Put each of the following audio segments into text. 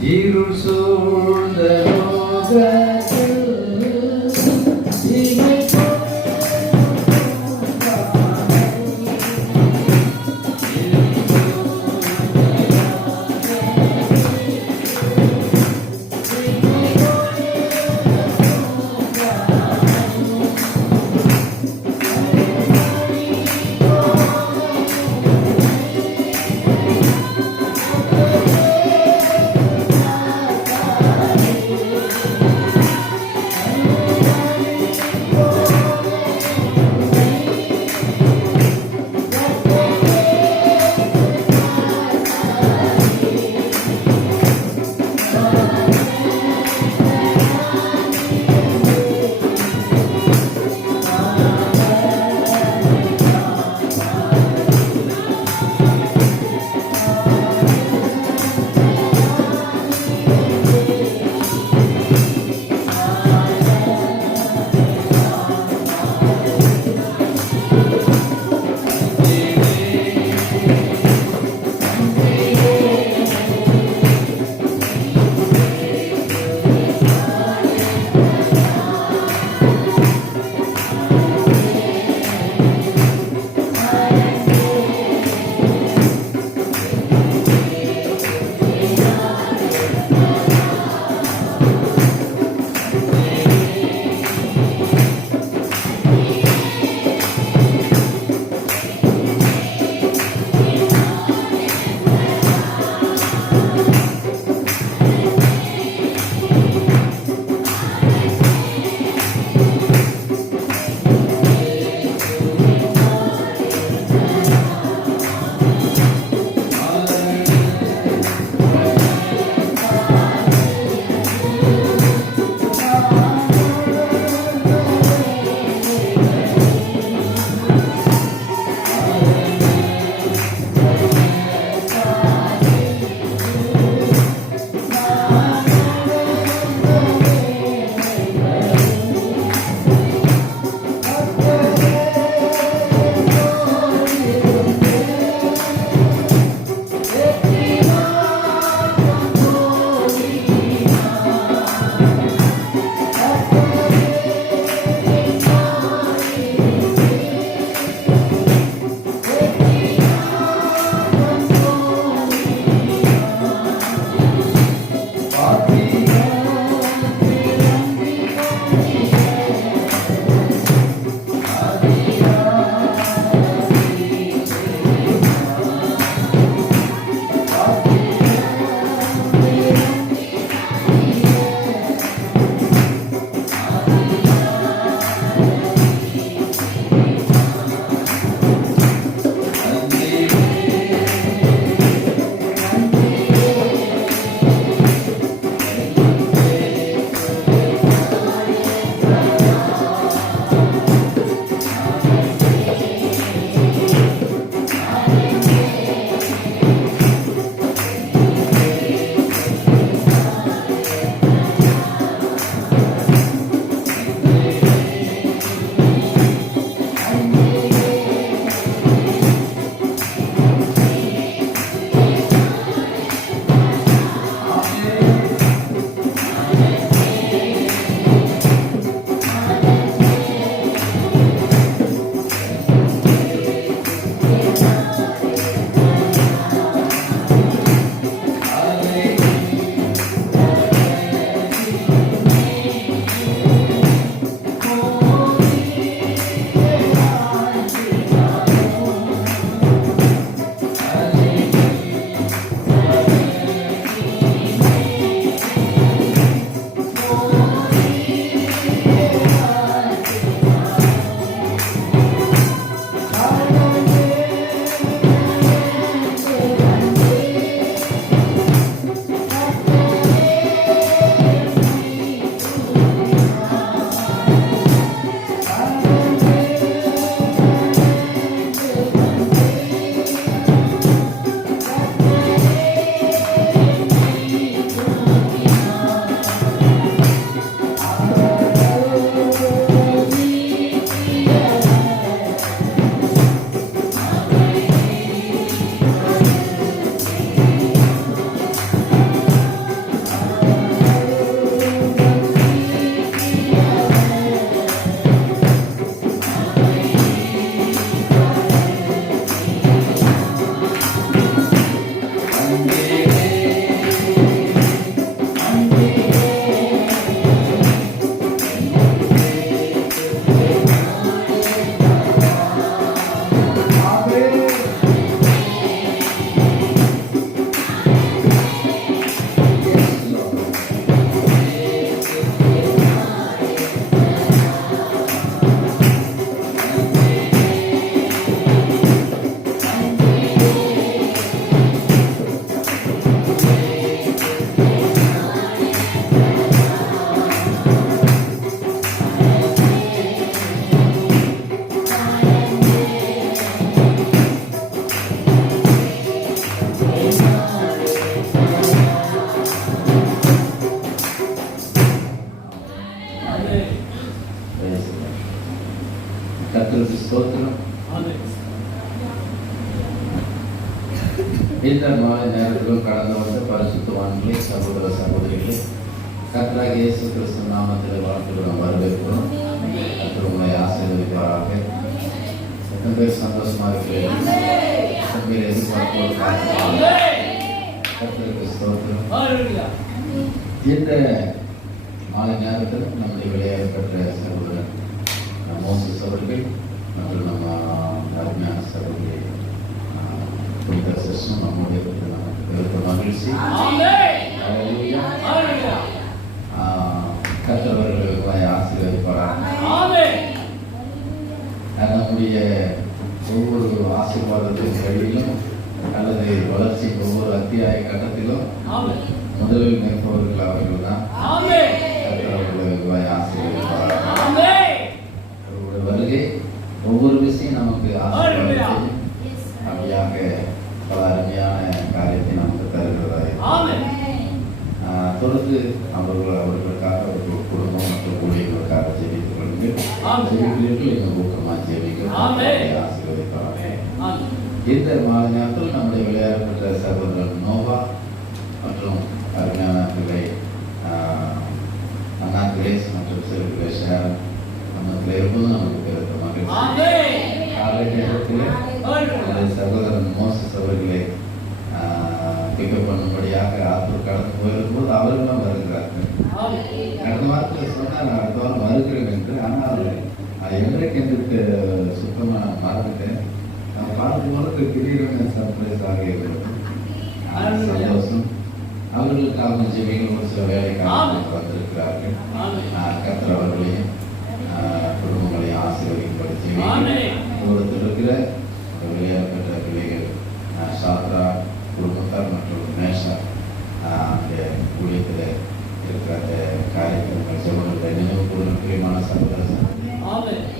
இருள் சூழ்ந்த லோகத்தில் இமை ஸ்தோத்திரம். இந்த மாலை நேரத்திலும் கடந்து வந்த பரிசுத்தவான்களே, சகோதர சகோதரிகளே, கர்த்தராகிய இயேசு கிறிஸ்து நாமத்தில் வாழ்த்துகிறோம், வரவேற்கிறோம். கர்த்தர் உங்களை ஆசீர்வதிப்பாராக. எத்தனை பேர் சந்தோஷமா இருக்கிறீர்கள்? எத்தனை பேர் எதிர்பார்ப்போடு காத்திருக்கிறீர்கள்? கர்த்தருக்கு ஸ்தோத்திரம். இந்த மாலை நேரத்தில் நம்முடைய விளையாடப்பட்ட சகோதரர் மோசஸ் அவர்கள் மற்றும் நம்ம அருமையான சகோதரி நம்முடைய மகிழ்ச்சி. கர்த்தர் ஆசீர்வதிப்பாராக. நம்முடைய ஒவ்வொரு ஆசீர்வாதத்தின் வழியிலும் அல்லது வளர்ச்சிக்கு ஒவ்வொரு அத்தியாய கட்டத்திலும் முதலில் நிற்பவர்கள் அவர்கள் தான். கர்த்தர் ஆசீர்வதிப்பாராக. அவருடைய வருகை ஒவ்வொரு விஷயம் நமக்கு ஆசீர்வாதத்தை அப்படியாக பல அருமையான காரியத்தை நமக்கு தருகிறதாக. தொடர்ந்து அவர்களுக்காக அவர்கள் குடும்பம் மற்றும் ஊழியர்களுக்காக ஜெபித்துக் கொள்ளுங்கள். எங்கள் ஊக்கமாக ஜெபிக்கும் ஆசீர்வதிப்பாங்க. இந்த மாலை நேரத்தில் நம்முடைய விளையாடப்பட்ட சகோதரர் நோவா மற்றும் அருமையான பிள்ளை அண்ணா கிரேஸ் மற்றும் சிறு பிள்ளை ஷேரன் நம்ம இருப்பதும் நமக்கு பிறந்த மகிழ்ச்சி. காலை நேரத்தில் சகோதரன் மோசஸ் அவர்களை பிக்கப் பண்ணும்படியாக ஆத்தூர் கடந்து போயிருக்கும்போது அவர்களும் வருகிறார்கள். கடந்த வாரத்தில் சொன்னால் நான் அடுத்த வாரம் வருகிறேன் என்று. ஆனால் என்றைக்கு எனக்கு சுத்தமாக நான் மறந்துட்டேன். நான் பார்க்கும் போது திடீர்னு சர்ப்ரைஸ் ஆகியிருக்கிறது. சந்தோஷம். அவர்களுக்காக ஜெபிகள் ஒரு சில வேலைக்காக வந்திருக்கிறார்கள். கர்த்தர் அவர்களையும் குடும்பங்களையும் ஆசீர்வதிக்கும்படி தூரத்தில் இருக்கிற விளையாடப்பட்ட பிள்ளைகள் சாத்ரா குடும்பத்தார் மற்றும் மேஷா அந்த ஊழியத்தில் இருக்கிற அந்த காரியங்கள் ஜெபங்களுடைய நினைவு கூறும் பிரியமான சகோதரர்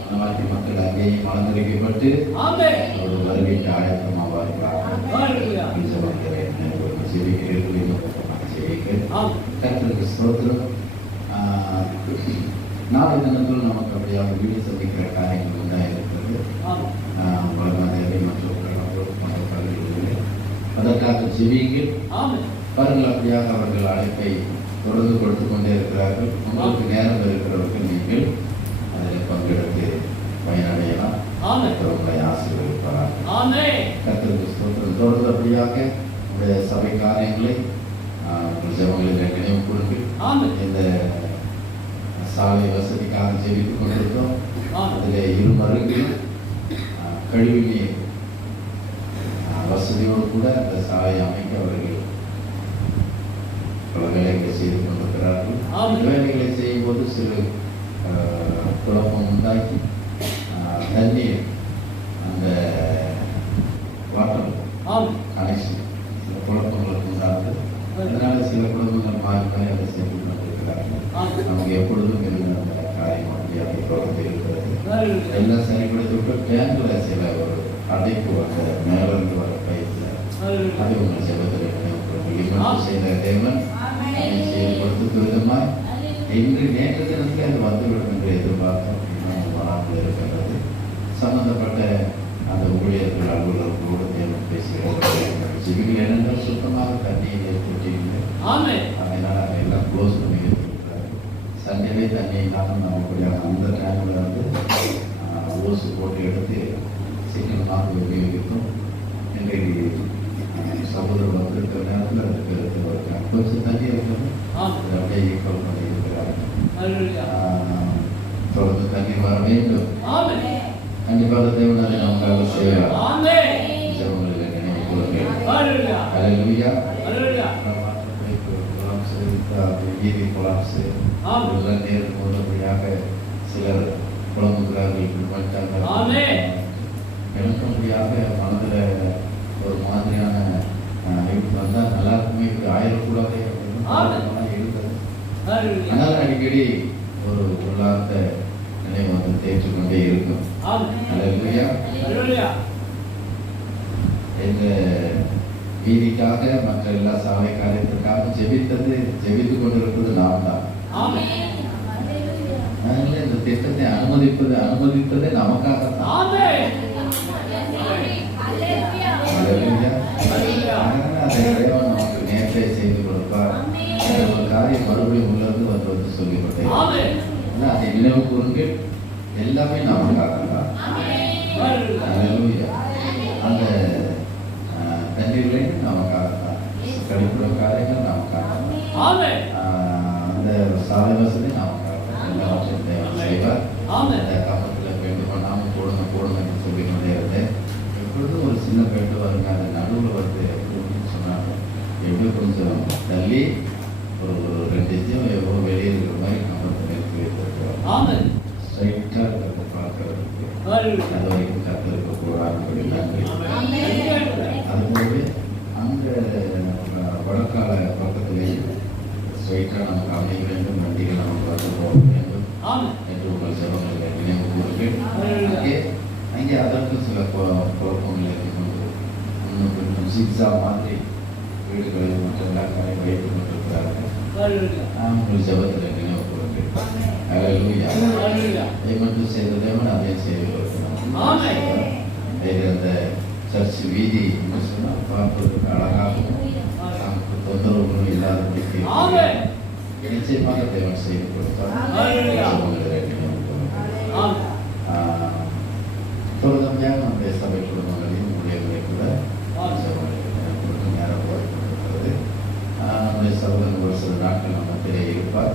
மனவாட்டி மக்கள் அங்கேயும் மலர்ந்தளிக்கப்பட்டு ஒரு வருகைக்கு ஆயத்தமாக கர்த்தருக்கு ஸ்தோத்திரம். நாளை தினத்தில் நமக்கு அப்படியாக வீடு சந்திக்கிற காரியங்கள் உண்டாயிருக்கிறது. வளர்ந்தேவை மற்றும் பகுதிகளில் அதற்காக ஜெபியுங்கள். பாருங்கள், அப்படியாக அவர்கள் அழைப்பை தொடர்ந்து கொடுத்து கொண்டே இருக்கிறார்கள். உங்களுக்கு நேரம் இருக்கிறவர்கள் நீங்கள் அதில் பங்கெடுத்து பயனடையலாம். உங்களை ஆசீர்வதிப்பார்கள். கர்த்தருக்கு ஸ்தோத்திரம். தொடர்ந்து அப்படியாக உங்களுடைய சபை காரியங்களை ஜெபங்களில் நினைவு கூறுங்கள். இந்த சாலை வசதிக்காக ஜெபித்துக் கொண்டிருக்கிறோம். அதில் இருமருங்கில் கழிவு நீர் வசதியோடு கூட அந்த சாலை அமைக்க அவர்கள் பல வேலைகளை செய்து கொண்டிருக்கிறார்கள். வேலைகளை செய்யும் போது சிறு குழப்பம் உண்டாக்கி தண்ணீர் அந்த வாட்டர் கனெக்ஷன் சில குழப்பங்களுக்கு உண்டானது. அதனால சில குடும்பங்கள் மாறி மாறி அதை செய்து கொண்டிருக்கிறார்கள். நமக்கு எப்பொழுதும் இருந்த அந்த காரியம் அப்படியாக தொடர்ந்து இருக்கிறது. எல்லாம் சரிப்படுத்தி விட்டு டேங்கில் சில ஒரு அடைப்பு அந்த மேலிருந்து வர பயிற்சியில் அது உங்கள் செபத்தில் செய்த தேவன் செயல்படுத்தும் விதமாய் இன்று நேற்று தினத்தில் அது வந்துவிடும் என்று எதிர்பார்த்தோம். வராமல் இருக்கின்றது. சம்பந்தப்பட்ட அந்த ஊழியர்கள் அலுவலர்களோடு தேவன் பேசுகிறார்கள். ஜெபிகள் என்னென்றால் சுத்தமாக தண்ணியை தொட்டிங்க. அதனால் அதை எல்லாம் க்ளோஸ் பண்ணி வைத்திருக்கிறார்கள். சண்டையிலே தண்ணி இல்லாமல் நமக்குரிய அந்த டைமில் வந்து ஓசு போட்டு எடுத்து சீக்கிரமாக உபயோகித்தோம். இன்றைக்கு சகோதரர் வந்திருக்கிற நேரத்தில் அதுக்கு எடுத்து கொஞ்சம் தண்ணி இருக்கிறது அப்படியே ஈக்குவல் பண்ணி இருக்கிறார்கள். தொடர்ந்து தண்ணி வர வேண்டும். கண்டிப்பாக தேவன் அதை நமக்காக செய்யலாம். ஜெபங்களில் நினைவு கூறுங்கள். அல்லேலூயா. வீதி கொலாப்ஸ் இதெல்லாம் நேருக்கு போதபடியாக சிலர் குழம்புகிறார்கள். எனக்கும்படியாக மனதில் ஒரு மாதிரியான எழுத்து வந்தால் நல்லா இருக்குமே, இப்படி ஆயிரக்கூடாதே அப்படின்னு எழுதுறது. அதனால் அடிக்கடி ஒரு உள்ளார்த்த நினைவு வந்து தேற்றுக்கொண்டே இருக்கும். அல்லேலூயா. இந்த வீதிக்காக மற்ற எல்லா சாலை காரியத்திற்காக ஜெபித்துக் கொண்டிருப்பது நாம் தான். அதனால இந்த திட்டத்தை அனுமதித்ததே நமக்காகத்தான். அதை இறைவன் நமக்கு நேற்றே செய்து கொடுப்பார். ஒரு காரியம் மறுபடியும் உள்ளது வந்து சொல்லிக் கொடுத்தேன். அதை நினைவு கூறுங்கள். எல்லாமே நமக்காகத்தான். அந்த தண்ணீர்களையும் நமக்காகத்தான். கழிப்புற காரியங்கள் நமக்காகத்தான். அந்த சாலை வசதி நமக்காகத்தான். எல்லாவற்றையும் தேவன் செய்வார். அந்த கப்பத்தில் பெண்டு பண்ணாமல் போடுங்க என்று சொல்லிக் கொண்டே இருந்தேன். எப்பொழுதும் ஒரு சின்ன பெண்டு வருங்க, அந்த நடுவில் வந்து எப்படின்னு சொன்னாங்க, எப்படி கொஞ்சம் தள்ளி ஒரு 2 இன்ச்சும் எவ்வளோ வெளியே இருக்கிற மாதிரி கம்பத்தை நிறுத்தி வைத்திருக்கிறோம். ஸ்ட்ரைட்டாக இருக்கிறத பார்க்கறதுக்கு அது வரைக்கும் கத்திருக்க போகிறான்னு அதுபோது அங்கே வடக்கால பக்கத்திலேயும் ஸ்ட்ரைட்டாக நமக்கு அமைய வேண்டும், வண்டிகள் நமக்கு வந்து போக வேண்டும் என்று உங்கள் செலவுகளை நினைவு கூறுங்கள். அங்கே அதற்கு சில குழப்பங்கள் கொண்டு இன்னும் கொஞ்சம் சிக்ஸா மாதிரி வீடுகளை மற்றும் எல்லா காரையும் வைத்துக் கொண்டிருக்கிறார்கள். உங்கள் ஜபத்தில் நினைவு கூறுங்கள். அதை மட்டும் செய்த தேவன் அதை செய்து கொடுக்கணும். அந்த சர்ச் வீதி என்று சொன்னால் பார்ப்பதற்கு அழகாகவும் நமக்கு தொந்தரவுகளும் இல்லாதபடிக்கு நிச்சயமாக தேவன் செய்து கொடுத்தார். தொடர்ந்து நம்முடைய சபை குடும்பங்களையும் ஊழியர்களை கூட நேரம் போய்கொண்டிருக்கிறது. நம்முடைய சகோதரன் ஒரு சில நாட்கள் நம்ம மத்தியிலே இருப்பார்.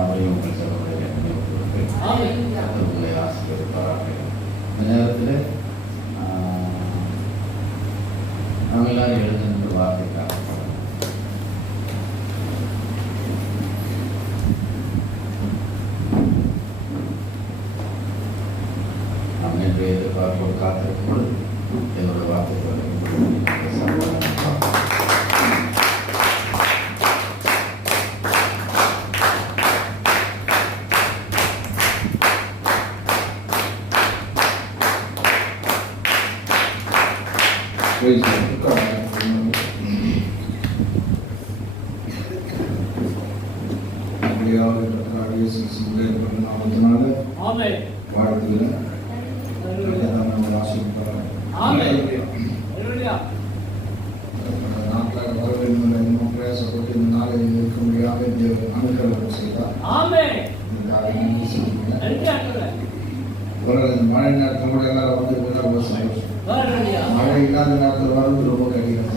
அவரையும் உங்கள் சகோதரரை நினைவு கூறுங்கள். உங்களை ஆசீர்வதிப்பார்கள். இந்த நேரத்தில் நாம் எல்லாரும் எழுந்து வார்த்தைக்காக எதிர்பார்ப்போடு காத்திருக்கும் பொழுது என்னோட வார்த்தை வாழ்த்துகிறேன். நாட்களாக வர வேண்டும் என்னும் பிரயாசப்பட்டு இந்த நாளை இருக்க முடியாத அனுகிரகம் செய்தார். மழை நேரத்தில் கூட எல்லாரும் வந்து ரொம்ப சந்தோஷம். மழை இல்லாத நேரத்தில் வருவது ரொம்ப கடினம்.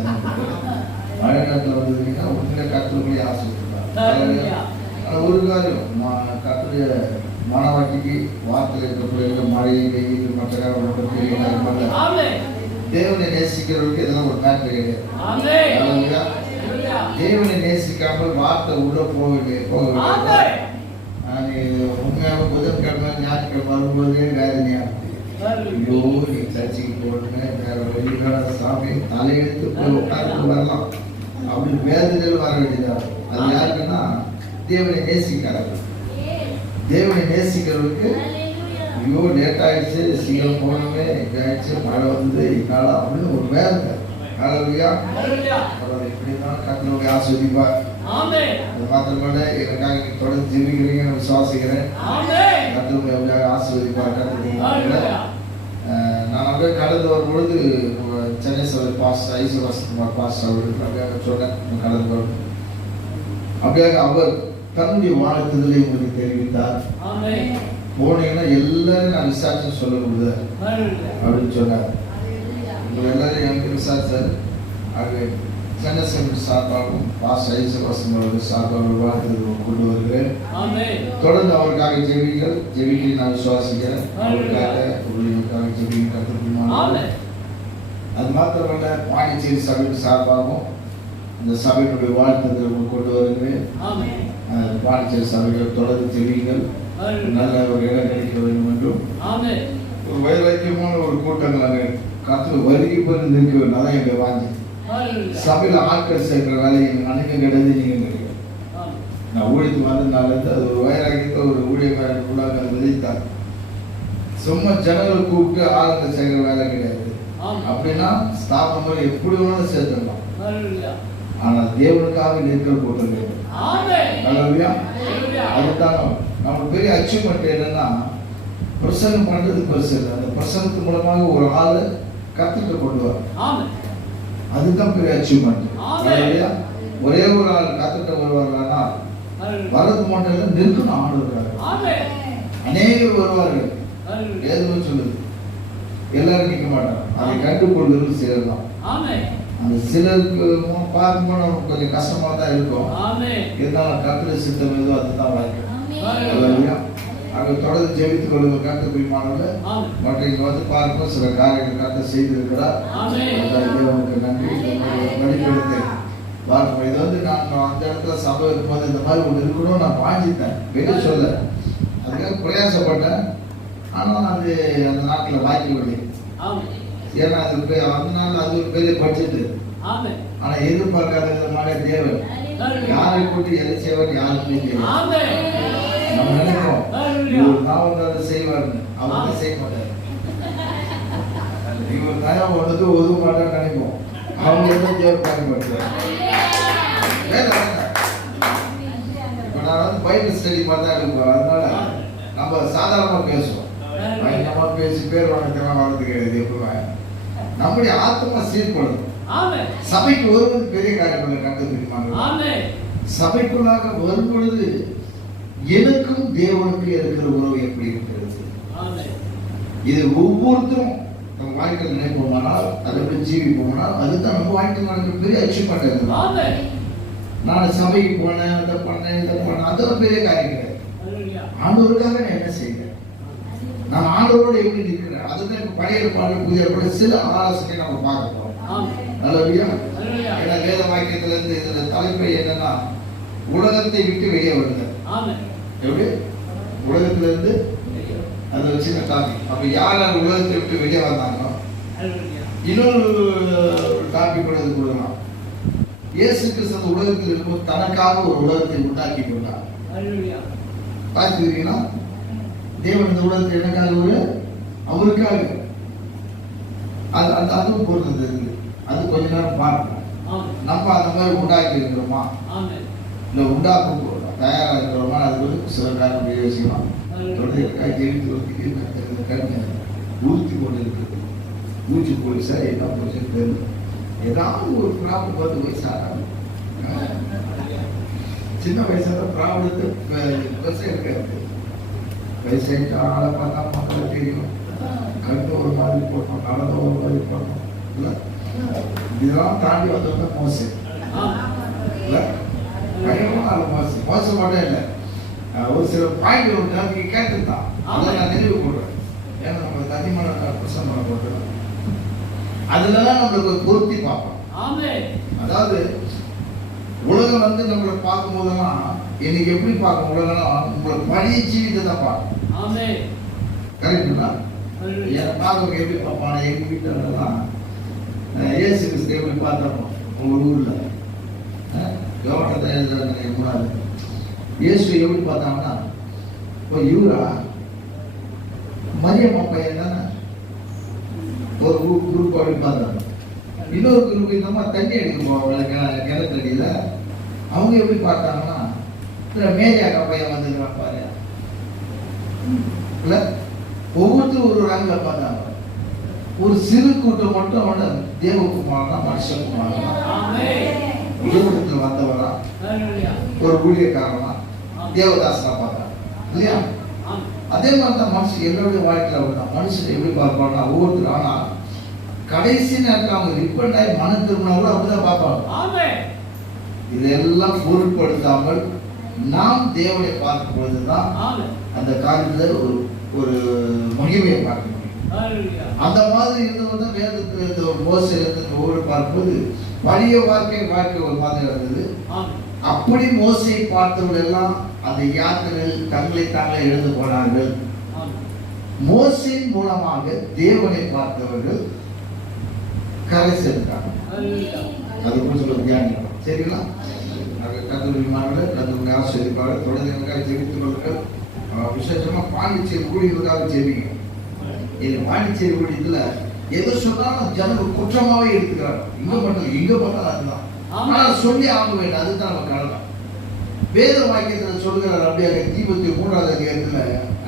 மழை நேரத்தில் வந்ததுன்னா உண்மையில கத்துடைய ஆசைப்பட்டார். ஒரு காரியம் கத்துடைய மாணவாட்டிக்கு வார்த்தையில் இருக்கக்கூடிய மழை வெயில் மற்ற தேவனை நேசிக்கிறவருக்கு இதெல்லாம் ஒரு மேட்ரு கிடையாது. தேவனை நேசிக்காமல் வார்த்தை உள்ள போக உண்மையாக புதன்கிழமை ஞாயிற்றுக்கிழமை வரும்போதே வேதனையா ஐயோ நீ சர்ச்சைக்கு போடுங்க வேற வழிகாட சாமி தலையெடுத்து போய் உட்கார்ந்து வரலாம் அப்படி வேதனைகள் வர வேண்டியதாக. அது யாருக்குன்னா தேவனை நேசிக்கிறார்கள். தேவனை நேசிக்கிறவருக்கு ஐயோ லேட் ஆயிடுச்சு, சீக்கிரம் போகணுமே, இதாயிடுச்சு, மழை வந்து இக்காலம் அப்படின்னு ஒரு வேதனை. இப்படிதான் கர்த்தருடைய ஆசீர்வதிப்பார். அது மாத்திரமல்ல எனக்காக நீங்க தொடர்ந்து ஜெபிக்கிறீங்க நான் விசுவாசிக்கிறேன். கர்த்தருடைய ஆசீர்வதிப்பார். நான் அப்படியே கடந்து வரும் பொழுது சென்னை சபை பாஸ்டர் ஐசவசகுமார் பாஸ்டர் அவர்களுக்கு அப்படியாக சொன்னேன் கடந்து வரும். அப்படியாக அவர் தன்னுடைய வாழ்த்துதலை உங்களுக்கு தெரிவித்தார். போனீங்கன்னா எல்லாரும் நான் விசாரிச்சு சொல்ல முடியாது அப்படின்னு சொன்னார். உங்களை எல்லாரும் எனக்கு விசாரிச்சார். ஆகவே சென்னை சபை சார்பாகவும் பாஸ்டர் ஐசவசகுமார் சார்பாக வாழ்த்துதல் கொண்டு வருகிறேன். தொடர்ந்து அவருக்காக ஜெபிக்க நான் விசுவாசிக்கிறேன். அவருக்காக உள்ளவர்களுக்காக ஜெபிக்க கற்றுக்கொள்ளும். அது மாத்திரமல்ல பாண்டிச்சேரி சபைக்கு சார்பாகவும் இந்த சபையினுடைய வாழ்த்துதல் கொண்டு வருகிறேன். பாண்டிச்சேரி சபைகள் தொடர்ந்து ஜெபிங்கள். நல்ல ஒரு இடம் கிடைக்க வேண்டும் என்றும் ஒரு வைராக்கியமான ஒரு கூட்டங்கள் கற்று வருகை பெருந்து இருக்க வேண்டும். அதான் எங்க வாங்கி சபையில ஆட்கள் சேர்க்கிற வேலையை அனைத்து கிடையாது. நீங்க கிடைக்கும் நான் ஊழியத்துக்கு வந்ததுனால அது ஒரு வைராக்கியத்தை ஒரு ஊழியக்காரர்களுக்குள்ளாக விதைத்தார். சும்மா ஜனங்களை கூப்பிட்டு ஆளுங்க சேர்க்கிற வேலை கிடையாது. அப்படின்னா ஸ்தாபனம் எப்படி வேணாலும் சேர்த்துடலாம். ஆனால் தேவனுக்காக நிற்கிற கூட்டம் வேண்டும். அதுதான் நம்ம பெரிய அச்சீவ்மெண்ட் என்னன்னா பிரசங்கம் பண்றது பெருசு இல்லை, அந்த பிரசங்கத்து மூலமாக ஒரு ஆளு கத்துட்டு கொண்டு வர, அதுதான் பெரிய அச்சீவ்மெண்ட். ஒரே ஒரு ஆள் கத்துட்டு வருவார்களா வர்றது மட்டும் இல்லை, நிற்கணும் ஆள் வருவாங்க, அநேகர் வருவார்கள். ஏதுன்னு சொல்லுது எல்லாரும் நிற்க மாட்டாங்க, அதை கண்டுகொள்வது சிலர் தான். அந்த சிலருக்கு பார்க்கும்போது நமக்கு கொஞ்சம் கஷ்டமா தான் இருக்கும், இருந்தாலும் கர்த்தருடைய சித்தம் ஏதோ அதுதான் வாழ்க்கை. அங்கே தொடர்ந்து ஜெபித்துக் கொள்ளுங்க கர்த்தர் பிரியமானவர்களே. மற்றும் இங்க வந்து பார்க்கும்போது சில காரியங்கள் கர்த்தர் செய்திருக்கிறார், தேவனுக்கு நன்றி. வெளிப்படுத்தி பார்க்கணும். இது வந்து நான் அந்த இடத்துல சபை இருக்கும்போது இந்த மாதிரி ஒன்று இருக்கணும் நான் வாங்கிட்டேன், வெளியே சொல்ல அதுக்காக பிரயாசப்பட்டேன். ஆனால் அது அந்த நாட்டில் வாய்க்கவில்லை. ஏன்னா அது அந்த நாள் அது ஒரு பெரிய பட்ஜெட். ஆனா எதிர்பார்க்காத விதமாக தேவன் யாரை போட்டு எதை செய்வார் யாருக்குமே தெரியும். நம்ம நினைக்கிறோம் நான் வந்து அதை செய்வாருன்னு, அவர் தான் செய்ய மாட்டார். இவர் தயா ஒன்றுக்கு ஒதுக்க மாட்டான்னு நினைப்போம், அவங்க எல்லாம் தேவர் பயன்படுத்துவார். இப்போ நான் வந்து பைபிள் ஸ்டடி மாதிரி தான் இருப்போம், அதனால நம்ம சாதாரணமாக பேசுவோம், பயங்கரமா பேசி பேர் வணக்கெல்லாம் வளர்ந்து கிடையாது. எப்பவுமே நம்முடைய ஆத்மா சீர்படுத்தும். சபைக்கு வருவது பெரிய காரியங்களை கண்டுபிடிப்பாங்க. சபைக்குள்ளாக வரும் பொழுது எனக்கும் தேவனுக்கு இருக்கிற உறவு எப்படி இருக்கிறது, இது ஒவ்வொருத்தரும் நம்ம வாழ்க்கையில் நினைப்போமானால் அதை எப்படி ஜீவிப்போம்னால் அதுதான் நம்ம வாழ்க்கையில் நடக்கிற பெரிய அச்சீவ்மெண்ட் இருக்கு. நான் சபைக்கு போனேன், அதை பண்ணேன், இதை பண்ணேன், அதெல்லாம் பெரிய காரியம் கிடையாது. ஆண்டவருக்காக நான் என்ன செய்வேன், நான் ஆண்டவரோடு எப்படி நிற்கிறேன், அதுதான் இப்ப பழைய ஏற்பாடு புதிய ஏற்பாடு சில ஆலோசனை நம்ம பார்க்க போறோம். நல்லபடியா? ஏன்னா வேத வாக்கியத்துல இருந்து இதுல தலைப்பை என்னன்னா உலகத்தை விட்டு வெளியே வருது. எப்படி உலகத்துல இருந்து அது ஒரு சின்ன டாபிக். அப்ப யார் உலகத்தை விட்டு வெளியே வந்தாங்களோ இன்னொரு டாபிக் கூட கொடுக்கலாம். இயேசு கிறிஸ்து உலகத்தில் இருக்கும்போது தனக்காக ஒரு உலகத்தை உண்டாக்கி கொண்டார். பார்த்துக்கிறீங்களா? தேவன் இந்த உலகத்தை எனக்காக ஒரு அவருக்காக அது அந்த அதுவும் பொருந்தது இருக்கு. அது கொஞ்ச நேரம் பார்க்கணும். நம்ம அந்த மாதிரி உண்டாக்கி இருக்கிறோமா இல்லை உண்டாக்க தயாராக இருக்கிறோமா, அது வந்து சில காரணம் யோசிக்கலாம். தொடர்ந்து ஜெயித்து கருமை ஊற்றி கொண்டு இருக்குது, மூச்சு போலீஸா என்ன போச்சு தெரியல, ஏதாவது ஒரு ப்ராப்ளம் பார்த்து வயசாக சின்ன வயசாக ப்ராப்ளத்தை பெருசாக இருக்காது. வயசாயிட்டு ஆளை பார்த்தா மக்களை தெரியும், கருத்து ஒரு மாதிரி போட்டோம், நடந்த ஒரு மாதிரி போட்டோம் இல்லை, இதெல்லாம் தாண்டி வந்தவங்க மோசம் இல்லை, பயங்கரமான மோசம். மோசம் மட்டும் இல்லை, ஒரு சில பாயிண்ட் உண்டு, அவங்க கேட்டுதான் அதை நான் நினைவு போடுறேன். ஏன்னா நம்ம தனிமான பிரசனம் பண்ண போட்டுருக்கோம், அதுலலாம் நம்மளுக்கு பொருத்தி பார்ப்போம். அதாவது உலகம் வந்து நம்மளை பார்க்கும் போதெல்லாம் இன்னைக்கு எப்படி பார்க்கும் உலகம்னா உங்களை பழைய ஜீவித்தை தான் பார்க்கும். கரெக்டுங்களா? என்னை பார்க்க எப்படி பார்ப்பாங்க, எங்கள் வீட்டிலலாம் இயேசு கிறிஸ்து எப்படி பார்த்தோம் உங்க ஊர்ல கவர்மெண்ட் கூடாது. இயேசு எப்படி பார்த்தாங்கன்னா இவரா மரியம்மா பையன் தானே ஒரு குரூப் அப்படி பார்த்தாங்க. இன்னொரு குரூப் இந்த மாதிரி தண்ணி அடிக்க போவாங்க கிணத்தடியில, அவங்க எப்படி பார்த்தாங்கன்னா மேஜாக்கா பையன் வந்துக்கிறான் பாரு இல்ல, ஒவ்வொருத்தரும் ஒரு ரங்க பார்த்தாங்க. ஒரு சிறு கூட்டம் மட்டும் அவன தேவகுமாரனா மனுஷகுமாரனா உலகத்தில் வந்தவரா ஒரு ஊழியக்காரனா தேவதாசனா பார்த்தாங்க இல்லையா? அதே மாதிரி தான் மனுஷன் என்னுடைய வாழ்க்கையில் அப்படிதான். மனுஷன் எப்படி பார்ப்பாங்கன்னா ஒவ்வொருத்தரும், ஆனா கடைசி நேரத்தில் அவங்க ரிப்பண்ட் ஆகி மன திரும்பினா கூட அப்படிதான் பார்ப்பாங்க. இதெல்லாம் பொருட்படுத்தாமல் நாம் தேவனை பார்க்கும் பொழுதுதான் அந்த காரியத்தில் ஒரு மகிமையை பார்க்க முடியும். அந்த மாதிரி இருந்தவங்க தான் வேதத்தில் ஒரு மோசை ஒவ்வொரு பார்க்கும்போது பழைய வாழ்க்கை ஒரு மாதிரி இருந்தது. அப்படி மோசையை பார்த்தவர்கள் எல்லாம் அந்த யாத்திரையில் தங்களை தாங்களே எழுந்து போனார்கள். மோசையின் மூலமாக தேவனை பார்த்தவர்கள் கரை சேர்ந்தாங்க. அது கூட சொல்ல தியானிக்கலாம். சரிங்களா? கத்தூரிமார்கள் கத்தூரி ஆசிரியப்பாளர் தொடர்ந்து எனக்காக ஜெபித்துக் கொள்ளுங்கள். விசேஷமா பாண்டிச்சேரி ஊழியர்களுக்காக ஜெபிங்க. இது பாண்டிச்சேரி ஊழியத்துல எது சொன்னாலும் ஜனங்கள் குற்றமாவே எடுத்துக்கிறாங்க. இங்க மட்டும் இங்க பண்ணாலும் அதுதான், ஆனால் சொல்லி ஆக வேண்டும், அதுதான் நம்ம கடமை. வேத வாக்கியத்தில் சொல்கிறார். அப்படியே தீபத்தி 3வது அதிகாரத்துல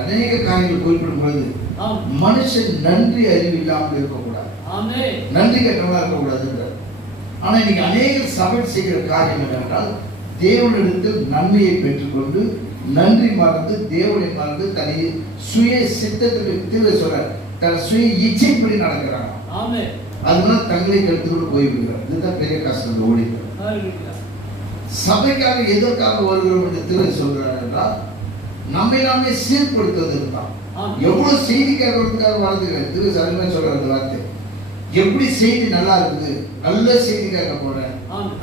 அநேக காரியங்கள் குறிப்பிடும் பொழுது மனுஷன் நன்றி அறிவு இல்லாமல் இருக்கக்கூடாது, நன்றி கட்டவங்களா இருக்கக்கூடாது. ஆனா இன்னைக்கு அநேக சபை செய்கிற காரியம் என்னவென்றால் தேவனிடத்தில் நன்மையை பெற்றுக்கொண்டு நன்றி மறந்து தேவனை மறந்து தனி சுய சித்தத்துக்கு சொல்ற தன் சுய இச்சைப்படி நடக்கிறாங்க. அதனால தங்களை கெடுத்துக்கொண்டு போய்விடுகிறார். இதுதான் பெரிய கஷ்டம். ஓடி சபைக்காக எதற்காக வருகிறோம் என்று திரு சொல்றார் என்றால் நம்மை நாமே சீர்படுத்துவதற்கு தான். எவ்வளவு செய்தி கேட்கறதுக்காக வாழ்ந்துக்கிறேன். திரு அருமையா சொல்ற அந்த வார்த்தை, எப்படி செய்தி நல்லா இருக்குது, நல்ல செய்தி கேட்க போறேன்,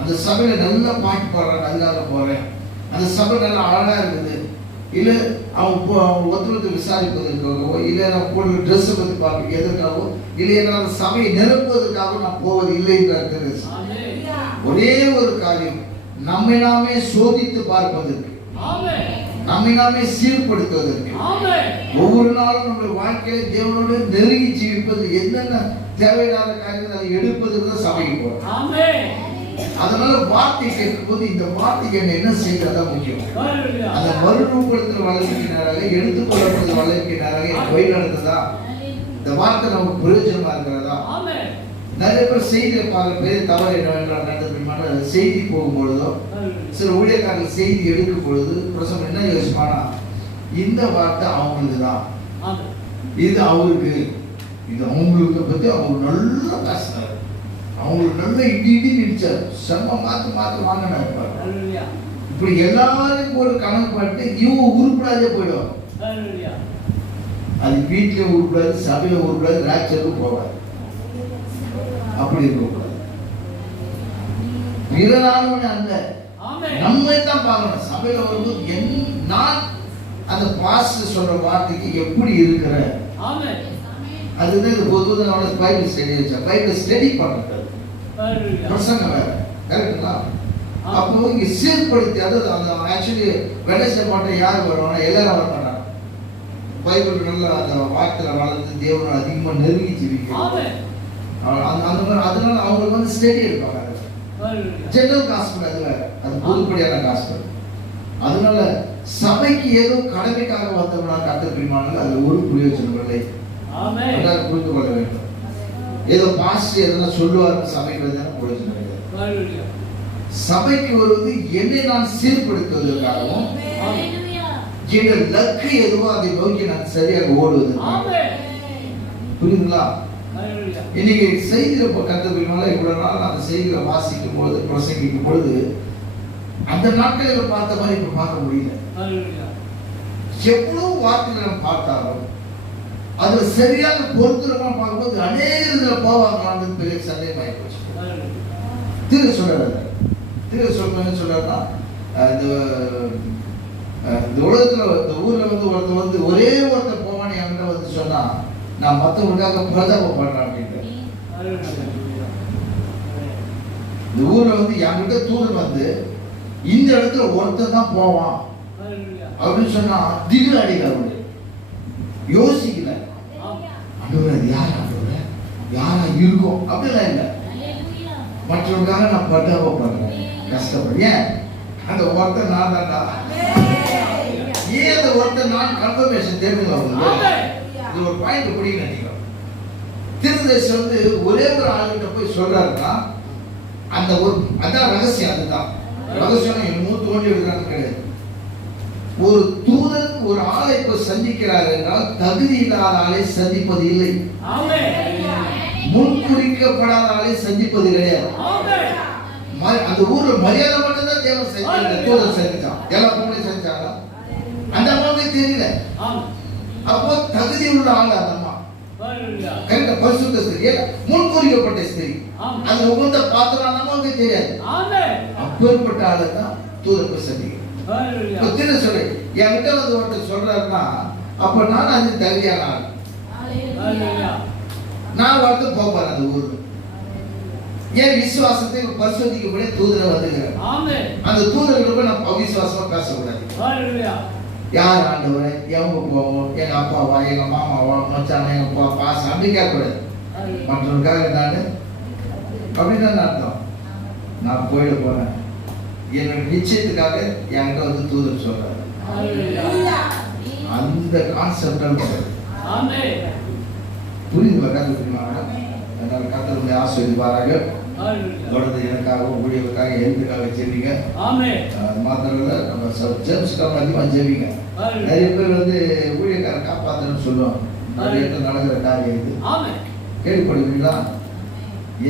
அந்த சபையில நல்ல பாட்டு பாடுறாங்க அதுக்காக போறேன், அந்த சபை நல்லா அழகா இருக்குது, இல்ல அவங்க ஒருத்தருக்கு விசாரிப்பதற்காகவோ, இல்ல நான் போடுற ட்ரெஸ் பத்தி பார்க்க எதற்காகவோ, இல்லையா அந்த சபையை நிரப்புவதற்காக நான் போவது இல்லை என்ற ஒரே ஒரு காரியம், நம்மை நாமே சோதித்து பார்ப்பதற்கு, நம்மை நாமே சீர்படுத்துவதற்கு, ஒவ்வொரு நாளும் நம்முடைய வாழ்க்கையை தேவனோடு நெருங்கி ஜீவிப்பது, என்னென்ன தேவையில்லாத காரியங்களை அதை எடுப்பதற்கு தான் சபைக்கு போறோம். அதனால வார்த்தை கேட்கும் போது இந்த வார்த்தைக்கு என்ன செய்யறதா முக்கியம். அந்த மறுரூபப்படுத்துற வளர்ச்சிக்கு நேராக எடுத்துக்கொள்ளப்படுற வளர்ச்சிக்கு நேராக வழி நடந்ததா, இந்த வார்த்தை நமக்கு பிரயோஜனமா இருக்கிறதா. நிறைய பேர் செய்தியை பார்க்க பெரிய தவறு என்னவென்றால் நடந்தது, செய்தி போகும்பொழுதோ சில ஊழியக்காரர்கள் செய்தி எடுக்கும் பொழுது பிரசவம் என்ன யோசிப்பானா, இந்த வார்த்தை அவங்களுக்கு தான், இது அவருக்கு, இது அவங்களுக்கு பத்தி அவங்க நல்லா பேசினார், அவங்களுக்கு நல்ல இடி இடிச்சார், செம்ம மாத்து வாங்கினார். இப்படி எல்லாரும் ஒரு கணக்கு பாட்டு இவங்க உருப்படாதே போயிடும். அது வீட்டுல உருப்படாது, சபையில உருப்படாது, ராட்சருக்கு போவாது. அப்படி இருக்கக்கூடாது. வீரனானவன் அல்ல, நம்ம தான் பார்க்கணும். சபையில வரும்போது நான் அந்த பாஸ்டர் சொல்ற வார்த்தைக்கு எப்படி இருக்கிற, அதுதான் இது பொதுவாக பைபிள் ஸ்டடி வச்சா. பைபிள் ஸ்டடி பண்றது பிரசங்க வேற, கரெக்டுங்களா? அப்போ இங்க சீர்படுத்தி, அதாவது அந்த ஆக்சுவலி வெனஸ்டே மாட்டோம் யார் வருவாங்க, எல்லாரும் வர மாட்டாங்க. பைபிள் நல்லா அந்த வார்த்தையில வளர்ந்து தேவனோட அதிகமா நெருங்கி ஜீவிக்கிறாங்க. அந்த மாதிரி அதனால அவங்களுக்கு வந்து ஸ்டடி இருப்பாங்க. ஜெனரல் காஸ்பல் அது வேற, அது பொதுப்படியான காஸ்பல். அதனால சபைக்கு ஏதோ கடமைக்காக வந்தோம்னா கத்திரிமானால் அது ஒரு பிரயோஜனம் இல்லை. புரிந்து கொள்ள வேண்டும். ஏதோ பாஸ்டர் எதனா சொல்லுவாருன்னு சபைக்கு வந்தாலும் பிரயோஜனம் இல்லை. சபைக்கு வருவது என்னை நான் சீர்படுத்துவதற்காகவும் என் லக்கு எதுவோ அதை நோக்கி நான் சரியாக ஓடுவது. புரியுதுங்களா? இன்னைக்கு செய்தியில கத்துக்கிறதுனால இவ்வளவு நாள் அந்த செய்தியில வாசிக்கும் பொழுது பிரசங்கிக்கும் பொழுது அந்த நாட்களில் பார்த்த மாதிரி இப்ப பார்க்க முடியல. எவ்வளவு வார்த்தைகளை நம்ம பார்த்தாலும் அதுல சரியாக பொருத்தமா பார்க்கும்போது அநேக போவாங்களான்னு பெரிய சந்தேகம் ஆயிப்போச்சு. திரு சொல்றாருன்னா இந்த உலகத்துல இந்த ஊர்ல வந்து ஒருத்தர் வந்து ஒரே ஒருத்தர் போவான்னு என்கிட்ட வந்து சொன்னா நான் மற்றவங்களுக்காக பிரதாபம் பண்றேன் அப்படின்ட்டு. இந்த ஊர்ல வந்து என்கிட்ட தூதர் வந்து இந்த இடத்துல ஒருத்தர் தான் போவான் அப்படின்னு சொன்னா திகில் அடிக்கிறாங்க. யோசிக்கல, அது யாரா இருக்கும் அப்படிலாம் இல்லை. மற்றவங்களுக்காக நான் பிரதாபப்படுறேன், கஷ்டப்படுறேன். அந்த ஒருத்தர் நான் தான்டா. ஏன் அந்த ஒருத்தர் நான் கன்ஃபர்மேஷன் தெரிஞ்சுக்கலாம். இது ஒரு பாயிண்ட் பிடிக்க நினைக்கிறோம். திருதேசம் வந்து ஒரே ஒரு ஆளுகிட்ட போய் சொல்றாருன்னா அந்த ஒரு அதான் ரகசியம். அதுதான் ரகசியம். என் மூத்து கொண்டு எடுக்கிறான்னு கிடையாது. ஒரு தூதன் ஒரு ஆளை போய் சந்திக்கிறார் என்றால் தகுதி இல்லாத ஆளை சந்திப்பது இல்லை, முன்குறிக்கப்படாத ஆளை சந்திப்பது கிடையாது. அந்த ஊர்ல மரியாதை மட்டும்தான் தேவன் செஞ்சாங்க. தூதன் செஞ்சான், எல்லா பொண்ணையும் செஞ்சாங்க. அந்த அம்மாவுக்கு தெரியல. அப்போ தகுதி உள்ள ஆள் அந்த அம்மா கரெக்டா பரிசுத்த ஸ்திரீ, முன்குறிக்கப்பட்ட ஸ்திரீ. அது உகந்த பாத்திரம் நமக்கு தெரியாது. அப்பேற்பட்ட ஆளை தான் தூதர் சந்திக்கிறேன். சொல்ல என்கிட்ட வந்து ஒருத்தர் சொல்றாருன்னா அப்ப நான் அது தகுதியான ஆள். நான் வந்து போறேன் அந்த ஊருக்கு. என் விசுவாசத்தை பரிசோதிக்கப்படி தூதரை வந்துக்கிறேன். அந்த தூதர்களுக்கு நான் அவிசுவாசமா பேசக்கூடாது. யார் ஆண்டவரை, எவங்க போவோம், எங்க அப்பாவா, எங்க மாமாவா, மச்சான, எங்க பாசம் அப்படி கேட்கக்கூடாது. மற்றவருக்காக நான் அப்படின்னு அர்த்தம். நான் போயிட போறேன், என்னோட நிச்சயத்துக்காக என்கிட்ட வந்து தூதர் சொல்றாரு. அந்த கான்செப்ட் புரியுது கற்றுக்கணும். அதனால கத்தருடைய ஆசீர்வாதமாக தொடர்ந்து எனக்காக ஊழியர்களுக்காக எழுத்துக்காக ஜெபிங்க. மாத்திரம் இல்லை, நம்ம ஜெம்ஸ்க்காக அதிகமாக ஜெபிங்க. நிறைய பேர் வந்து ஊழியக்காரன் காப்பாற்றணும்னு சொல்லுவாங்க. நிறைய இடத்துல நடக்கிற காரியம் இது கேள்விப்படுவீங்களா?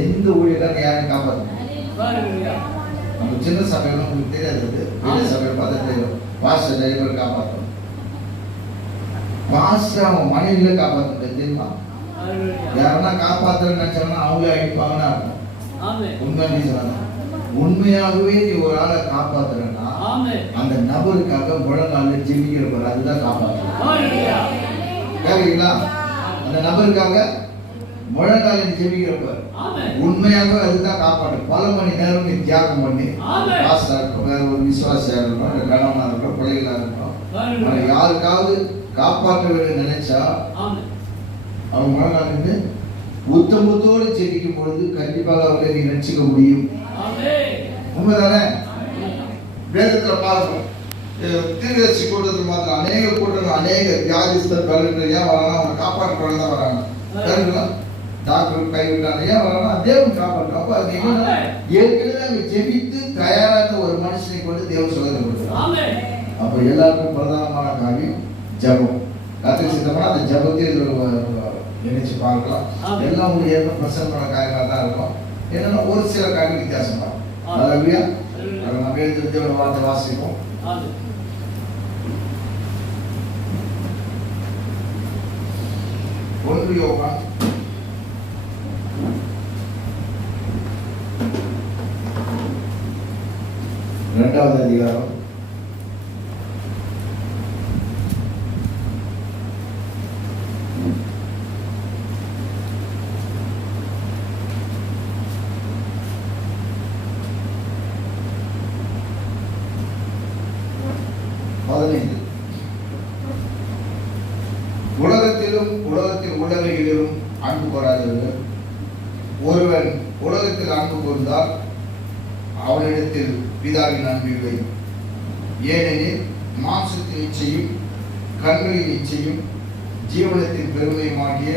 எந்த ஊழியக்காரன் யாரையும் காப்பாற்றணும்? நம்ம சின்ன சபையில உங்களுக்கு தெரியாது, பெரிய சபையில பார்த்தா தெரியும். பாஸ்டர் நிறைய பேர் காப்பாற்றணும். பாஸ்டர் அவன் மனைவியில காப்பாற்றணும் தெரியுமா? யாருன்னா காப்பாற்றுறன்னு நினைச்சாங்கன்னா அவங்களே அடிப்பாங்கன்னு அர்த்தம். உண்மை சொன்னாங்க. உண்மையாகவே நீ ஒரு ஆளை காப்பாத்துறன்னா அந்த நபருக்காக முழங்கால ஜெபிக்கிறவர், அதுதான் காப்பாற்றுறீங்களா? அந்த நபருக்காக முழங்கால ஜெபிக்கிறவர் உண்மையாக அதுதான் காப்பாற்று. பல மணி நேரம் நீ தியாகம் பண்ணி பாஸ்டா இருக்கட்டும், வேற ஒரு விசுவாசியா இருக்கட்டும், கணவனா இருக்கட்டும், பிள்ளைகளா இருக்கட்டும், யாருக்காவது காப்பாற்ற வேண்டும் நினைச்சா அவங்க முழங்கால உத்தமத்தோடு ஜெபிக்கும் பொழுது கண்டிப்பாக அவர்களை நீ நினைச்சுக்க முடியும். உண்மைதானே? வேதத்துல பார்க்கணும். தீர்க்கதரிசி கூட்டத்தில் மாத்திரம் அநேக கூட்டங்கள், அநேக வியாதிஸ்தர் பலர்கள் ஏன் வராங்க? அவங்க காப்பாற்ற தான் வராங்க. டாக்டர் கைவிட்டாங்க, ஏன் வராங்க? தேவன் காப்பாற்ற. அப்ப அது என்னன்னா ஏற்கனவே அங்க ஜெபித்து தயாரான ஒரு மனுஷனை கொண்டு தேவன் சொல்ல கொடுக்குறாங்க. அப்ப எல்லாருக்கும் பிரதானமான காரியம் ஜபம். கத்திரி சித்தமா அந்த ஜபத்தில் நினைச்சு பார்க்கலாம். எல்லாம் உங்களுக்கு ஏற்ப பிரசன்னமான காரியமாக தான் இருக்கும். என்னன்னா ஒரு சில காரியம் வித்தியாசமா இருக்கும். அல்லேலூயா. அதை நம்ம எழுதி ஒரு வார்த்தை வாசிப்போம். ஒன்று யோவான் 2வது அதிகாரம் 15. உலகத்திலும் உலகத்தில் உள்ளவைகளிலும் அன்பு கூறாதவர்கள், ஒருவன் உலகத்தில் அன்பு கூர்ந்தால் அவனிடத்தில் பிதாவின் அன்பு இல்லை. ஏனெனில் மாம்சத்தின் இச்சையும் கண்களின் இச்சையும் ஜீவனத்தின் பெருமையுமாகிய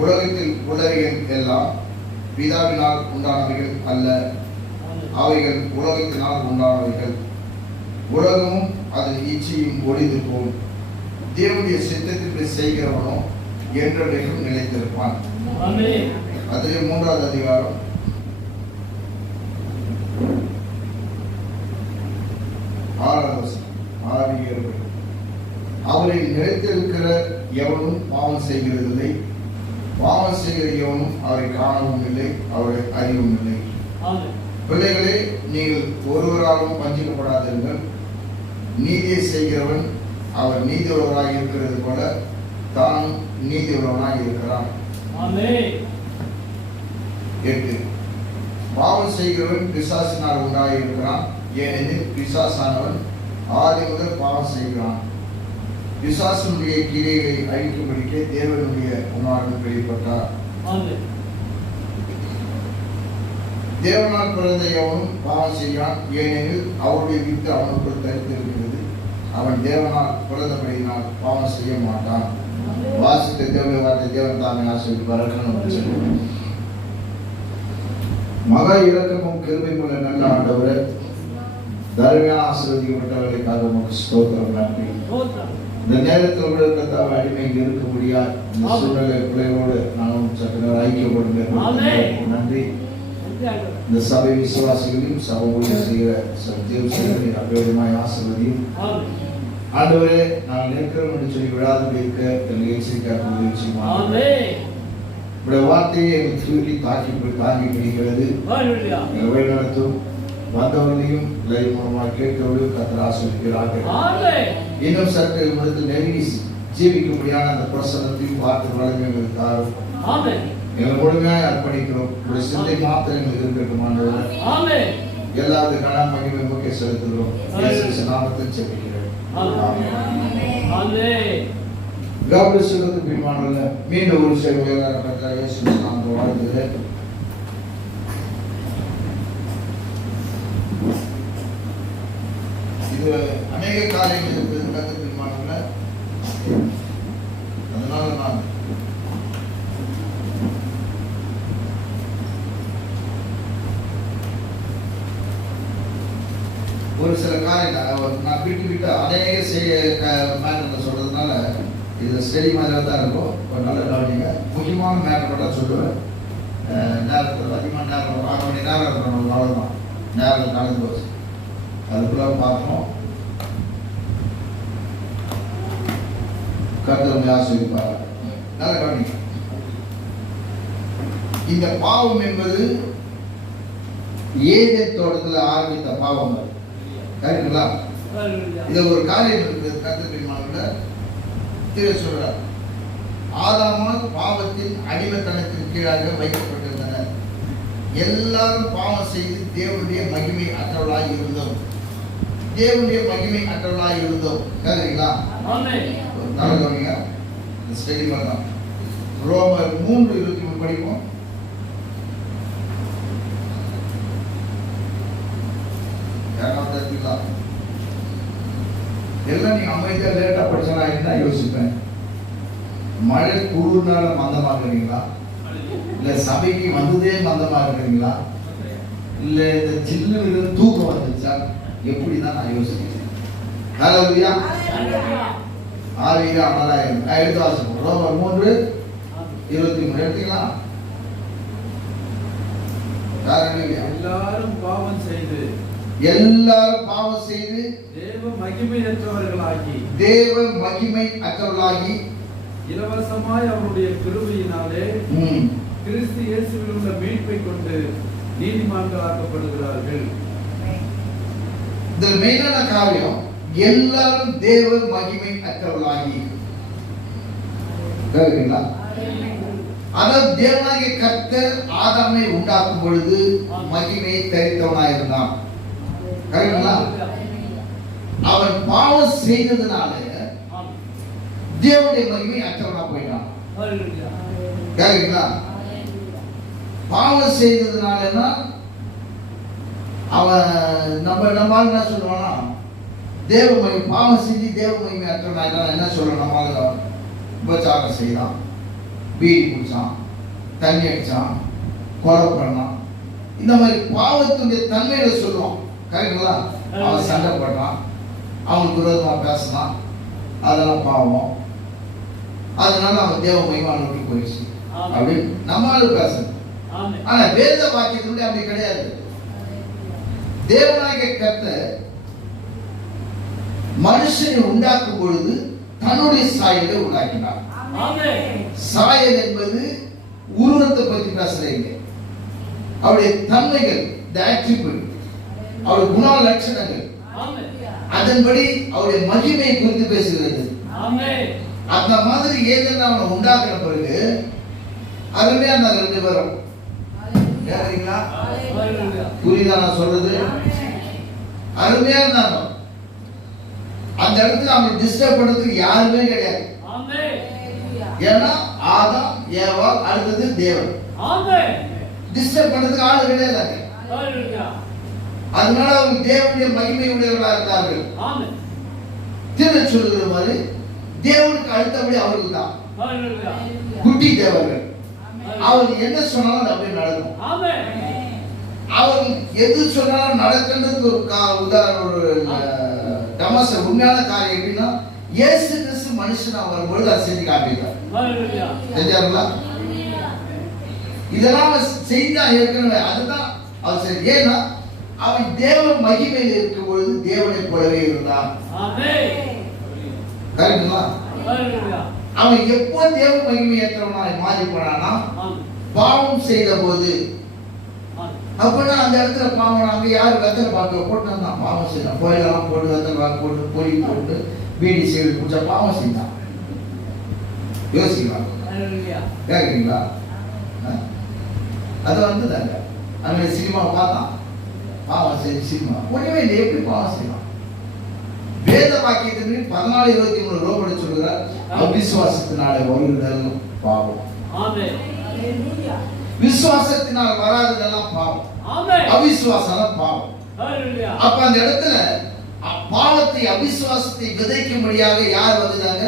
உலகத்தில் உள்ளவைகள் எல்லாம் பிதாவினால் உண்டானவைகள் அல்ல, அவைகள் உலகத்தினால் உண்டானவைகள். உலகமும் அதன் இச்சையும் ஒளிந்து போகும். தேவனுடைய சித்தத்திற்கு செய்கிறவனோ என்றைக்கும் நிலைத்திருப்பான். அதிலே 3வது அதிகாரம் 6வது வசனம். அவரை நிலைத்திருக்கிற எவனும் பாவம் செய்கிறதில்லை, பாவம் செய்கிற எவனும் அவரை காணவும் இல்லை, அவரை அறியவும் இல்லை. பிள்ளைகளே, நீங்கள் ஒருவராலும் வஞ்சிக்கப்படாதீர்கள். நீதியை செய்கிறவன் அவர் நீதி உள்ளவராக இருக்கிறது போல தான் நீதி உள்ளவனாக இருக்கிறான். 8. பாவம் செய்கிறவன் பிசாசினால் உண்டாக இருக்கிறான். ஏனெனில் பிசாசானவன் ஆதி முதல் பாவம் செய்கிறான். பிசாசனுடைய கிரியைகளை அழிக்கும்படிக்கே தேவனுடைய குமாரன் வெளிப்பட்டார். தேவனால் பிறந்த எவனும் பாவம் செய்யான். ஏனெனில் அவருடைய வித்து அவனுக்குள் தரித்திருக்கிறது. அவன் தேவனால் பிறந்தபடியினால் பாவம் செய்ய மாட்டான். வாசித்த தேவனுடைய வார்த்தை தேவன் தாமே ஆசீர்வதிப்பார்கள். மகா இரக்கமும் கிருபையும் உள்ள நல்ல ஆண்டவரே, தர்மையான ஆசீர்வதிக்கப்பட்டவர்களுக்காக உமக்கு ஸ்தோத்திரம், நன்றி. இந்த நேரத்தில் உங்களுக்கு அடிமையில் இருக்க முடியாது. இந்த சூழ்நிலை பிள்ளைகளோடு நானும் சற்று நேரம் ஐக்கியப்படுங்க. நன்றி. இந்த சபை விசுவாசிகளையும் சபை ஊழியர் செய்கிற அபேதமாய் ஆசீர்வதியும். ஆண்டவரே, நாங்கள் இருக்கிறோம் என்று சொல்லி விழாது இருக்க எங்களை எச்சரிக்கையாக முயற்சியுமா வார்த்தையை எங்கள் சொல்லி தாங்கி பிடிக்கிறது. வழிநடத்தும் வந்தவர்களையும் லைவ் மூலமாக கேட்கவர்களையும் கர்த்தர் ஆசீர்வதிக்கிறார்கள். இன்னும் சற்று இடத்தில் நெருங்கி ஜீவிக்க முடியாத அந்த பிரசனத்தையும் பார்த்து வழங்க எங்களுக்கு தாரும். எங்களை முழுமையாக அர்ப்பணிக்கிறோம். உங்களுடைய சிந்தை மாத்திரம் எங்களுக்கு இருக்கட்டும் ஆண்டவரே. எல்லாவது கன மகிமை முக்கிய செலுத்துகிறோம். இயேசு நாமத்தில் ஜெபிக்கிறேன். கவனிசுக்கு பின்மானல்ல மீண்டும் ஒரு சேவையாக கர்த்தர் இயேசு நாமத்தில் வாழ்த்துகிறேன். இது அநேக காரியங்கள் இருக்குது கற்றுக்கணுமானவங்கள. அதனால நான் ஒரு சில காரியங்கள் நான் விட்டு விட்டு அநேக மேட்டர் சொல்றதுனால இது ஸ்டடி மாதிரி தான் இருக்கும். ஒரு நல்ல கவனிங்க. முக்கியமான மேட்டர் மட்டும் சொல்லுவேன். நேரத்தில் அதிகமாக நேரம் 6 மணி நேரம் இருக்கணும். அவ்வளோதான், நேரம் கலந்து போச்சு. அதுக்குள்ள பார்க்கணும். கர்த்தர் ஆசீர்வதிப்பார். நல்ல கவனிங்க. இந்த பாவம் என்பது ஏதேன் தோட்டத்தில் ஆரம்பித்த பாவம். கரெக்டுங்களா? இது ஒரு காரியம் இருக்குது. கர்த்தர் சொல்றார், ஆதாமும் பாவத்தின் அடிமைத்தனத்தின் கீழாக வைக்கப்பட்டிருந்தனர். எல்லாரும் பாவம் செய்து தேவனுடைய மகிமை அற்றவர்களாய் இருந்தோம். தேவனுடைய மகிமை அற்றவர்களாய் இருந்தோம். கேக்குறீங்களா? நல்ல கவனிங்க. ஸ்டடி பண்ணலாம். ரோமர் 3:23 படிப்போம். எல்லாம் நீங்க அமைதியா லேட்டா படிச்சா என்ன யோசிப்பேன். மழை குளிர்னால மந்தமா இருக்கிறீங்களா, இல்ல சபைக்கு வந்ததே மந்தமா இருக்கிறீங்களா, இல்ல இந்த ஜில்லு தூக்கம் வந்துச்சா, எப்படிதான் நான் யோசிக்கிறேன். ஹல்லேலூயா. ஆவியில அனலாயிரும். நான் எடுத்து வாசிப்போம். ரோமர் 3:23 எடுத்தீங்களா? எல்லாரும் பாவம் செய்து தேவ மகிமை அற்றவர்களாகி இலவசமாய் அவருடைய கிருபையினாலே கிறிஸ்து இயேசுவில் உள்ள மீட்பை கொண்டு நீதிமான்களாக்கப்படுகிறார்கள். இந்த மெயினான காரியம், எல்லாரும் தேவ மகிமை அற்றவர்களாகி. கேக்குறீங்களா? அதாவது தேவனாகிய கர்த்தர் ஆதாமை உண்டாக்கும் பொழுது மகிமையை தரித்தவனாயிருந்தான். கரெக்டுங்களா? அவன் பாவம் செய்ததுனால தேவனுடைய மகிமை அற்றவனா போயிட்டான். கேக்குறீங்களா? பாவம் செய்ததுனாலன்னா அவன் நம்ம என்ன சொல்லுவானா, தேவ மகிமை பாவம் செஞ்சு தேவ மகிமை அற்றவனா என்ன சொல்றோம்? நம்மளால உபச்சாரம் செய்யலாம், பீடி குடிச்சான், தண்ணி அடிச்சான், கொலை பண்ணான், இந்த மாதிரி பாவத்துடைய தன்மையில சொல்லுவான். கரெக்டுங்களா? அவன் சண்டை போடுறான், அவனுக்கு விரோதமா பேசலாம், அதெல்லாம் பாவம். அதனால அவன் தேவ மகிமை நோக்கி போயிடுச்சு அப்படின்னு நம்மளால பேசணும். ஆனா வேத வாக்கியத்தினுடைய அப்படி கிடையாது. தேவனாகிய கர்த்தர் மனுஷனை உண்டாக்கும் பொழுது தன்னுடைய சாயலை உண்டாக்கினார். சாயல் என்பது உருவத்தை பற்றி பேசுறீங்க, அவருடைய தன்மைகள், அவருடைய குண லட்சணங்கள், அதன்படி அவருடைய மகிமையை குறித்து பேசுகிறது. அந்த மாதிரி ஏதேனும் அவனை உண்டாக்கின பிறகு அருமையா அந்த 2 பேரும் கேக்குறீங்களா? புரியுதா நான் சொல்றது? அருமையா இருந்தாங்க. அந்த இடத்துல அவங்களை டிஸ்டர்ப் பண்றதுக்கு யாருமே கிடையாது. ஏன்னா ஆதாம், ஏவாள், அடுத்தது தேவன். டிஸ்டர்ப் பண்றதுக்கு ஆளு கிடையாது. அதனால அவங்க தேவனுடைய மகிமை உடையவர்களாக இருந்தார்கள். திரும்ப சொல்லுகிற மாதிரி தேவனுக்கு அடுத்தபடி அவர்கள் தான் குட்டி தேவர்கள். அவர் என்ன சொன்னாலும் அப்படியே நடக்கும். அவர் எது சொன்னாலும் நடக்கின்றதுக்கு ஒரு உதாரணம், ஒரு டமஸ் உண்மையான காரியம் எப்படின்னா, இயேசு கிறிஸ்து மனுஷனா வரும்பொழுது அதை செஞ்சு காட்டிட்டார். செஞ்சாருங்களா? இதெல்லாம் செய்தா ஏற்கனவே அதுதான் அவர் சரி. ஏன்னா அவன் தேவ மகிமையில் இருக்கும் பொழுது தேவனை போலவே இருந்தான். கரெக்டுங்களா? அவன் எப்போ தேவ மகிமையற்றவனாய் மாறி போனானா, பாவம் செய்த போது. அப்படின்னா அந்த இடத்துல பாவம் அங்க யாரு வெத்தலை பார்க்க போட்டு பாவம் செய்யலாம், கோயிலெல்லாம் போட்டு வெத்தலை பார்க்க போட்டு பொடி போட்டு பீடி செய்து குடிச்சா பாவம் செய்யலாம். யோசிக்கலாம். கேக்குறீங்களா? அது வந்துதாங்க. அந்த சினிமாவை பார்த்தான், பாவம் செஞ்சு சினிமா ஒண்ணுமே இல்லை, எப்படி பாவம் செய்யலாம்? வேத வாக்கியத்தின் 14:23 ரோமர் சொல்கிறார், அவிசுவாசத்தினாலே வருகிறதெல்லாம் பாவம். விசுவாசத்தினால் வராததெல்லாம் பாவம். அவிசுவாசம் பாவம். அப்ப அந்த இடத்துல பாவத்தை பாவத்தை அவிசுவாசத்தை விதைக்கும்படியாக யார் வந்தாங்க?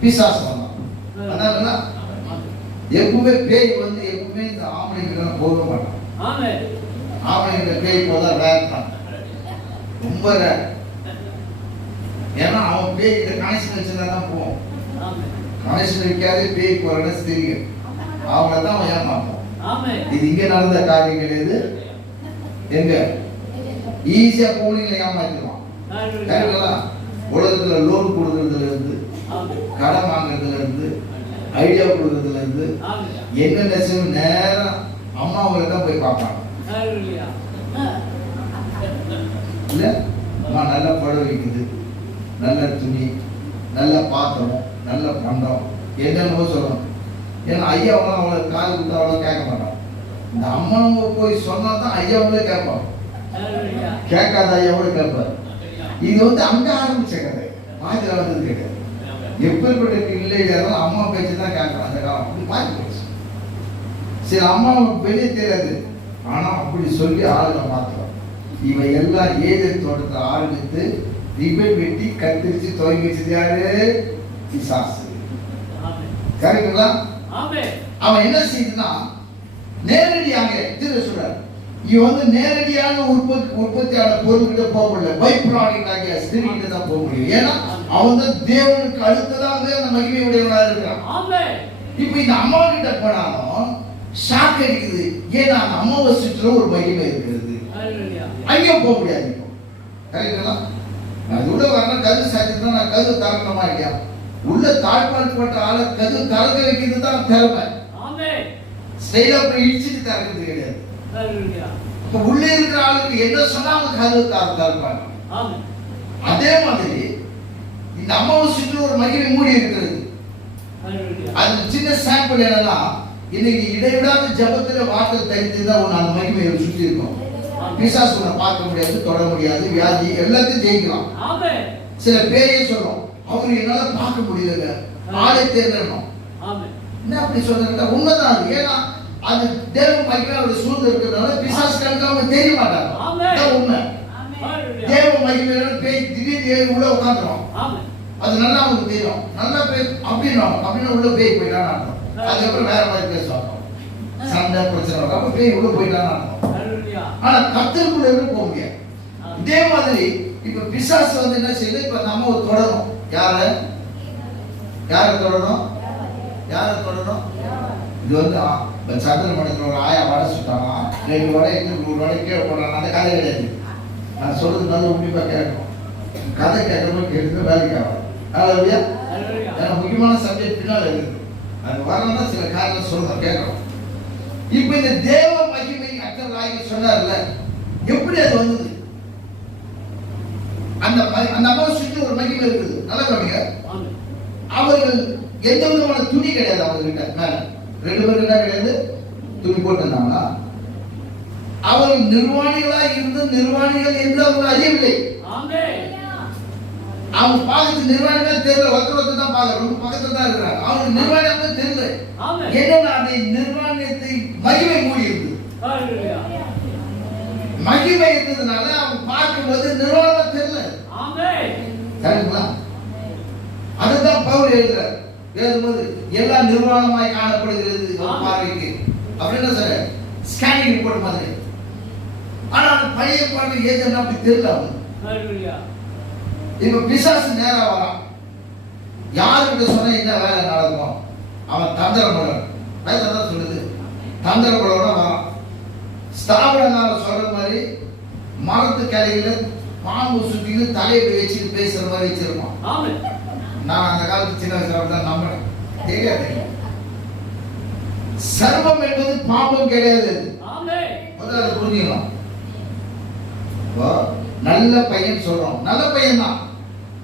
பிசாசு வந்தான். அதனால எப்பவுமே பேய் வந்து எப்பவுமே இந்த ஆம்பளைங்க போக மாட்டான். ஆம்பளைங்க பேய் போதா ரேர் தான், ரொம்ப ரேர். ஏன்னா அவன் பேய் கிட்ட கனெக்ஷன் வச்சுதான் போவோம். கனெக்ஷன் வைக்காத பேய் போறத தெரியும், அவங்கள தான் அவன் ஏமாப்பான். இது இங்க நடந்த காரியம் கிடையாது. எங்க ஈஸியா போனீங்களா ஏமாத்திடுவான். உலகத்துல லோன் கொடுக்கறதுல இருந்து, கடன் வாங்குறதுல இருந்து, ஐடியா கொடுக்கறதுல இருந்து என்ன செய்யும், நேரம் அம்மாவங்களை தான் போய் பார்ப்பாங்க. இல்ல அம்மா நல்ல புடவை வைக்குது, நல்ல துணி, நல்ல பாத்திரம், நல்ல பண்டம், என்னென்னவோ சொல்லணும். ஏன்னா ஐயாவெல்லாம் அவளை காது கொடுத்து அவ்வளோ கேட்க மாட்டான். இந்த அம்மாவை போய் சொன்னா தான் ஐயாவங்களே கேட்பான். கேட்காத ஐயாவோட கேட்பாரு. இது வந்து அங்க ஆரம்பிச்ச கதை, பாதியில வந்தது கிடையாது. எப்படிப்பட்ட இல்லையாலும் அம்மா பேச்சு தான் கேட்கலாம். அந்த காலம் அப்படி மாறி போச்சு. சில அம்மாவுக்கு வெளியே தெரியாது, ஆனா அப்படி சொல்லி ஆளுங்க மாத்திரம். இவன் எல்லாம் ஏதேன் தோட்டத்தை ஆரம்பித்து ரிபன் வெட்டி கத்திரிச்சு துவங்கி வச்சது யாரு? பிசாசு. கரெக்டுங்களா? அவன் என்ன செய்யுதுன்னா நேரடியாக சொல்றாரு, இவன் வந்து நேரடியான உற்பத்தியான பொருள்கிட்ட போக முடியல, பை ப்ராடக்ட் ஆகிய ஸ்திரீ கிட்ட தான் போக முடியும். ஏன்னா அவன் தான் தேவனுக்கு அடுத்ததாக அந்த மகிமை உடையவனா இருக்கிறான். இப்ப இந்த அம்மா கிட்ட போனாலும் ஷாக் அடிக்குது. ஏன்னா அந்த அம்மாவை சுற்றுல ஒரு மகிமை இருக்கிறது, அங்கேயும் போக முடியாது. இப்போ கரெக்டுங்களா? அது உள்ள வரணும், கது சாத்திட்டு நான் கது தரணுமா இல்லையா? உள்ள தாழ்பாடுபட்ட ஆளை கது திறக்க வைக்கிறது தான் திறமை. ஸ்டைலா போய் இடிச்சுட்டு திறக்கிறது கிடையாது. இப்ப உள்ளே இருக்கிற ஆளுக்கு என்ன சொன்னா அவங்க கதவு திறப்பாங்க. அதே மாதிரி இந்த அம்மாவை சுற்றி ஒரு மகிமை மூடி இருக்கிறது. அது சின்ன சாம்பிள் என்னன்னா, இன்னைக்கு இடைவிடாத ஜபத்துல வாட்டல் தரித்து தான் ஒன்று அந்த மகிமையை சுற்றி இருக்கும். பிசாசு உன்னை பார்க்க முடியாது, தொட முடியாது, வியாதி எல்லாத்தையும் ஜெயிக்கலாம். சில பேரையே சொல்றோம், அவங்க என்னால பார்க்க முடியல, ஆளை தேர்ந்தணும். என்ன அப்படி சொல்றா? உண்மைதான் அது. ஏன்னா அது தேவ மகிமையோட சூழ்ந்து இருக்கிறதுனால பிசாசு கணக்கு அவங்க தெரிய மாட்டாங்க. உண்மை. தேவ மகிமையோட பேய் திடீர்னு ஏறி உள்ள உட்காந்துரும். அது நல்லா அவங்களுக்கு தெரியும். நல்லா பேய் அப்படின்னு உள்ள பேய் போயிட்டான்னு அர்த்தம். அதுக்கப்புறம் வேற மாதிரி பேசுவாங்க, சண்டை பிரச்சனை. அப்ப பேய் உள்ள போயிட்டான்னு அர்த்தம். ஆனா கர்த்தருக்குள்ள இருந்து போக முடியாது. இதே மாதிரி இப்ப பிசாசு வந்து என்ன செய்யுது? இப்ப நம்ம தொடரும். யார தொடரும்? இது வந்து சந்திர மடத்துல ஒரு ஆயா வடை சுட்டாங்க, 2 வடை 100 வடை கீழே போடுறாங்க. அந்த கதை கிடையாது. நான் சொல்றது நல்ல உண்மையா கேட்கணும். கதை கேட்கணும், கேட்டு வேலைக்கு ஆகும். அவ்வளவுயா? ஏன்னா முக்கியமான சப்ஜெக்ட் பின்னால் இருக்குது. அது வரணும்னா சில காரணம் சொல்றோம், கேட்கணும். இப்ப இந்த தேவ மகிமை அற்றவராகி சொன்னார்ல, எப்படி அது வந்தது? அந்த அம்மாவை சுற்றி ஒரு மகிமை இருக்குது. நல்லா கவனிங்க. அவர்கள் எந்த விதமான துணி கிடையாது அவங்க கிட்ட. மேல 2 பேர் என்ன கிடையாது, துணி போட்டிருந்தாங்க. அவர்கள் நிர்வாணிகளா இருந்து நிர்வாணிகள் என்று அவங்க அறியவில்லை. அவங்க பார்த்து நிர்வாணிகள் தெரியல, ஒருத்தர் தான் பார்க்க, ரொம்ப பக்கத்துல தான் இருக்கிறாங்க. அவங்க நிர்வாணியாக தெரியல. என்னன்னா அந்த நிர்வாணத்தை மகிமை மூடி இருக்கு. மகிமை இருந்ததுனால அவங்க பார்க்கும்போது நிர்வாணம் தெரியல. சரிங்களா? அதுதான் பவுல் எழுதுறார். எழுதும்போது எல்லாம் நிர்வாணமாய் காணப்படுகிறது பார்வைக்கு அப்படின்னு சொல்ற ஸ்கேனிங் ரிப்போர்ட் மாதிரி. ஆனா பழைய பாட்டு ஏஜென்ட் அப்படி தெரியல. இப்ப பிசாசு நேரா வரான். யாருக்கிட்ட சொன்னா என்ன வேலை நடக்கும்? அவன் தந்திரபுலன். தான் சொல்லுது, தந்திரபுலோட வரான். ஸ்தாபனங்கால சொல்ற மாதிரி மரத்து கிளையில பாம்பு சுத்தின்னு தலையை வச்சுட்டு பேசுற மாதிரி வச்சிருப்பான். நான் அந்த காலத்து சின்ன வயசுல தான் நம்புறேன், தெரியாது. சர்வம் என்பது பாம்பும் கிடையாது. முதல்ல புரிஞ்சுக்கலாம். நல்ல பையன் சொல்றோம், நல்ல பையன் தான்.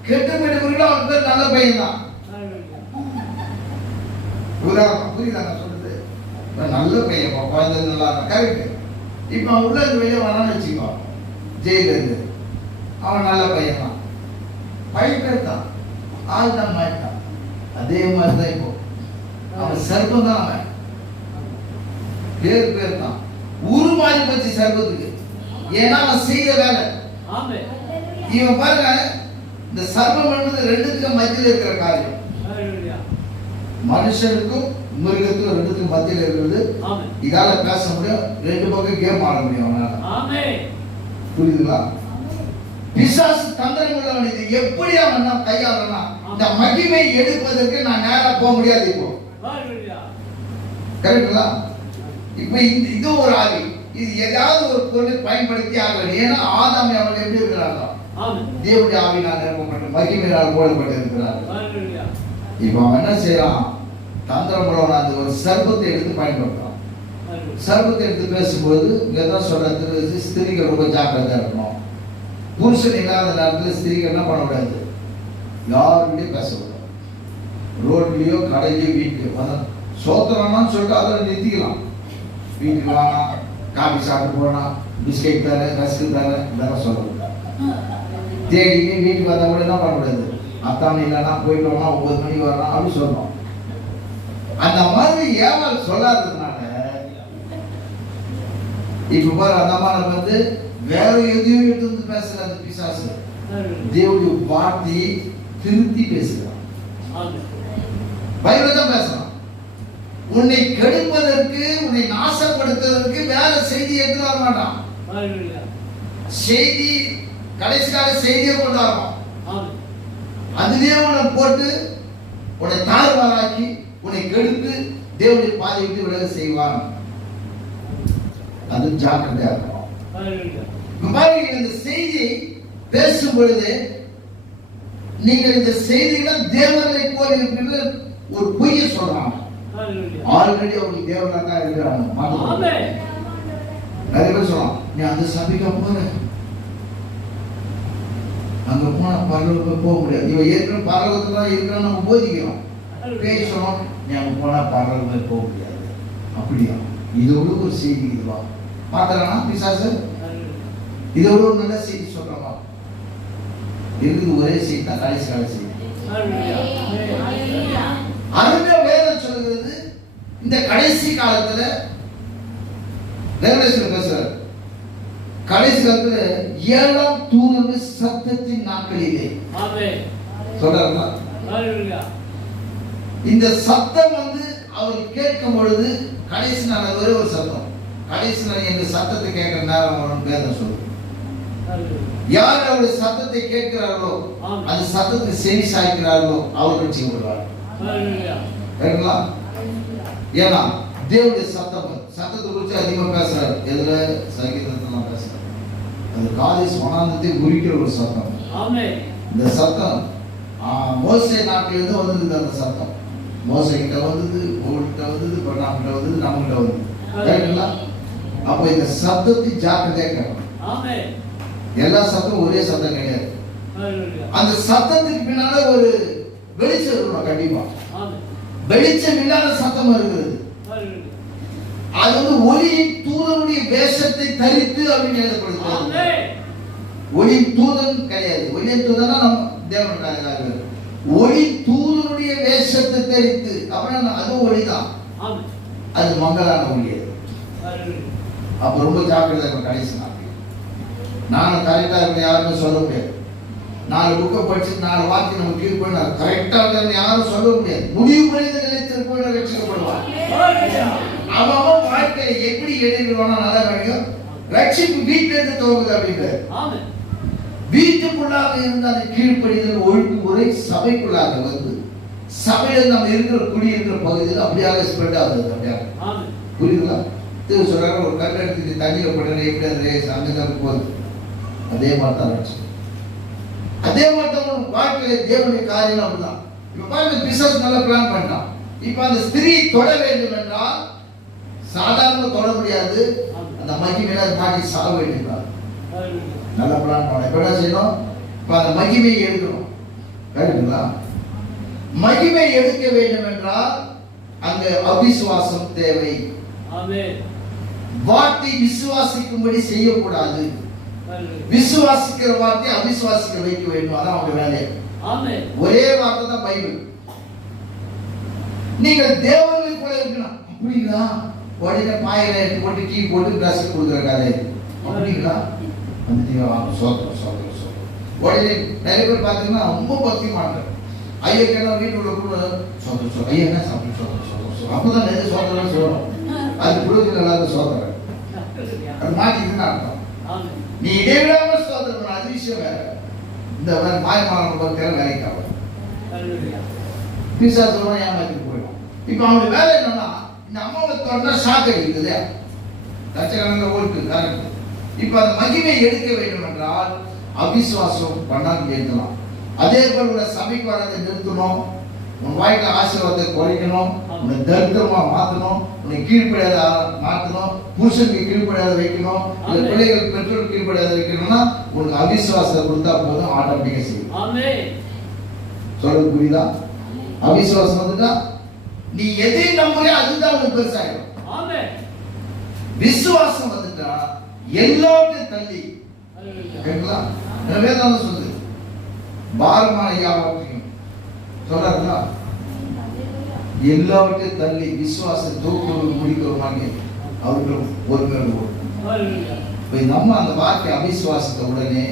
கெட்டு போயிட்டு அவன் பேர் நல்ல பையன் தான். உதாரணம் புரியுதா நான் சொல்றது? நல்ல பையன், குழந்தை நல்லா இருக்கும், கரெக்ட். இப்ப அவன் உள்ள வெளியே வரான்னு வச்சுக்கோ, ஜெயில இருந்து. அவன் நல்ல பையன் தான், பையன் பேர் தான், ஆள் தான் மாட்டான். அதே மாதிரிதான் இப்போ அவன் சர்ப்பம் தான். அவன் பேர் தான் உருமாறி போச்சு சர்ப்பத்துக்கு. ஏன்னா அவன் செய்த வேலை. இவன் பாருங்க, இந்த சர்ப்பம் என்பது ரெண்டுத்துக்கும் மத்தியில் இருக்கிற காரியம். மனுஷனுக்கும் மிருகத்துக்கும் ரெண்டுத்துக்கும் மத்தியில் இருக்கிறது. இதால பேச முடியும், ரெண்டு பக்கம் கேம் ஆட முடியும் அவனால. புரியுதுங்களா? பிசாசு தந்திரம் உள்ளவன். இது எப்படி அவன் கையாளனா? இந்த மகிமை எடுப்பதற்கு நான் நேரா போக முடியாது. இப்போ கரெக்டுங்களா? இப்ப இது ஒரு ஆவி, இது ஏதாவது ஒரு பொருளை பயன்படுத்தி ஆகணும். ஏன்னா ஆதாம் அவன் எப்படி இருக்கிறாங்க? தேவனுடைய ஆவினால் நிரப்பப்பட்டு மகிமையினால் மூடப்பட்டு இருக்கிறார். இப்ப அவன் என்ன செய்யறான்? தந்திரம் உள்ளவன். அந்த ஒரு சர்ப்பத்தை எடுத்து பயன்படுத்துறான். சர்ப்பத்தை எடுத்து பேசும்போது இங்கதான் சொல்றது, ஸ்திரீகள் ரொம்ப ஜாக்கிரதையா இருக்கணும். புருஷன் இல்லாத நேரத்தில் ஸ்திரீகள் என்ன பண்ணக்கூடாது? யாருக்கிட்டையும் பேசக்கூடாது. ரோட்லயோ கடையிலயோ வீட்டுக்கு சோத்திரம்னு சொல்லிட்டு அதில் நிறுத்திக்கலாம். வீட்டுக்கு வாங்க, காஃபி சாப்பிட்டு போனா, பிஸ்கெட் தர, ரஸ்க்கு தர, இதெல்லாம் சொல்லக்கூடாது. தேடிக்கு வீட்டுக்கு வந்தா கூட என்ன பண்ணக்கூடாது? அத்தாம இல்லைன்னா போயிட்டு வரலாம், 9 மணிக்கு வரலாம் அப்படின்னு சொல்லணும். அந்த மாதிரி ஏவாள் சொல்லாததுனால இப்ப பாரு, அந்த மாதிரி வந்து வேற எதையும் எடுத்து வந்து பேசுற அந்த பிசாசு தேவனுடைய வார்த்தையை திருத்தி பேசுகிறான். பைபிள் தான் பேசுறான். உன்னை கெடுப்பதற்கு, உன்னை நாசப்படுத்துவதற்கு வேற செய்தி எடுத்து வர மாட்டான். செய்தி கடைசி கால செய்தியை கொண்டு வரணும். அதுலயே உன்னை போட்டு உன்னை தாழ்வாராக்கி உன்னை கெடுத்து தேவனுடைய பாதையை விட்டு விலக செய்வான். அது ஜாக்கிரதையா இருக்கணும். இந்த செய்தியை பேசும் பொழுது நீங்கள் இந்த செய்திகளை தேவனை போல் இருக்கிற ஒரு பொய்யை சொல்றாங்க. ஆல்ரெடி அவங்க தேவனாக இருக்கிறாங்க. நிறைய பேர் சொல்லலாம், நீ அந்த சபைக்கு போற, அங்க போனா பரலோகத்துக்கு போக முடியாது. இவன் ஏற்கனவே பரலோகத்துல தான் இருக்கிறான்னு நம்ம போதிக்கிறோம், பேசணும். நீ அங்க போனா பரலோகத்துக்கு போக முடியாது. அப்படியா? இதோட ஒரு செய்தி இதுவா பாத்தலன்னா பிசாசு இதோட ஒரு நல்ல செய்தி சொல்றவா இருக்குது. ஒரே செய்தி தான், கடைசி கால செய்தி. அருமையா வேதம் சொல்லுகிறது, இந்த கடைசி காலத்துல ரெவலேஷன் பேசுறார். கடைசி காலத்துல 7ஆம் தூதனுடைய சத்தத்தின் நாட்களிலே சொல்றாருன்னா, இந்த சத்தம் வந்து அவர் கேட்கும் பொழுது கடைசி நாள் ஒரே ஒரு சத்தம். கடைசி நாள் எங்க சத்தத்தை கேட்கிற நேரம் வரும்னு வேதம் சொல்லுது. யார் அவருடைய சத்தத்தை கேட்கிறார்களோ, அந்த சத்தத்தை செவி சாய்க்கிறார்களோ அவர்கள் ரட்சிக்கப்படுவார்கள். சரிங்களா? ஏன்னா தேவனுடைய சத்தத்தை குறித்து அதிகமா பேசுறாரு. எதுல? சங்கீதத்துல பேசுறாரு. அது காலேஜ் வனாந்தத்தை குறிக்கிற ஒரு சத்தம். இந்த சத்தம் மோசே நாட்டிலிருந்து வந்தது. அந்த சத்தம் மோசே கிட்ட வந்தது, ஓல்கிட்ட வந்தது, பர்னாம் கிட்ட வந்தது, நம்ம கிட்ட வந்தது. சரிங்களா? அப்போ இந்த சத்தத்தை ஜாக்கிரதையா கேட்கணும். எல்லா சத்தமும் ஒரே சத்தம் கிடையாது. அந்த சத்தத்துக்கு பின்னால ஒரு வெளிச்சம் இருக்கணும். கண்டிப்பா வெளிச்சம் இல்லாத சத்தம் இருக்கிறது. அது வந்து ஒளியின் தூதனுடைய வேஷத்தை தரித்து அப்படின்னு எழுதப்படுகிறது. ஒளியின் தூதன் கிடையாது. ஒளியின் தூதனா நம்ம தேவனுக்காக. ஒளி தூதனுடைய வேஷத்தை தரித்து அப்படின்னா அதுவும் ஒளிதான். அது மங்களான ஒளி. அப்ப ரொம்ப ஜாக்கிரதை. கடைசி நாள் நானும் கரெக்டா இருக்க யாருமே சொல்ல முடியாது. 4 புக்கை படிச்சு 4 வாக்கியம் நம்ம கீழ் பண்ண கரெக்டா இருக்க யாரும் சொல்ல முடியாது. முடிவு மனித நிலைத்திருப்போம் ரட்சிக்கப்படுவான். அவன் வாழ்க்கையை எப்படி எழுதிடுவானா நல்லா கிடைக்கும். ரட்சிப்பு வீட்டுல இருந்து துவங்குது அப்படின்றது. வீட்டுக்குள்ளாக இருந்து அந்த கீழ்ப்படிதல் ஒழுங்கு முறை சபைக்குள்ளாக வந்து சபையில நம்ம இருக்கிற குடி இருக்கிற பகுதியில் அப்படியாக ஸ்ப்ரெட் ஆகுது. அப்படியாக புரியுதுங்களா? இது சொல்றாங்க, ஒரு கல் எடுத்து தண்ணியில போட்டு எப்படி அந்த அங்கதான் போகுது. அதே மாதிரி தான் ரட்சிப்பு. அதே மாதிரி தான் வாழ்க்கையில தேவனுடைய காரியம் அப்படிதான். இப்ப பாருங்க, பிசாசு நல்லா பிளான் பண்ணிட்டான். இப்ப அந்த ஸ்திரீ தொட வேண்டும் என்றால் சாதாரண தொட முடியாது. அந்த மகிமையில மாட்டி சாக வேண்டியிருந்தார். நல்லா பிளான் பண்ண. இப்ப என்ன செய்யணும்? இப்ப அந்த மகிமையை எடுக்கணும். கேட்டுங்களா? மகிமை எடுக்க வேண்டும் என்றால் அங்க அவிசுவாசம் தேவை. வார்த்தை விசுவாசிக்கும்படி செய்யக்கூடாது. விசுவாசிக்கிற வார்த்தை அவிசுவாசிக்க வைக்க வேண்டும். அதான் அவங்க வேலை. ஒரே வார்த்தை தான் பைபிள். நீங்கள் தேவனை போல இருக்கணும். அப்படிங்களா? உடனே பாயில போட்டு கீ போட்டு கிளாஸ் கொடுக்குற கதை. அப்படிங்களா? சோத்திரம் சோத்திரம் சோத்திரம். உடனே நிறைய பேர் பார்த்தீங்கன்னா ரொம்ப பக்திமான்கள். ஐயா கேட்டா வீட்டுக்குள்ள கூட சோதனை ஐயா என்ன சாப்பிட்டு சோதனை அப்பதான் நிறைய சோதனை சொல்லணும். அது புரிஞ்சு இல்லாத சோதனை அது மாட்டிக்குன்னு அர்த்தம். நீ இடைவிடாம சோதனை அது விஷயம் வேற. இந்த மாயமான பக்தியால வேலைக்கு ஆகும். பிசாசோட ஏமாத்திட்டு போயிடும். இப்ப அவனுடைய வேலை என்னன்னா இந்த அம்மாவை தொடர்ந்தா ஷாக் அடிக்குது லட்சக்கணக்கில் ஓட்டு கரெக்ட். இப்ப அந்த மகிமை எடுக்க வேண்டும் என்றால் அவிசுவாசம் பண்ணால் கேட்கலாம். அதே போல உள்ள சபைக்கு வரதை நிறுத்தணும். உன் வாழ்க்கையில ஆசீர்வாதத்தை குறைக்கணும். உன்னை தரித்திரமா மாற்றணும். உன்னை கீழ்ப்படியாத மாற்றணும். புருஷனுக்கு கீழ்ப்படியாத வைக்கணும். இந்த பிள்ளைகள் பெற்றோர் கீழ்ப்படியாத வைக்கணும்னா உனக்கு அவிசுவாசத்தை கொடுத்தா போதும், ஆட்டோமேட்டிக்கா செய்யும். சொல்றது புரியுதா? அவிசுவாசம் வந்துட்டா நீ எதை நம்புறியோ அதுதான் உனக்கு பெருசாயிடும். விசுவாசம் வந்துட்டா எல்லாத்தையும் தள்ளி கேட்கலாம். வேதாந்தம் சொல்லுது பாரமான யாவற்றையும் சொல்றாருங்களா எல்லாவற்றையும் தள்ளி விசுவாசம் தூக்குவது முடிக்கிறோமாங்க அவர்கள் ஒரு நம்ம அந்த வார்த்தை அவிசுவாசத்தை உடனே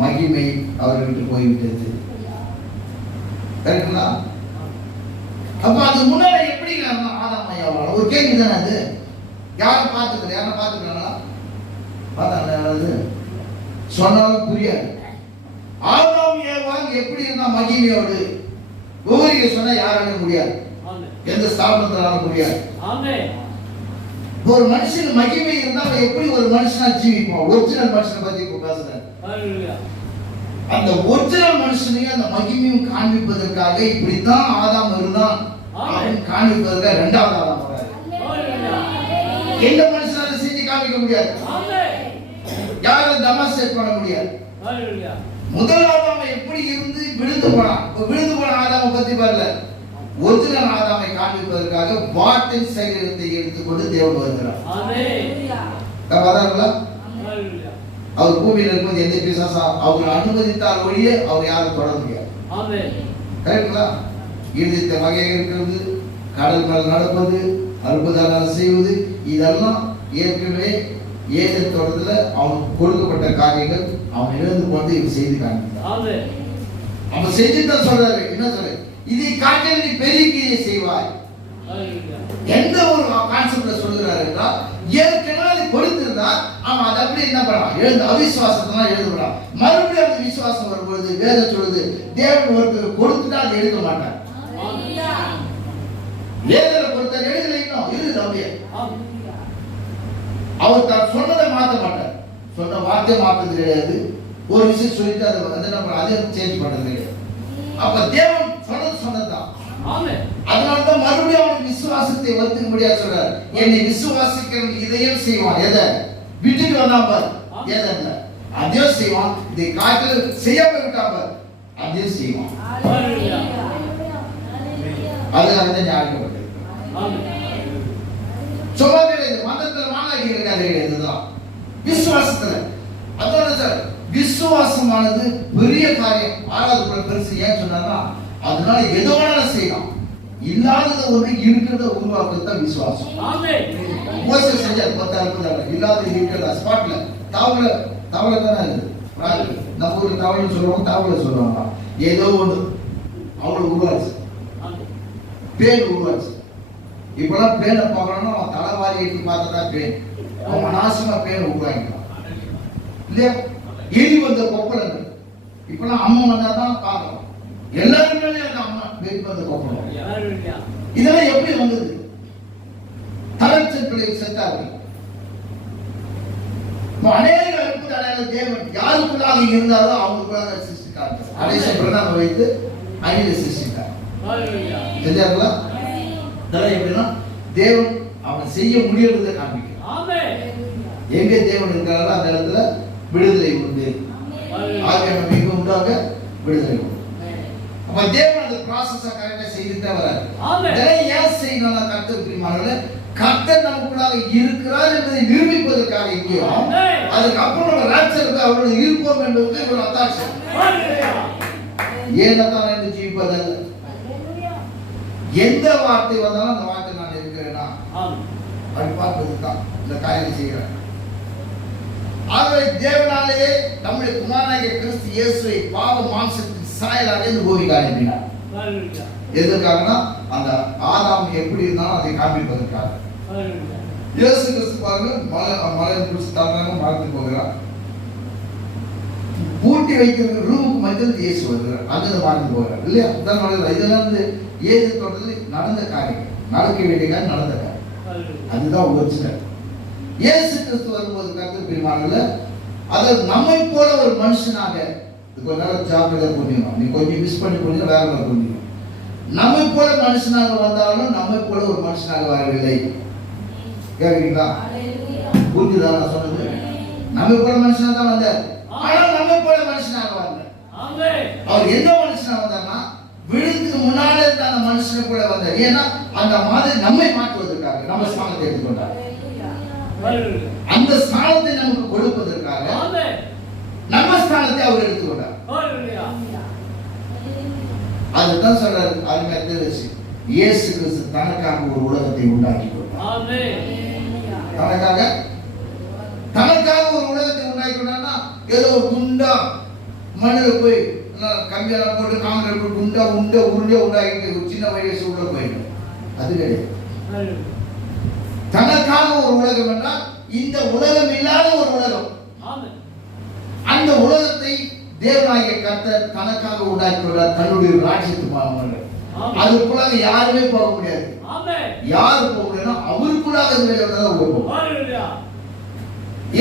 மகிமை அவர்களுக்கு போய்விட்டது. கரெக்டுங்களா? அப்ப அது முன்னாடி எப்படி ஆதாம் ஐயாவால ஒரு கேள்வி தானே அது. யாரும் பார்த்துக்கல, யாரும் பார்த்துக்கிறாங்களா? பார்த்தாங்களா? யாராவது சொன்னாலும் புரியாது. ஆதாம் ஏவாள் எப்படி இருந்தா மகிமையோடு ஒவ்வொரு சொன்னா யாராலும் முடியாது, எந்த ஸ்தாபனத்தால முடியாது. ஒரு மனுஷன் மகிமை இருந்தா எப்படி ஒரு மனுஷனா ஜீவிப்பான்? ஒரிஜினல் மனுஷனை பத்தி இப்ப பேசுறேன். அந்த ஒரிஜினல் மனுஷனையும் அந்த மகிமையும் காண்பிப்பதற்காக இப்படித்தான் ஆதாம் இருந்தான் அவன் காண்பிப்பதற்காக இரண்டாவது ஆதாம் வராரு. எந்த மனுஷனால செஞ்சு காமிக்க முடியாது, யாரும் டெமான்ஸ்ட்ரேட் பண்ண முடியாது. முதல் ஆதாமை எப்படி இருந்து விழுந்து போனான். விழுந்து போன ஆதாமை பத்தி வரல, ஒரிஜினல் ஆதாமை காண்பிப்பதற்காக வாட்டின் சரீரத்தை எடுத்துக்கொண்டு தேவன் வருகிறார். அவர் பூமியில் இருக்கும்போது எந்த பிசாசும் அவர் அனுமதித்தால் ஒழிய அவர் யாரும் தொட முடியாது. கரெக்டுங்களா? இருதயத்தை வகை இருக்கிறது, கடல் மேல் நடப்பது, அற்புதங்களை செய்வது, இதெல்லாம் ஏற்கனவே ஏதேன் தோட்டத்துல அவனுக்கு கொடுக்கப்பட்ட காரியங்கள். அவன் இழந்து கொண்டு இவன் செய்து காண்பித்தான். அவன் செஞ்சுதான் சொல்றாரு. என்ன சொல்ற? இதை காட்டில் நீ பெரிய கிரியை செய்வாய். எந்த ஒரு கான்செப்ட்ல சொல்லுகிறார் என்றால் ஏற்கனவே கொடுத்திருந்தா அவன் அதை அப்படி என்ன பண்ணான்? எழுந்து அவிசுவாசத்தான் எழுதுறான். மறுபடியும் அந்த விசுவாசம் வரும்பொழுது வேதம் சொல்லுது தேவன் ஒருத்தர் கொடுத்துட்டா அதை எழுத மாட்டான். வேதனை பொறுத்த எழுதல இன்னும் இருக்குது அப்படியே. அவர் தான் சொன்னதை மாற்ற மாட்டார். சொன்ன வார்த்தை மாற்றது கிடையாது. ஒரு விஷயம் சொல்லிட்டு அதை சேஞ்ச் பண்றது கிடையாது. அப்ப தேவன் சொன்னது சொன்னதுதான். அதனால்தான் மறுபடியும் அவன் விசுவாசத்தை வருத்த முடியாது சொல்றார். என்னை விசுவாசிக்கிற இதையும் செய்வான். எதை விட்டுட்டு வந்தான் பார், எதை இல்லை அதையும் செய்வான். இதை காட்டில் செய்யாம விட்டான் பார், அதையும் செய்வான். அதுக்காக ஞாபகப்பட்டது. சும்மா கிடையாது, மதத்துல மாநாடி இருக்காது கிடையாதுதான் விசுவாசத்துல. அதான் சார் விசுவாசமானது பெரிய காரியம். ஆறாவது பெருசு ஏன் சொன்னா அதனால எது வேணாலும் செய்யலாம். இல்லாதது ஒன்று இருக்கிறத உருவாக்குறது விசுவாசம். மோசஸ் செஞ்சார் 10 இல்லாத இருக்கிறதா ஸ்பாட்ல தவளை தானே இருக்குது. நம்ம ஊர்ல தவளைன்னு சொல்லுவாங்க, தவளை சொல்லுவாங்க. ஏதோ ஒன்று அவளை உருவாச்சு, பேன் உருவாச்சு. இப்பெல்லாம் பேனை பார்க்கணும்னா அவன் தலைவாரி எடுத்து பார்த்தா பேன், அவன் நாசமா பேனை உருவாக்கிட்டான் இல்லையா? எலி வந்த கொப்பளங்கள் இப்பெல்லாம் அம்மா வந்தாதான் பார்க்கலாம். எல்லாருமே அந்த அம்மா பேர் வந்த கொப்பளம். இதெல்லாம் எப்படி வந்தது? தலைச்சற்களை செத்தார்கள். அநேக அற்புத அடையாள தேவன் யாருக்குள்ளாக இருந்தாலும் அவங்களுக்குள்ளாக சிருஷ்டித்தார். அடைச பிரணாம வைத்து அணில சிருஷ்டித்தார். தெரியாதுங்களா? இதெல்லாம் எப்படின்னா தேவன் அவன் செய்ய முடியறதை காண்பிக்கிறான். எங்கே தேவன் இருக்கிறாரோ அந்த இடத்துல விடுதலை உண்டு. ஆகிய மிக உண்டாக விடுதலை உண்டு. அப்ப தேவன் அந்த ப்ராசஸ கரெக்டா செய்துட்டே வராரு. இதெல்லாம் ஏன் செய்யணும்? கர்த்தர் பிரியமானவர்களே, கர்த்தர் நமக்குள்ளாக இருக்கிறார் என்பதை நிரூபிப்பதற்காக இங்கேயோ அதுக்கப்புறம் நம்ம ராட்சருக்கு அவரோட இருப்போம் என்பது ஒரு அத்தாட்சம். ஏனத்தான் என்று ஜீவிப்பதல்ல. எந்த வார்த்தை வந்தாலும் அந்த வார்த்தை நான் இருக்கிறேன்னா அப்படி பார்ப்பதுதான் இந்த காரியம் செய்கிறேன். ஆகவே தேவனாலேயே நம்முடைய குமாரனாகிய கிறிஸ்து இயேசுவை பாவ மாம்சத்தின் சாயலாக இந்த பூமிக்கு அனுப்பினார். எதற்காகனா அந்த ஆதாம் எப்படி இருந்தாலும் அதை காண்பிப்பதற்காக. இயேசு கிறிஸ்து பாருங்க மலை குறித்து தந்தாங்க மறந்து போகிறார். பூட்டி வைக்கிற ரூமுக்கு மத்தியில் இயேசு வருகிறார். அங்கே மறந்து போகிறார் இல்லையா? இதெல்லாம் வந்து ஏது தோட்டத்தில் நடந்த காரியம், நடக்க வேண்டிய காரியம், நடந்த காரியம். அதுதான் ஒரிஜினல். இயேசு கிறிஸ்து வரும்போது கருத்து பிரிமானல அதாவது நம்மை போல ஒரு மனுஷனாக கொஞ்ச நேரம் ஜாக்கிரதை புரியும். நீ கொஞ்சம் மிஸ் பண்ணி புரிஞ்சா வேற மாதிரி புரியும். நம்மை போல மனுஷனாக வந்தாலும் நம்மை போல ஒரு மனுஷனாக வரவில்லை. கேட்குறீங்களா? புரிஞ்சுதா நான் சொன்னது? நம்மை போல மனுஷனாக தான் வந்தார். ஆனால் நம்மை போல மனுஷனாக வரல. அவர் எந்த மனுஷனாக வந்தார்னா விழுந்துக்கு முன்னாலே இருந்த அந்த மனுஷனை கூட வந்தார். ஏன்னா அந்த மாதிரி நம்மை மாற்றுவதற்காக நம்ம ஸ்தானத்தை எடுத்துக்கொண்டார். அந்த ஸ்தானத்தை நமக்கு கொடுப்பதற்காக நம்ம ஸ்தானத்தை அவர் எடுத்துக்கொண்டார். அதுதான் சொல்றாரு அருமையான இயேசு கிறிஸ்து தனக்காக ஒரு உலகத்தை உண்டாக்கி கொண்டார். தனக்காக ஒரு உலகத்தை உண்டாக்கி கொண்டார்னா ஏதோ ஒரு குண்டா மண்ணில் போய் கம்பியெல்லாம் போட்டு காங்கிரீட் போட்டு குண்டா உருண்டை உண்டாக்கிட்டு ஒரு சின்ன வயசு உள்ள போயிடும். அது கிடையாது. தனக்காக ஒரு உலகம் என்றால் இந்த உலகம் இல்லாத ஒரு உலகம். அந்த உலகத்தை தேவனாகிய கர்த்தர் தனக்காக உண்டாக்கி கொண்டார். தன்னுடைய ராஜ்யத்துக்கு அதுக்குள்ளாக யாருமே போக முடியாது. யாரு போக முடியும்னா அவருக்குள்ளாக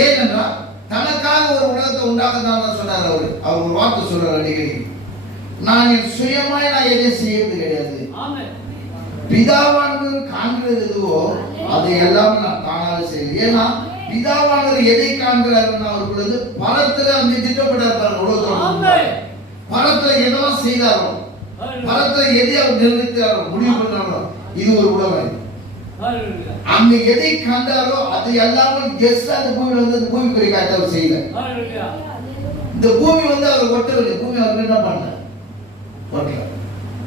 ஏனென்றால் தனக்காக ஒரு உலகத்தை உண்டாக்குதான் சொன்னார். அவர் ஒரு வார்த்தை சொல்றார் அடிக்கடி, நான் என் சுயமாய் நான் எதை செய்யறது கிடையாது. பிதாவானவர் காண்கிறது எதுவோ அதை எல்லாம் நான் தானாக செய்யறது. ஏன்னா பிதாவானவர் எதை காண்கிறாருன்னா அவருக்கு பரத்துல அந்த திட்டப்பட்டார். உலகத்தோட பரத்துல எதெல்லாம் செய்தாரோ, பரத்துல எதை அவர் நிர்ணயித்தாரோ, முடிவு பண்ணாரோ, இது ஒரு உலகம். அங்க எதை கண்டாரோ அது எல்லாமே கெஸ்ட் அந்த பூமியில வந்து அந்த பூமிக்குரிய காட்ட அவர் செய்யல. இந்த பூமி வந்து அவர் ஒட்டவில்லை. பூமி அவர் என்ன பண்ண ஒட்டல.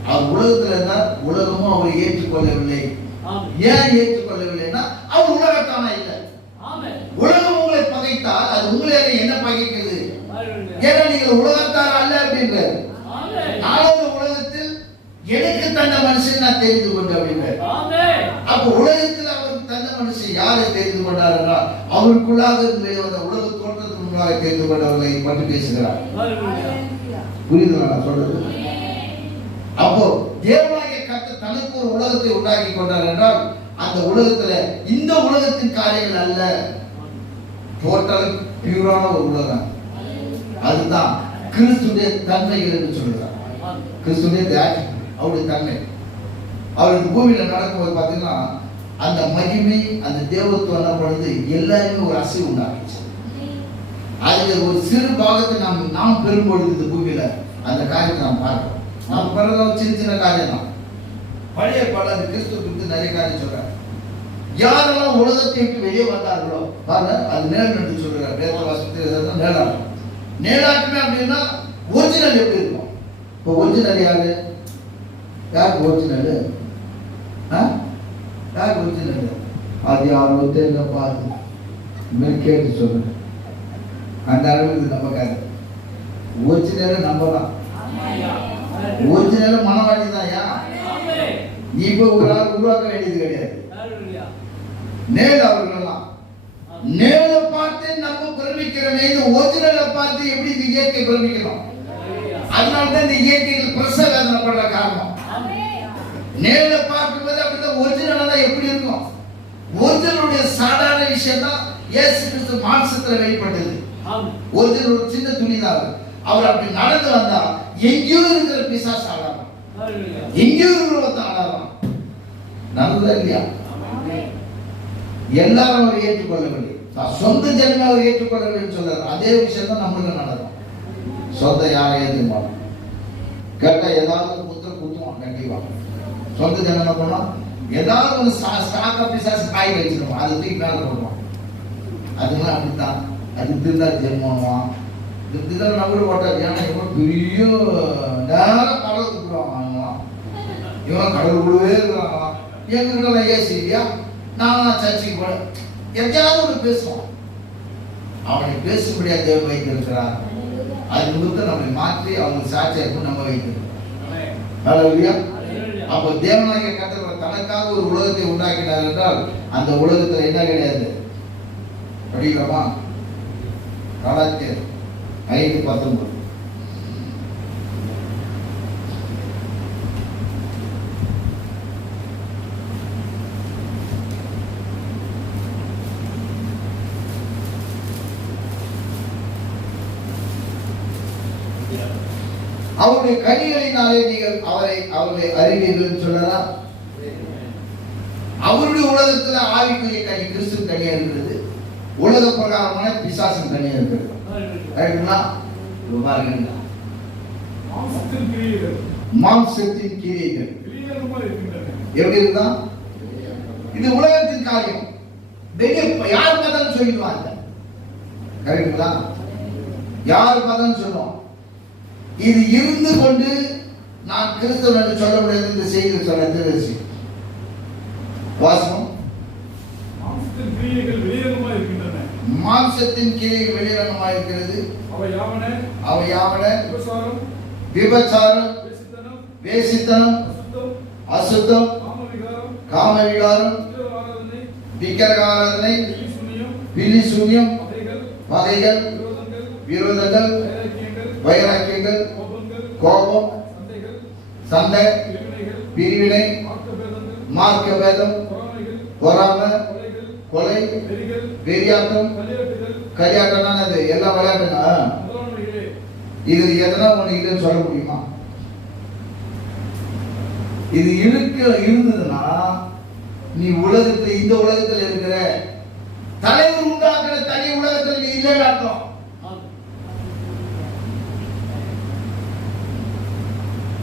அவர் உலகத்துல இருந்தா உலகமும் அவரை ஏற்றுக்கொள்ளவில்லை. ஏன் ஏற்றுக்கொள்ளவில்லைன்னா அவர் உலகத்தானா இல்லை. உலகம் உங்களை பகைத்தால் அது உங்களை என்ன பகைக்கிறது? ஏன்னா நீங்கள் உலகத்தார் அல்ல அப்படின்ற நாலாவது உலகத்தில் எனக்கு தந்த மனுஷன் நான் தெரிந்து கொண்டேன் அப்படின்ற. அப்ப உலகத்தில் அவர் தந்த மனுஷன் யாரை தெரிந்து கொண்டார் என்றால் அவருக்குள்ளாக வந்த உலக தோற்றத்துக்கு முன்பாக தெரிந்து கொண்டவர்களை பற்றி பேசுகிறார். புரியுதுங்களா நான் சொல்றது? அப்போ தேவனாகிய கர்த்தர் தனக்கு ஒரு உலகத்தை உண்டாக்கி கொண்டார் என்றால் அந்த உலகத்துல இந்த உலகத்தின் காரியங்கள் அல்ல, டோட்டல் பியூரான ஒரு உலகம். அதுதான் கிறிஸ்துடைய தன்மைகள் என்று சொல்றார். கிறிஸ்துடைய அவருடைய தன்மை. அவருக்கு பூமியில நடக்கும்போது பாத்தீங்கன்னா அந்த மகிமை அந்த தேவத்துவம் பொழுது எல்லாருமே ஒரு அசைவு உண்டாக்கிச்சு. அதுல ஒரு சிறு பாகத்தை நாம் பெறும்பொழுது இந்த பூமியில அந்த காரியத்தை நாம் பார்க்கிறோம். நாம் பிறகு சின்ன சின்ன காரியம் தான். பழைய பாடல் கிறிஸ்துவ குறித்து நிறைய காரியம் சொல்றாரு. யாரெல்லாம் உலகத்தை விட்டு வெளியே வந்தார்களோ பாருங்க, அது நேரம் என்று சொல்றாரு. வேத வாசகத்தில் நேராட்டம். நேராட்டமே அப்படின்னா ஒரிஜினல் எப்படி இருக்கும்? இப்போ ஒரிஜினல் யாரு? யாருக்கு ஒரிஜினல்? யாருக்கு ஒரிஜினல்? அது யாரும் தெரியல பாருங்க. கேட்டு சொல்றேன். அந்த அளவுக்கு நம்ம காது ஒரிஜினல் நம்ம தான். ஒரிஜினல் மனவாடி தான். நீ இப்ப ஒரு ஆள் உருவாக்க வேண்டியது கிடையாது. நேர அவர்களெல்லாம் நேர பார்த்து நம்ம பிரமிக்கிறோமே. இந்த ஒரிஜினலை பார்த்து எப்படி இந்த இயற்கை பிரமிக்கணும்? அதனால்தான் இந்த இயற்கையில் பிரசவ வேதனைப்படுற காரணம். நேர பார்க்கும்போது அப்படிதான் ஒரிஜினலா எப்படி இருக்கும்? ஒரிஜினலுடைய சாதாரண விஷயம் தான் இயேசு கிறிஸ்து மாம்சத்துல வெளிப்பட்டது. ஒரிஜினல் ஒரு சின்ன துணி தான். அவர் அப்படி நடந்து வந்தா எங்கேயோ இருக்கிற பிசாசு ஆடாராம், எங்கேயோ இருக்கிற ஆடாராம். நல்லதா இல்லையா? எல்லாரும் அவர் ஏற்றுக்கொள்ளவில்லை. சொந்த ஜனமே அவர் ஏற்றுக்கொள்ளவில்லை சொல்றாரு. அதே விஷயம் தான் நம்மளுக்கு நடக்கும். சொந்த யாரை ஏற்றுப்பாங்க கேட்டா எல்லாருக்கும் புத்திர குத்துவான். கண்டிப்பா சொந்த ஜனமே போனா ஏதாவது ஒரு ஸ்டாக்கா பிசாசு காய் வச்சிருக்கோம். அது தூக்கி மேல போடுவான். அதுதான் அப்படித்தான். அது திருந்தா ஜென்மம் இதெல்லாம் நம்பர் போட்டாரு. ஏன்னா இவன் பெரிய நேரம் கடலுக்கு போடுவாங்க. இவன் கடலுக்குள்ளவே இருக்கிறாங்க. எங்கிட்ட ஏசி இல்லையா? நான் சர்ச்சைக்கு போல எதையாவது ஒன்று பேசுவோம். அவனை பேசும்படியா தேவன் வைத்திருக்கிறார். அது நிமித்தம் நம்மை மாற்றி அவங்க சாட்சியாக்கும் நம்ம வைத்திருக்கிறோம். ஹல்லேலூயா. அப்போ தேவனாகிய கர்த்தர் தனக்காக ஒரு உலகத்தை உண்டாக்கினார் என்றால் அந்த உலகத்தில் என்ன கிடையாது? படிக்கிறோமா? கலாத்தியர் 5:19. அவருடைய கனிகளினாலே நீங்கள் அவரை அறிவீர்கள் சொல்லலாம். அவருடைய உலகத்துல ஆவிக்குரிய கனி கிறிஸ்து கனியா இருக்கிறது, உலக பிரகாரமான பிசாசின் கனியா இருக்கிறது. மாம்சத்தின் கிரியைகள் எப்படி இருந்தா இது உலகத்தின் காரியம். யார் பதம் சொல்லிடுவாங்க? கரெக்டுங்களா? யார் பதம் சொல்லுவோம்? இது இருந்து கொண்டு நான் கிறிஸ்தவன் என்று சொல்ல முடியாது. இந்த செய்தி சொல்ல தெரிவிச்சு வாசனம் மாம்சத்தின் கிரியைகள் வெளியரங்கமாக இருக்கிறது. அவை யாவன விபச்சாரம், வேசித்தனம், அசுத்தம், காமவிகாரம், விக்கிரகாராதனை, பில்லிசூனியம், பகைகள், விரோதங்கள், வைராக்கியங்கள், கோபம், சண்டை, பிரிவினை, மார்க்க பேதம், பொறாமை, கொலை, வெறியாட்டம், களியாட்டம், எல்லா விளையாட்டுங்க. இது எதனா ஒண்ணு இல்லைன்னு சொல்ல முடியுமா? இது இருந்ததுன்னா நீ உலகத்தில் இந்த உலகத்தில் இருக்கிற தலைவர் உண்டாக்குற தனி உலகத்தில் நீ இல்லைன்னு அர்த்தம்.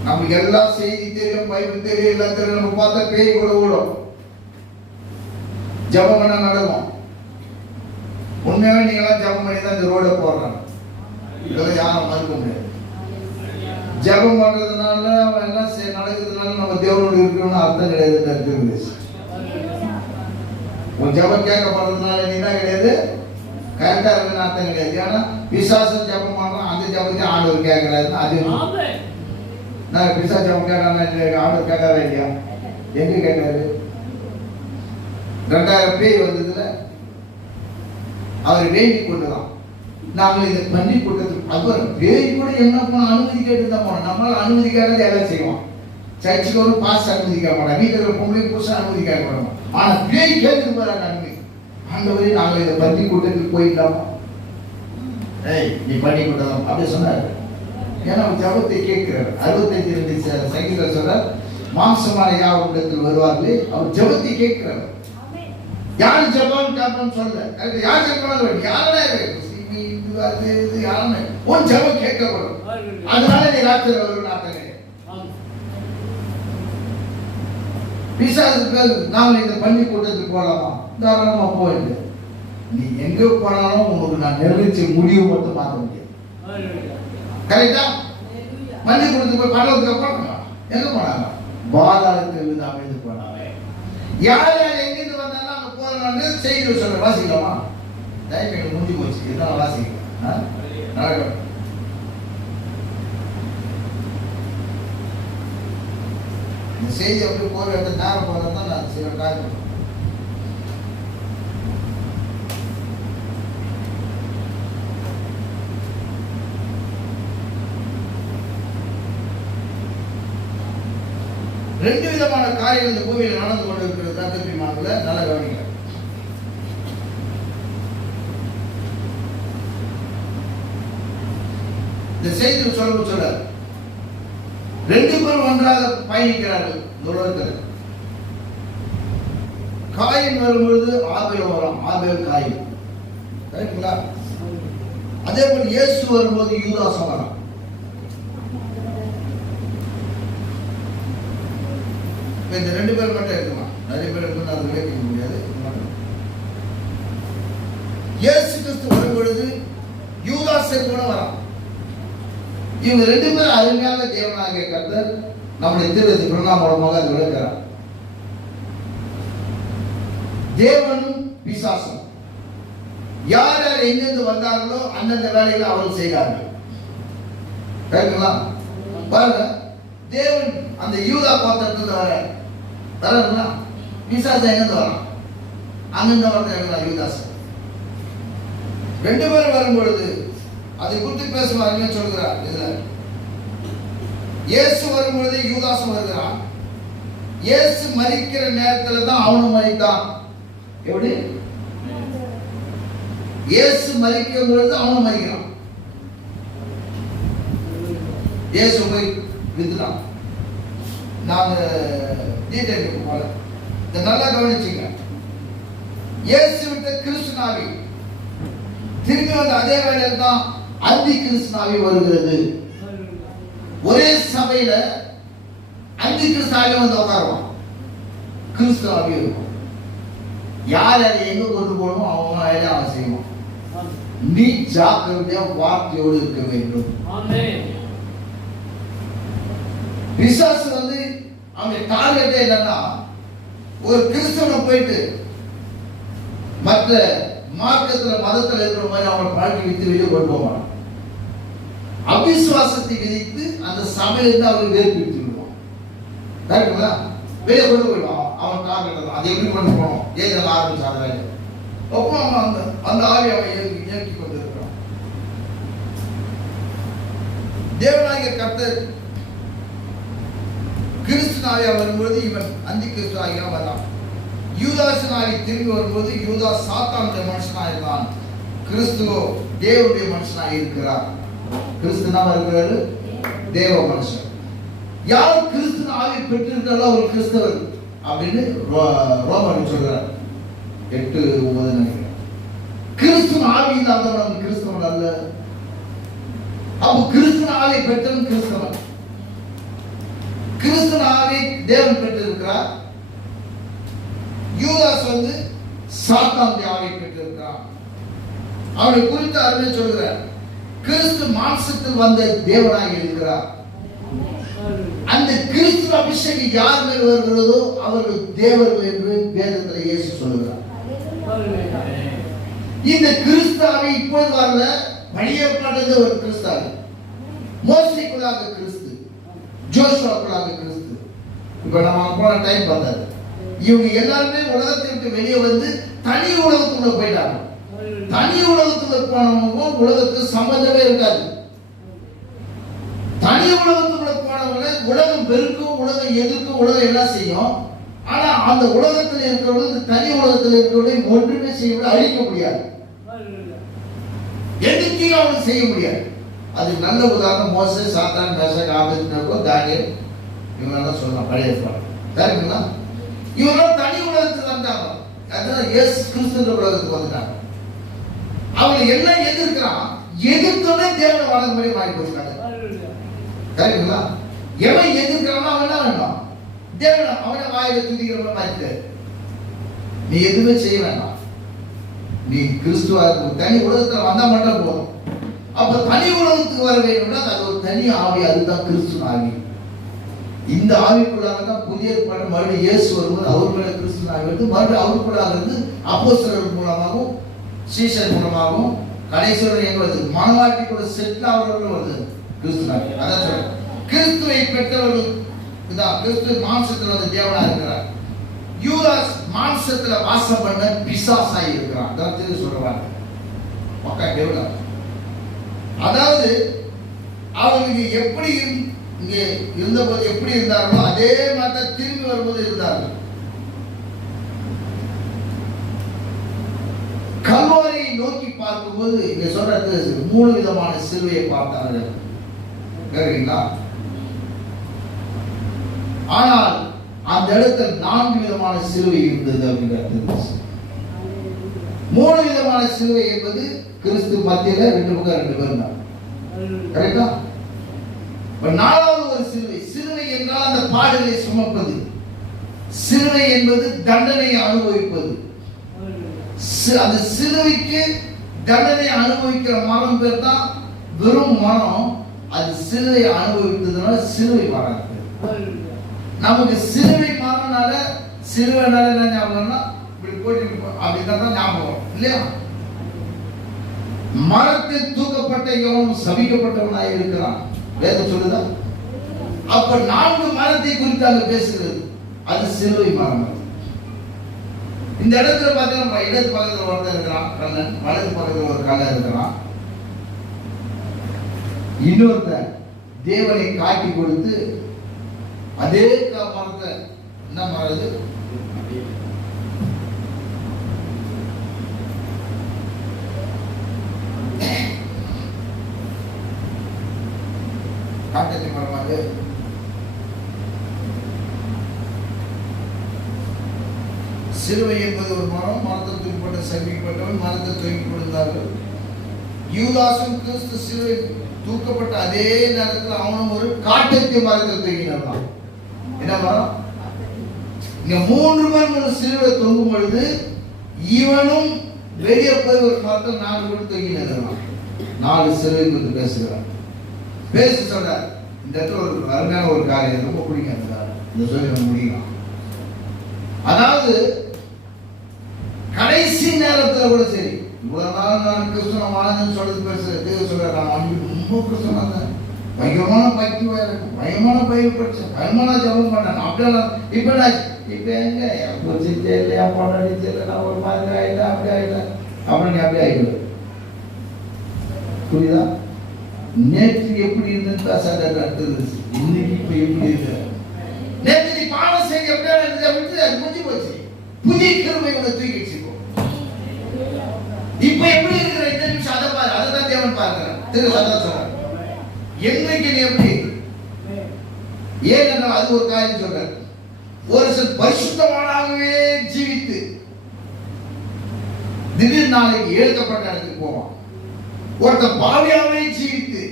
நமக்கு எல்லாம் செய்தி தெரியும், பைபிள் தெரியும், எல்லாம் தெரியும். நம்ம பார்த்தா பேய் கூட ஓடும், ஜபம் பண்ண நடக்கும். உண்மையாவே நீங்க எல்லாம் ஜபம் பண்ணி தான் இந்த ரோட போடுறாங்க. இதெல்லாம் யாரும் மறுக்க முடியாது. ஜபம் பண்றதுனால அவன் எல்லாம் நடக்கிறதுனால நம்ம தேவனோடு இருக்கணும்னு அர்த்தம் கிடையாது. உன் ஜபம் கேட்கப்படுறதுனால நீ தான் கிடையாது, கரெக்டா இருக்குன்னு அர்த்தம் கிடையாது. ஏன்னா விசுவாசம் ஜபம் பண்றான், அந்த ஜபத்தை ஆண்டவர் கேட்கறாருன்னு அது நான் பிசாசு ஜபம் கேட்கறாங்க, ஆண்டவர் கேட்கறா இல்லையா? எங்க கேட்கறாரு? 2000 பேய் வந்ததுல அவர் வேண்டி கொண்டுதான் நாங்கள் இதை பண்ணி கூட்டத்துக்கு அவர் பேய் கூட என்ன பண்ண அனுமதி கேட்டு தான் போனோம். நம்மளால அனுமதி கேட்கறது எல்லாம் செய்வோம். சர்ச்சுக்கு ஒரு பாஸ் அனுமதி கேட்க மாட்டோம், வீட்டில் பொம்பளை புதுசாக அனுமதி கேட்க மாட்டோம். ஆனா பேய் கேட்டு போறாங்க அனுமதி. ஆண்டவரே நாங்கள் இதை பண்ணி கூட்டத்துக்கு போயிடலாமா? நீ பண்ணி கூட்டலாம் அப்படி சொன்னாரு. ஏன்னா ஜபத்தை கேட்கிறார். 65 சங்கீதம் சொல்றார், மாம்சமான யார் இடத்தில் வருவார்களே அவர் ஜபத்தை கேட்கிறார். யார் ஜபம் கேட்போம் சொல்ல, யார் ஜபம் யாரா யாருமே உன் ஜபம் கேட்கப்படும். அதனால நீ ராத்திரி வருவாங்க. பிசாசுகள் நாங்கள் இந்த பள்ளி கூட்டத்துக்கு போகலாமா? தாராளமா போயிட்டு நீ எங்க போனாலும் உங்களுக்கு நான் நிறைவேற்றி முடிவு மட்டும் மாற்ற முடியாது. கரெக்டா? பள்ளி கூட்டத்துக்கு போய் பரலத்துக்கு அப்புறம் எங்க போனாங்க? பாதாளத்தில் இருந்து அமைந்து போனாங்க. யார் யார் எங்கிருந்து வந்தாலும் அங்க போறாங்க. செய்தி சொல்ற வாசிக்கலாமா? டைம் முடிஞ்சு போச்சு, இதெல்லாம் வாசிக்கலாம். இந்த செய்தி அப்படி போற இடத்துல நேரம் போறதுதான் நான் சில காரணம். ரெண்டு விதமான காரியங்கள் இந்த பூமியில் நடந்து கொண்டு இருக்கிறது தான் திருப்பிமானதுல நல்ல கவனிங்க. இந்த செய்தி சொல்ல ரெண்டு பேரும் ஒன்றாக பயணிக்கிறார்கள் இந்த உலகத்தில். காயின் வரும்பொழுது ஆபேல் வரும், ஆபேல் காயின். கரெக்டுங்களா? அதே போல இயேசு வரும்போது யூதாஸ் வரும். இந்த ரெண்டு பேர் மட்டும் இருக்குமா? நிறைய பேர் இருக்கு, அது விளைவிக்க முடியாது. இயேசு கிறிஸ்து வரும்பொழுது யூதாஸை கூட வரும். இவங்க ரெண்டு பேரும் அருமையான தேவனாகிய கர்த்தர் நம்முடைய திருவதி பிரணாமூலமாக அது விளக்கிறார். தேவனும் பிசாசும் யார் யார் எங்கிருந்து வந்தார்களோ அந்தந்த வேலைகளை அவர்கள் செய்தார்கள். கேட்குங்களா? பாருங்க, தேவன் அந்த யூதா கோத்திரத்துல வர்றாருங்களா? பிசாசு எங்கிருந்து வரான்? அங்கிருந்து வரது யூதாஸ். ரெண்டு பேரும் வரும்பொழுது அதை குறித்து பேசுவாங்க சொல்கிறார். இதுல இயேசு வரும்பொழுது யூதாசும் வருகிறான். இயேசு மரிக்கிற நேரத்தில் தான் அவனும் மரித்தான். எப்படி? இயேசு மரிக்கிற பொழுது அவனும் மரிக்கிறான். இயேசு போய் வித்துட்டான். நாங்க டீடைலுக்கு போல இதை நல்லா கவனிச்சுங்க. இயேசு விட்ட கிறிஸ்துனாவி திரும்பி வந்த அதே வேளையில் தான் அந்தி கிறிஸ்துனாவி வருகிறது. ஒரே சபையில அந்தி கிறிஸ்துனாவி வந்து உட்காருவான், கிறிஸ்துவாவி இருக்கும். யார் யாரை எங்க கொண்டு போகணுமோ அவங்க வேலையை அவன் செய்வான். நீ ஜாக்கிரதையா வார்த்தையோடு இருக்க வேண்டும். பிசாசு வந்து அவன் டார்கெட்டே என்னன்னா, ஒரு கிறிஸ்தவனை போயிட்டு மற்ற மார்க்கத்துல மதத்துல இருக்கிற மாதிரி அவனை பழக்கி வித்து வெளியே கொண்டு போவான். அவிசுவாசத்தை விதித்து அந்த சபையிலிருந்து அவர்கள் வேறு பிடித்து விடுவான். கரெக்டுங்களா? வெளியே கொண்டு போயிடுவான். அவன் டார்கெட் அதை எப்படி கொண்டு போனோம் ஏதோ ஆரம்பிச்சாங்க. அப்போ அவன் அந்த ஆவி அவன் இயக்கி கொண்டு இருக்கிறான். தேவனாகிய கர்த்தர் கிறிஸ்துனாவியா வரும்போது இவன் அந்தி கிறிஸ்துவாகியா வந்தான். யூதாசனாகி திரும்பி வரும்போது யூதாஸ் சாத்தானுடைய மனுஷனா இருந்தான். கிறிஸ்துவோ தேவனுடைய மனுஷனாக இருக்கிறார். கிறிஸ்துனா இருக்கிறாரு தேவ மனுஷன். யார் கிறிஸ்து ஆவி பெற்றிருக்காரோ அவர் கிறிஸ்தவர் அப்படின்னு ரோமர் சொல்றார். 8:9 நினைக்கிறேன். கிறிஸ்து ஆவி இல்லாதவன் கிறிஸ்தவன் அல்ல. அப்ப கிறிஸ்து ஆவி பெற்றவன் கிறிஸ்தவன். கிறிஸ்து ஆவி தேவன் பெற்றிருக்கிறார். யூதாஸ் வந்து சாத்தான் ஆவி பெற்றிருக்கிறான். அவனை குறித்து அருமை சொல்கிறார். கிறிஸ்து மாம்சத்தில் வந்த தேவனாக இருக்கிறார். அந்த கிறிஸ்து அபிஷேகம் யார் மேல் வருகிறதோ அவர்கள் தேவர்கள் என்று வேதத்தில் இயேசு சொல்லுகிறார். இந்த கிறிஸ்தாவை இப்போது வரல, பழைய ஏற்பாட்டிலிருந்து ஒரு கிறிஸ்தாவை, மோசேக்குள்ளாக கிறிஸ்து, ஜோஷுவாக்குள்ளாக கிறிஸ்து. இப்ப நம்ம போன டைம் பார்த்தாரு. இவங்க எல்லாருமே உலகத்தை விட்டு வெளியே வந்து தனி உலகத்துக்குள்ள போயிட்டாங்க. தனி உலகத்துக்குள்ள போனவங்க உலகத்துக்கு சம்பந்தமே இருக்காது. தனி உலகத்துக்குள்ள போனவங்க உலகம் பெருக்கும், உலகம் எதிர்க்கும், உலகம் எல்லாம் செய்யும். ஆனா அந்த உலகத்தில் இருக்கிறவங்க தனி உலகத்தில் இருக்கிறவங்க ஒன்றுமே செய்ய அழிக்க முடியாது, எதுக்கையும் அவங்க செய்ய முடியாது. அதுக்கு நல்ல உதாரணம் மோசே, சாத்தான், மேஷாக், ஆபேத்நேகோ, தானியேல், இவங்கெல்லாம் சொல்லலாம். பழைய ஏற்பாடுங்களா? இவங்கெல்லாம் தனி உலகத்துக்கு வந்தாங்க. அதான் இயேசு கிறிஸ்து உலகத்துக்கு வந்துட்டாங்க. அவங்க எல்லாம் எதிர்க்கிறான். எதிர்த்தோடனே தேவனை வணங்கும்படி மாறி போச்சுட்டாங்க. கரெக்டுங்களா? எவன் எதிர்க்கிறானோ அவன் என்ன வேண்டாம், தேவனை அவனை வாயில துதிக்கிற மாதிரி. நீ எதுவுமே செய்ய வேண்டாம். நீ கிறிஸ்துவா தனி உலகத்துல வந்தா மட்டும் போதும். அப்ப தனி உலகத்துக்கு வர வேண்டும்னா அது ஒரு தனி ஆவி, அதுதான் கிறிஸ்து ஆவி. இந்த ஆவிக்குள்ளாக தான் புதிய ஏற்பாடு மறுபடியும் இயேசு வரும்போது அவர் மேல கிறிஸ்து ஆவி வந்து மறுபடியும் அவருக்குள்ளாக இருந்து அப்போஸ்தலர் மூலமாகவும் சீஷர் மூலமாகவும் கடைசி வரை எங்க வருது, மனவாட்டி கூட செட்டில் ஆகிறவர்கள் வருது கிறிஸ்து ஆவி. அதான் சொல்றேன், கிறிஸ்துவை பெற்றவர்கள் இதான். கிறிஸ்து மாம்சத்தில் வந்து தேவனா இருக்கிறார். யூதாஸ் மாம்சத்துல வாசம் பண்ண பிசாசாய் இருக்கிறான். அதான் சொல்றாங்க மக்கா தேவனா. அதாவது அவங்களுக்கு எப்படி இங்கே இருந்தபோது எப்படி இருந்தார்களோ அதே மாதிரி திரும்பி வரும்போது இருந்தார்கள். கல்வாரியை நோக்கி பார்க்கும்போது இங்க சொல்றது 3 விதமான சிலுவையை பார்த்தார்கள். கேக்குறீங்களா? ஆனால் அந்த இடத்துல 4 விதமான சிலுவை இருந்தது அப்படிங்கிறது. 3 விதமான சிலுவை என்பது கிறிஸ்து மத்தியில 2 பக்கம் 2 பேர் தான். கரெக்டா? 4வது ஒரு சிலுவை. சிலுவை என்றால் அந்த பாடுகளை சுமப்பது. சிலுவை என்பது தண்டனையை அனுபவிப்பது. அந்த சிலுவைக்கு தண்டனை அனுபவிக்கிற மரம் பேர் தான் வெறும் மரம். அது சிலுவை அனுபவித்ததுனால சிலுவை மரம். நமக்கு சிலுவை மரம்னால சிலுவைனால என்ன ஞாபகம்னா இப்படி போயிட்டு அப்படின்னா தான் ஞாபகம் இல்லையா? மரத்தில் தூக்கப்பட்ட எவனும் சபிக்கப்பட்டவனாய் இருக்கிறான். வேதம் சொல்லுதா? அப்ப 4 மரத்தை குறித்து அங்க பேசுகிறது. அது சிலுவை மரம். இந்த இடத்துல பார்த்தீங்கன்னா இடது பக்கத்துல ஒருத்தர் இருக்கிறான் கண்ணன், வலது பக்கத்துல ஒரு கண்ணன் இருக்கிறான். இன்னொருத்தன் தேவனை காட்டி கொடுத்து அதே மரத்தை என்ன மரம் காட்டத்தை மரமாக சிலுவை என்பது ஒரு மரம். மரத்தை தூக்கப்பட்ட சபிக்கப்பட்டவன் மரத்தை தூக்கி கொடுத்தார்கள். யூதாசும் கிறிஸ்து சிலுவை தூக்கப்பட்ட அதே நேரத்தில் அவனும் ஒரு காட்டத்தை மரத்தை தூக்கினான். என்ன மரம்? இங்க 3 பேர் சிலுவை தொங்கும் பொழுது இவனும் வெளியே போய் ஒரு மரத்தை 4 பேர் தூக்கினான். 4 சிலுவை குறித்து பேசுகிறான். பேச சொல்றார். இந்த இடத்துல ஒரு அருமையான ஒரு காரியம் ரொம்ப பிடிக்கும். இந்த சொல்லி முடியலாம். அதாவது கடைசி நேரத்துல கூட சரி, இவ்வளவு நாள் நான் கிறிஸ்தவ வாழ்ந்தேன்னு சொல்றது பேசுறது சொல்றேன். நான் ரொம்ப கிறிஸ்தவன் தான், பயங்கரமான பைத்தியம் இருக்கும், பயமான பயிர் படிச்சேன், பயமான ஜபம் பண்ணேன். அப்படியெல்லாம் இப்ப எங்க இல்லையா பொண்ணு நான் ஒரு மாதிரி ஆயிட்டேன், அப்படி ஆயிட்டேன் அப்படின்னு அப்படி ஆயிடுது. புரியுதா? நேற்று எப்படி இருந்தது அடுத்தது, இன்னைக்கு இப்ப எப்படி இருக்கு? நேற்று நீ பாவம் செய்ய எப்படியா விட்டு அது முடிஞ்சு போச்சு. புதிய கிருபை உன்னை தூக்கிடுச்சு. இப்ப எப்படி இருக்கிற இந்த நிமிஷம் அதை பாரு, அதை தான் தேவன் பார்க்கிறார். சொல்றார் என்னைக்கு நீ எப்படி ஏனென்றால் அது ஒரு காரியம் சொல்றார். ஒரு சில பரிசுத்தமானவே ஜீவித்து திடீர் நாளைக்கு ஏற்கப்பட்ட இடத்துக்கு போவான். ஒருத்தர் பாவியாவே ஜீவித்து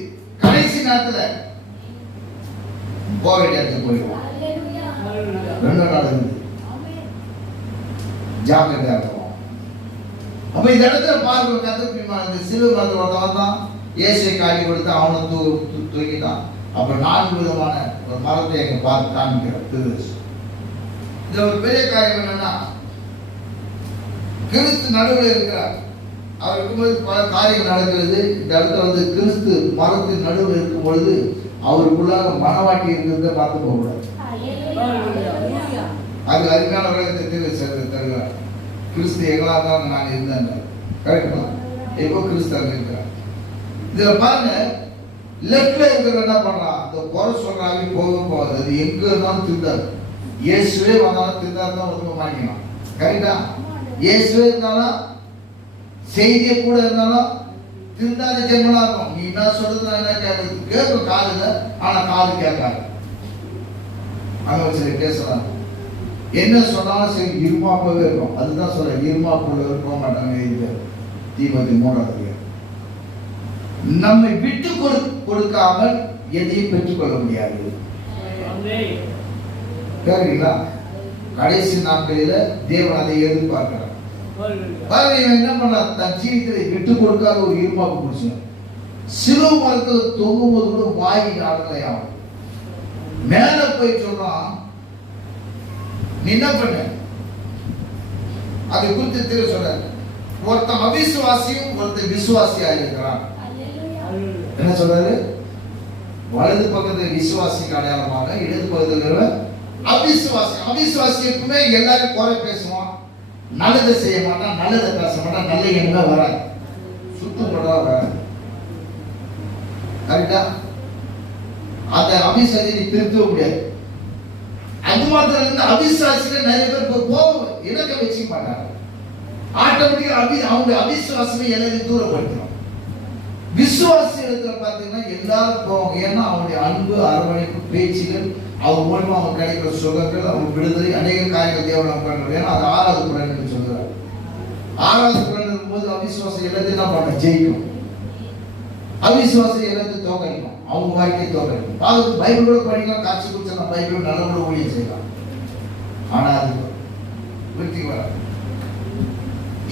கடைசி நேரத்துல போக வேண்டிய இடத்துக்கு போயிடுவான். 2 நாள் இருந்து ஜாக்கிரதையா இருக்கும். அப்ப இந்த இடத்துல பார்க்கிற கத்திரமான சிலுவை மரத்தில் ஒருத்தவன் தான் இயேசுவை காட்டி கொடுத்து அவனை தூக்கிட்டான். அப்புறம் 4 விதமான ஒரு மரத்தை எங்க பார்த்து காமிக்கிறார். இது ஒரு பெரிய காரியம் என்னன்னா, கிறிஸ்து நடுவில் இருக்கிறார். அவர் இருக்கும்போது பல காரியங்கள் நடக்கிறது. இந்த இடத்துல கிறிஸ்து மரத்தின் நடுவில் இருக்கும் பொழுது அவருக்குள்ளாக மனவாட்டி இருக்கிறத பார்த்து போகக்கூடாது. அது அருமையான உலகத்தை தருகிறார். கிறிஸ்து எங்களாக தான் நான் இருந்தேன். கரெக்டா? எப்போ கிறிஸ்து அங்க இருக்கிறார். இதுல பாருங்க, லெப்ட்ல இருக்கிற என்ன பண்றான்? இந்த குறை சொல்றாங்க போகாது. அது எங்க இருந்தாலும் திருந்தாரு. இயேசுவே வந்தாலும் திருந்தாரு தான் ஒருத்தர் மாட்டிக்கலாம். கரெக்டா? இயேசுவே இருந்தாலும் செய்திய கூட இருந்தாலும் திருந்தாத ஜென்மனா இருக்கும். நீ என்ன சொல்றது நான் என்ன கேட்கறது கேட்கும் காதுல, ஆனா காது கேட்காது. அங்க வச்சு பேசலாம். என்ன சொன்னாலும் சரி இருமாப்பவே இருக்கும். அதுதான் சொல்ற இருமாப்புள்ள இருக்க மாட்டாங்க. தீபத்தி 3வது நம்மை விட்டு கொடுக்காமல் எதையும் பெற்றுக்கொள்ள முடியாது. கேட்கிறீங்களா? கடைசி நாட்களில தேவன் அதை எதிர்பார்க்கிறார். என்ன பண்ண தன் ஜீவிதத்தை விட்டு கொடுக்காத ஒரு இருமாப்பு புடிச்சான். சிலுவை மரத்தில் தொங்கும் போது கூட வாய் ஆடலையாகும். மேல போய் சொல்றான், நீ என்ன பண்ண? அதை குறித்து சொல்ற. ஒருத்தன் அவிசுவாசியும் ஒருத்தன் விசுவாசியா இருக்கிறான். என்ன சொல்றாரு? வலது பக்கத்தில் விசுவாசிக்கு அடையாளமாக, இடது பக்கத்தில் அவிசுவாசி. அவிசுவாசி எப்பவுமே எல்லாரும் குறை பேசுவான், நல்லதை செய்ய மாட்டான், நல்லதை பேச மாட்டான், நல்ல எண்ணம் வராது, சுத்தம் வராது. கரெக்டா? அந்த அவிசுவாசி நீ திருத்தவே முடியாது. அது மாத்திரம் இருந்து அவிசுவாசில நிறைய பேர் கோபம் இலக்க வச்சுக்க மாட்டாங்க. ஆட்டோமேட்டிக்கா அவங்க அவிசுவாசமே எல்லாரையும் தூரப்படுத்தும். விசுவாசி இடத்துல பாத்தீங்கன்னா எல்லாரும் போவாங்க. ஏன்னா அவனுடைய அன்பு, அரவணைப்பு, பேச்சுகள், அவங்க மூலமா அவங்க கிடைக்கிற சுகங்கள், அவங்க விடுதலை, அநேக காரியங்கள் தேவனம் பண்றது. ஏன்னா அது 6வது குறள் சொல்றாரு. 6வது குறள் இருக்கும்போது அவிசுவாசம் எல்லாத்தையும் என்ன பண்ண ஜெயிக்கும், அவிசுவாசம் எல்லாத்தையும் தோக்கடிக்கும், அவங்க வாழ்க்கையை தோக்கடிக்கும். அது பைபிள் கூட படிக்கலாம், காட்சி குடிச்சலாம், பைபிள் நல்ல கூட ஊழியம் செய்யலாம். ஆனா அது விருத்தி வராது.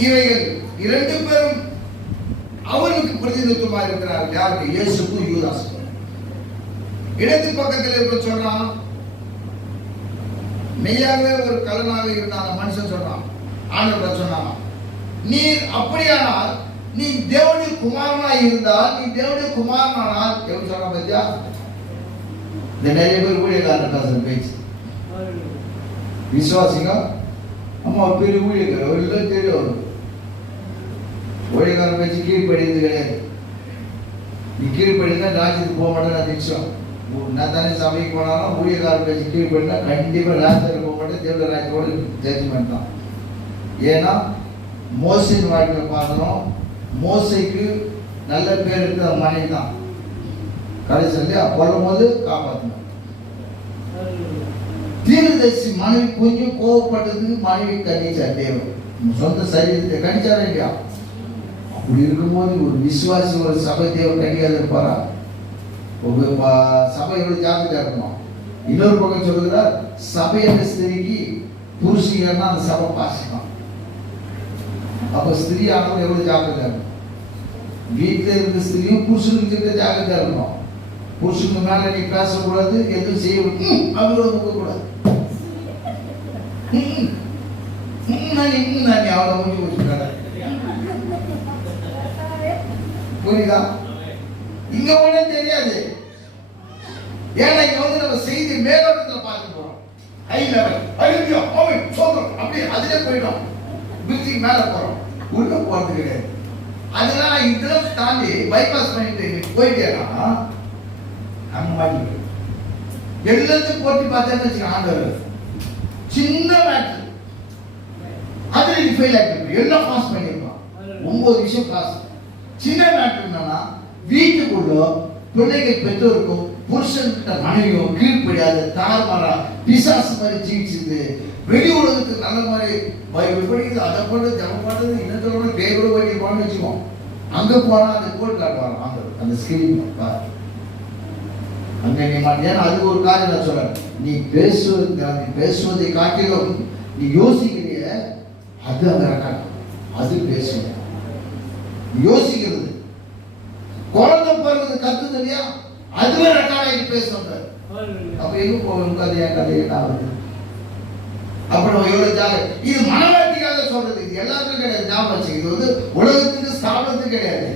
இவைகள் 2 பேரும் அவருக்கு பிரதிநிதித்துவமா இருக்கிறார். யாருக்கு? இயேசுக்கும் யூதாசுக்கும். இடது பக்கத்தில் இருக்க சொல்றான், மெய்யாகவே ஒரு கலனாக இருந்த அந்த மனுஷன் சொல்றான், ஆண்டவர் சொன்னான், நீர் அப்படியானால் நீ தேவனுடைய குமாரனா இருந்தால், நீ தேவனுடைய குமாரனானால் எப்படி சொல்ற பத்தியா? இந்த நிறைய பேர் ஊழியக்காரன் பேசுற பேச்சு. விசுவாசிங்க அம்மா பெரிய ஊழியக்காரர் ஒரு இல்லை தெரியும். ஊழியக்காரன் பேச்சு கீழ்ப்படிந்து கிடையாது. நீ கீழ்ப்படிந்தா ராஜ்யத்துக்கு போக மாட்டேன். நான் நிச்சயம் நான் தானே சபைக்கு போனாலும் ஊழியக்காரன் பேச்சு கீழ்ப்படினா கண்டிப்பா ராஜ்யத்துக்கு போக மாட்டேன். தேவ ராஜ்யத்தோட ஜட்ஜ்மெண்ட் தான். ஏன்னா மோசையின் வாழ்க்கையில் பார்க்கணும், மோசைக்கு நல்ல பேர் இருக்கிற மனைவி தான் கடைசியா கொல்லும் போது காப்பாற்றணும். தீர்க்கதரிசி மனைவி கொஞ்சம் கோவப்பட்டது, மனைவி கண்டிச்சார். தேவன் சொந்த சரீரத்தை கண்டிச்சாரா இல்லையா? அப்படி இருக்கும்போது ஒரு விசுவாசி ஒரு சபை தேவன் கண்டிக்காத இருப்பாரா? ஒரு சபையோட ஜாக்கிரதையா இருக்கணும். இன்னொரு பக்கம் சொல்லுகிறார், சபையோட ஸ்திரிக்கு புருஷிகர்னா அந்த சபை பாசிக்கலாம். அப்ப ஸ்திரீ ஆனவங்க எவ்வளவு ஜாக்கிரதையா இருக்கணும். வீட்டில் இருந்த ஸ்திரியும் புருஷனுக்கு கிட்ட ஜாக்கிரதையா இருக்கணும். புருஷனுக்கு மேல நீ பேசக்கூடாது, எதுவும் செய்ய அவங்களோட கூடாது. அவளை முடிஞ்சு வச்சுட்டாங்க. புரியுதா? இங்க ஒண்ணு தெரியாது. ஏன்னா இங்க வந்து நம்ம செய்தி மேலோட்டத்துல பார்க்க போறோம். ஹை லெவல் அழுவியோ அவன் சோதரம் அப்படி அதுல போயிடும். பில்டிங் மேல போறோம், உள்ள போறது கிடையாது. அதனால இதெல்லாம் தாண்டி பைபாஸ் பண்ணிட்டு போயிட்டேன்னா நம்ம மாட்டி எல்லாத்தையும் போட்டி பார்த்தேன்னு வச்சுக்க. ஆண்டவர் சின்ன மேட்ரு அதுல நீ ஃபெயில் ஆகிட்டு எல்லாம் பாஸ் பண்ணிருப்பான். 9 விஷயம் பாஸ். சின்ன மேட்ரு என்னன்னா வீட்டுக்குள்ள பிள்ளைகள் பெற்றோருக்கும் புருஷன்கிட்ட மனைவியும் கீழ்ப்படியாத தார்மாரா பிசாசு மாதிரி ஜீவிச்சது. வெளி உலகத்துக்கு நல்ல மாதிரி பைபிள் படிக்குது, அதை பண்ணுறது ஜபம் பண்ணுறது இன்னொரு பேரோட பண்ணிருப்பான்னு வச்சுக்கோம். அங்க போனா அந்த கோட் காட்டுவாங்க அந்த ஸ்கிரீன் அங்க நீ மாட்டேன். அதுக்கு ஒரு காரியம் நான் சொல்றேன். நீ பேசுவதை காட்டிலும் நீ யோசிக்கிறிய அது அந்த ரெக்கார்ட். அது பேசுவ யோசிக்கிறது. குழந்தை பிறகு கத்துது இல்லையா, அதுவே ரெக்கார்ட் ஆகி பேசுவாங்க. அப்ப எங்க போகும் கதையா கதையா அப்ப நம்ம எவ்வளவு ஜாக இது மனவாட்டிக்காக சொல்றது. இது எல்லாத்துக்கும் கிடையாது. ஞாபகம் வச்சுக்க, இது வந்து உலகத்துக்கு ஸ்தாபனத்துக்கு கிடையாது.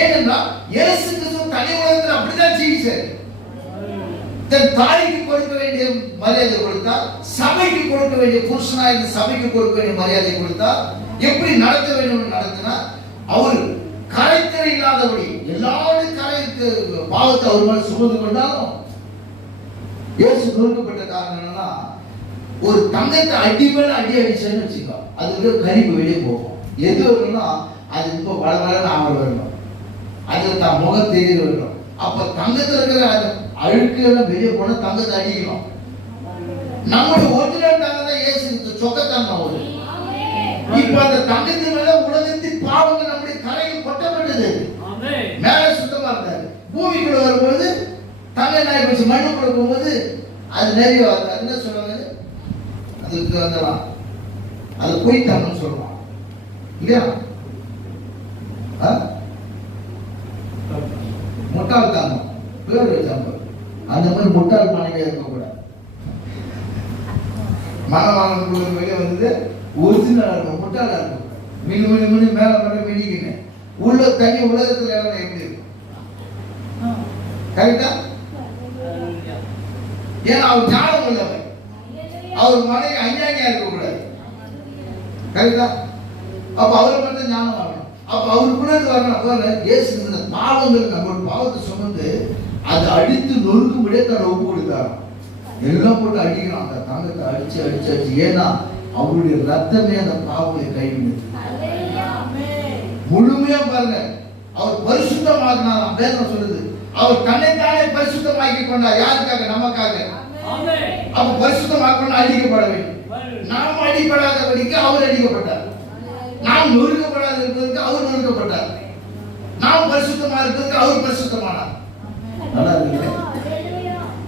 ஏனென்றால் இயேசு கிறிஸ்து தனி உலகத்தில் அப்படிதான் ஜீவிச்சார். தன் தாய்க்கு கொடுக்க வேண்டிய மரியாதை கொடுத்தா, சபைக்கு கொடுக்க வேண்டிய புருஷனாய் சபைக்கு கொடுக்க வேண்டிய மரியாதை கொடுத்தா, எப்படி நடத்த வேண்டும் நடத்தினா, அவர் கரைத்தல் இல்லாதபடி எல்லாரும் கரைத்து பாவத்தை அவர் மேல சுமந்து கொண்டாலும் இயேசு நொறுக்கப்பட்ட காரணம் என்னன்னா, ஒரு தங்கத்தை அடி மேல அடி அடிச்சேன்னு வச்சுக்கோ, அதுக்கு கரிப்பு வெளியே போகும். எது வரணும்னா அது இப்போ வளவளன்னு ஆவல் வரணும், அதுல தான் முகம் தெரிய வரணும். அப்ப தங்கத்துல இருக்கிற அழுக்கு எல்லாம் வெளியே போனா தங்கத்தை அடிக்கணும். நம்மளுடைய ஒரிஜினல் தங்கம் தான் இயேசு சொக்கத்தன்மை ஒரு. இப்ப அந்த தங்கத்தின் மேல உலகத்தின் பாவங்கள் நம்முடைய கரையில் கொட்டப்பட்டது. மேல சுத்தமா இருந்தாரு, பூமிக்குள்ள வரும்போது தங்க நாய் வச்சு மண்ணுக்குள்ள போகும்போது அது நிறைய என்ன சொல்லுவாங்க, அதுக்கு வந்துடலாம், அது பொய் தங்கம்னு சொல்லுவான் இல்லையா? முட்டாள் தங்கம் பேர் வச்சாங்க. அந்த மாதிரி முட்டாள் மனைவியா இருக்கக்கூடாது. மனவாளனுக்குள்ள வெளியே வந்தது ஒரிஜினலா இருக்கும், முட்டாளா இருக்கும். மினு மினு மினு மேல மட்டும் மினிக்கின்னு உள்ள தனி உலகத்துல எல்லாம் எப்படி இருக்கும்? கரெக்டா? ஏன்னா அவர் ஞானம் உள்ளவர், அவர் மனைவி அஞ்ஞானியா இருக்கக்கூடாது. கரெக்டா? அப்ப அவர் மட்டும் ஞானம் வரணும். அப்ப அவருக்குள்ள வரணும். இயேசு இந்த பாவங்கள் நம்மளோட பாவத்தை சுமந்து அதை அடித்து நொறுக்கும்படியே தன்னை ஒப்பு கொடுத்தாராம். எல்லாம் போட்டு அடிக்கிறான், அந்த தங்கத்தை அடிச்சு அடிச்சு அடிச்சு. ஏன்னா அவருடைய ரத்தமே அந்த பாவங்களை கைவிடுது. முழுமையா பாருங்க, அவர் பரிசுத்தமாக்கினாராம். வேதம் சொல்லுது, அவர் தன்னைத்தானே பரிசுத்தமாக்கி கொண்டார். யாருக்காக? நமக்காக. அப்ப பரிசுத்தமாக்கணும், அடிக்கப்பட வேண்டும். நாம் அடிப்படாதபடிக்கு அவர் அடிக்கப்பட்டார். நாம் நொறுக்கப்படாத இருப்பதற்கு அவர் நொறுக்கப்பட்டார். நாம் பரிசுத்தமா இருக்கிறதுக்கு அவர் பரிசுத்தமானார். நல்லா இருக்கு.